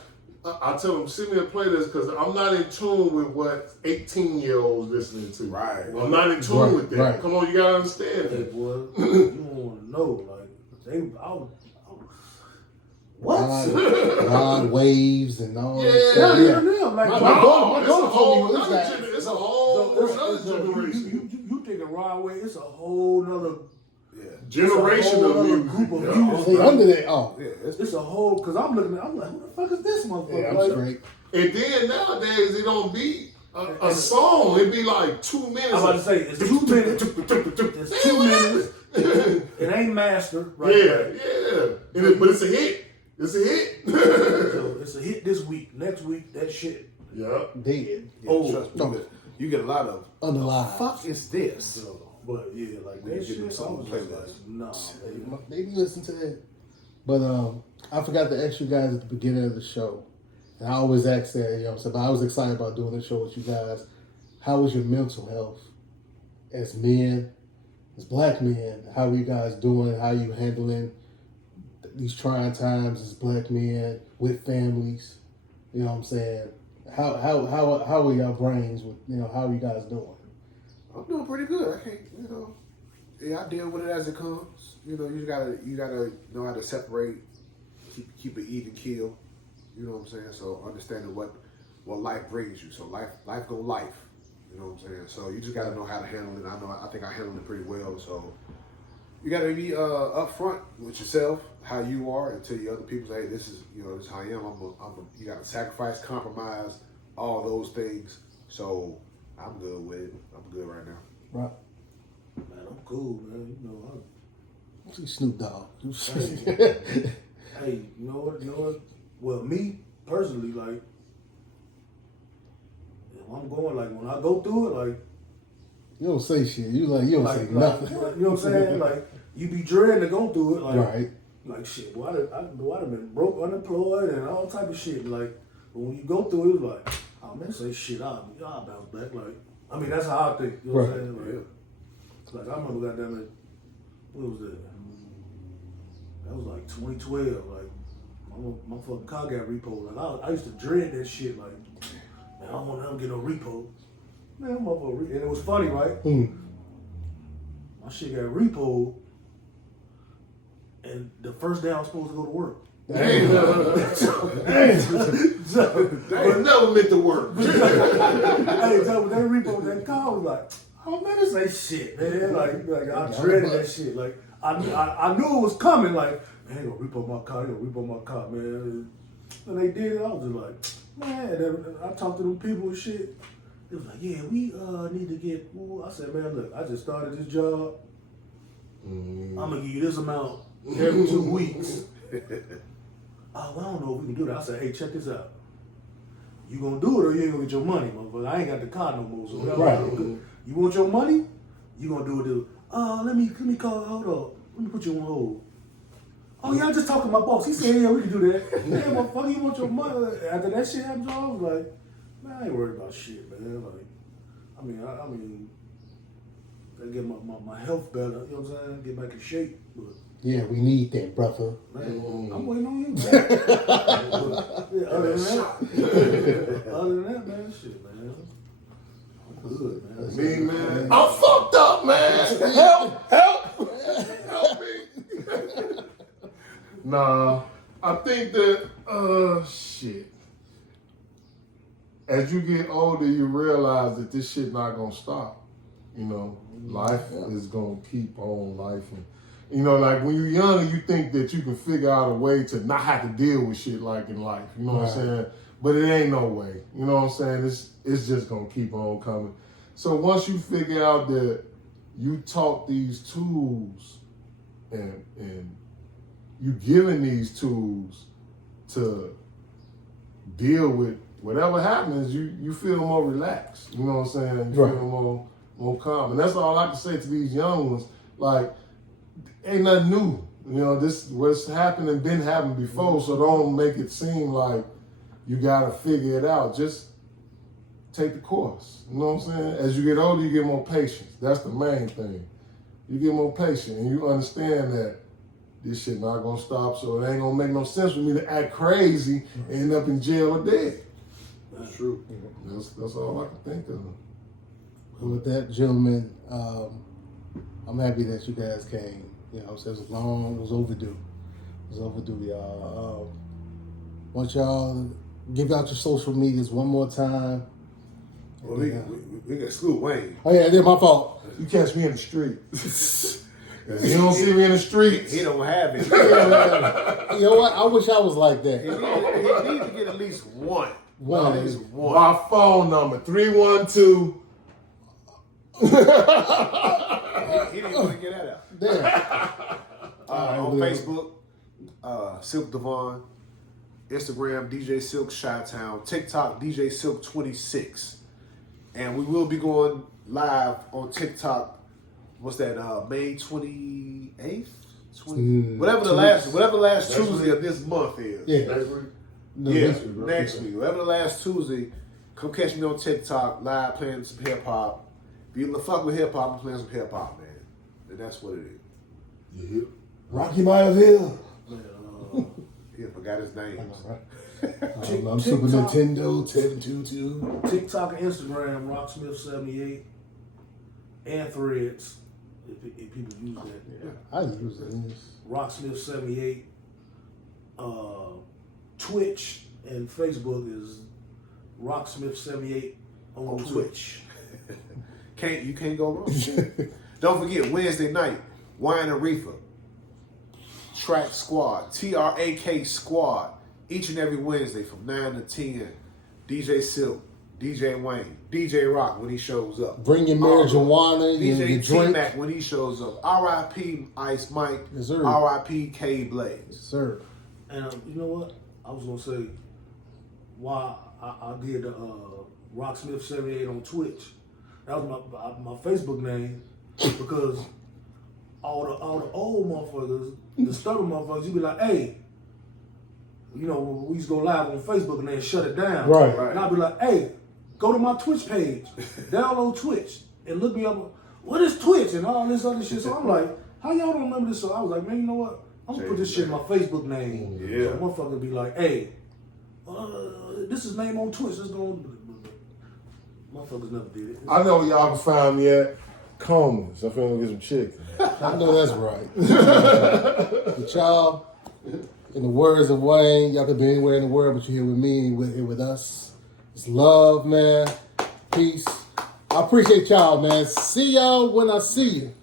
send me a playlist because I'm not in tune with what 18-year-olds listening to. Right. I'm not in tune with that. Right. Come on, you gotta understand Hey, that. boy, you don't want to know. Like, what? Rod waves and all that Yeah. stuff. Yeah. Like, My my daughter daughter told me it's a whole other generation. You thinking Rod Wave? It's a whole nother Generation of music. group of Yeah. music. Hey, under that, It's a whole, because I'm looking at I'm like, who the fuck is this motherfucker? yeah, I'm Like, straight. And then nowadays it don't be a song. It be like 2 minutes. I'm about to say, it's 2 minutes. It's 2 minutes. It ain't mastered, right? Yeah. But it's a hit. It's a hit. So it's a hit this week. Next week, that shit. Yeah. Dead. Yeah, trust me, you get a lot of Unalive. fuck is this? But yeah, like When you that get them shit. something I was to play just with. like, nah, Maybe listen to that. But I forgot to ask you guys at the beginning of the show. And I always ask that, you know what I'm saying? But I was excited about doing the show with you guys. How was your mental health as men, as black men? How are you guys doing? How are you handling these trying times as black men with families? You know what I'm saying? How are y'all brains with, how are you guys doing? I'm doing pretty good. I can't, yeah, I deal with it as it comes. You gotta know how to separate, keep it even keel. You know what I'm saying? So understanding what life brings you. So life go life. You know what I'm saying? So you just gotta know how to handle it. I think I handle it pretty well. So you gotta be upfront with yourself, how you are, and tell you other people, hey, this is this is how I am. You gotta sacrifice, compromise, all those things. So I'm good with it. I'm good right now. Right. man, I'm cool, man. See Snoop Dogg. Hey, you know what? Well, me personally, like, if I'm going, like, when I go through it, like, You don't say shit. You don't say nothing. you know what I'm saying? Like, you be dreading to go through it, like, Right. like shit. Well, I'd have been broke, unemployed, and all type of shit. Like, but when you go through it, it's like, oh man, say shit, I'll bounce back. Like, I mean, that's how I think. You know what I'm saying? Like, I remember, goddamn it, what was that? That was like 2012. Like, my fucking car got repoed. Like, I used to dread that shit. Like, man, I don't want to get no repo. Man, motherfucker, and it was funny, right? My shit got repoed, and the first day I was supposed to go to work. Damn. That never meant to work. Hey, so when they repoed that car, I was like, oh man, this ain't shit, man. Like I dreaded that shit. Like I knew it was coming. Like, man, they gonna repo my car. They gonna repo my car, man. And they did it. I was just like, man. And then I talked to them people and shit. It was like, yeah, we need to get. Ooh. I said, man, look, I just started this job. I'm gonna give you this amount every 2 weeks. Oh, well, I don't know if we can do that. I said, hey, check this out. You gonna do it or you ain't gonna get your money, motherfucker. I ain't got the car no more. So Right. You want your money? You gonna do it? Let me call. Hold up. Let me put you on hold. Oh yeah, I'm just talking to my boss. He said, yeah, we can do that. Yeah, motherfucker, you want your money? After that shit happened, I was like, man, I ain't worried about shit, man. Like, I mean, I get my health better. You know what I'm saying? Get back in shape, but. Yeah, we need that, brother. Man, I'm waiting on you, man. Yeah, other than that, man, shit, man. I'm good, man. Me, man. I'm fucked up, man. Help me. Nah, I think that, shit. As you get older, you realize that this shit not gonna stop. You know, life is gonna keep on lifing. You know, like when you're younger, you think that you can figure out a way to not have to deal with shit like in life. You know what I'm saying? But it ain't no way. You know what I'm saying? It's just gonna keep on coming. So once you figure out that you taught these tools and you giving these tools to deal with whatever happens, you feel more relaxed. You know what I'm saying? You feel more calm. And that's all I can say to these young ones. Like, ain't nothing new. You know, this what's happened and been happening before, so don't make it seem like you gotta figure it out. Just take the course. You know what I'm saying? As you get older, you get more patience. That's the main thing. You get more patient and you understand that this shit not gonna stop, so it ain't gonna make no sense for me to act crazy and end up in jail or dead. That's true. That's all I can think of. And with that, gentlemen, I'm happy that you guys came. You know, it was overdue. It was overdue, y'all. Want y'all give out your social medias one more time. Well, we can exclude Wayne. Oh yeah, that's my fault. You catch me in the street. You don't see me in the streets. He don't have it. You know what? I wish I was like that. He needs to get at least one. One. At least one. My phone number 312. He didn't want to get that out. Damn. On Facebook, Silk Devon. Instagram, DJ Silk Chi-Town. TikTok, DJ Silk 26. And we will be going live on TikTok. What's that? May 28th? Whatever the last Tuesday of this month is. Yeah. Next week. Whatever the last Tuesday, come catch me on TikTok, live playing some hip hop. If you fuck with hip hop, I'm playing some hip hop, man. And that's what it is. Yeah. Rocky Mayaville. He forgot his name. I'm Super Nintendo 1022. TikTok and Instagram, Rocksmith78, and Threads. If people use that. Yeah, I use it. Rocksmith78. Twitch and Facebook is Rocksmith78 on Twitch. You can't go wrong. Don't forget, Wednesday night, Wine and Reefer. TrakSquad, TRAK Squad, each and every Wednesday from 9 to 10. DJ Silk, DJ Wayne, DJ Rock when he shows up. Bring your marijuana, DJ your drink. T-Mac when he shows up. R.I.P. Ice Mike. Yes, sir. R.I.P. K Blaze. Yes, sir. And you know what? I was gonna say why I did the Rocksmith78 on Twitch. That was my Facebook name because all the old motherfuckers, the stubborn motherfuckers, you be like, hey, you know, we used to go live on Facebook and then shut it down. Right. And I'd be like, hey, go to my Twitch page, download Twitch, and look me up. What is Twitch and all this other shit? So I'm like, how y'all don't remember this? So I was like, man, you know what? I'm gonna put this shit in my Facebook name. Yeah. So motherfucker be like, hey, this is name on Twitch. Let's go. Motherfuckers never did it. I know where y'all can find me at Coleman's. I'm finna get some chicken. I know that's right. But y'all, in the words of Wayne, y'all could be anywhere in the world, but you're here with me and here with us. It's love, man. Peace. I appreciate y'all, man. See y'all when I see you.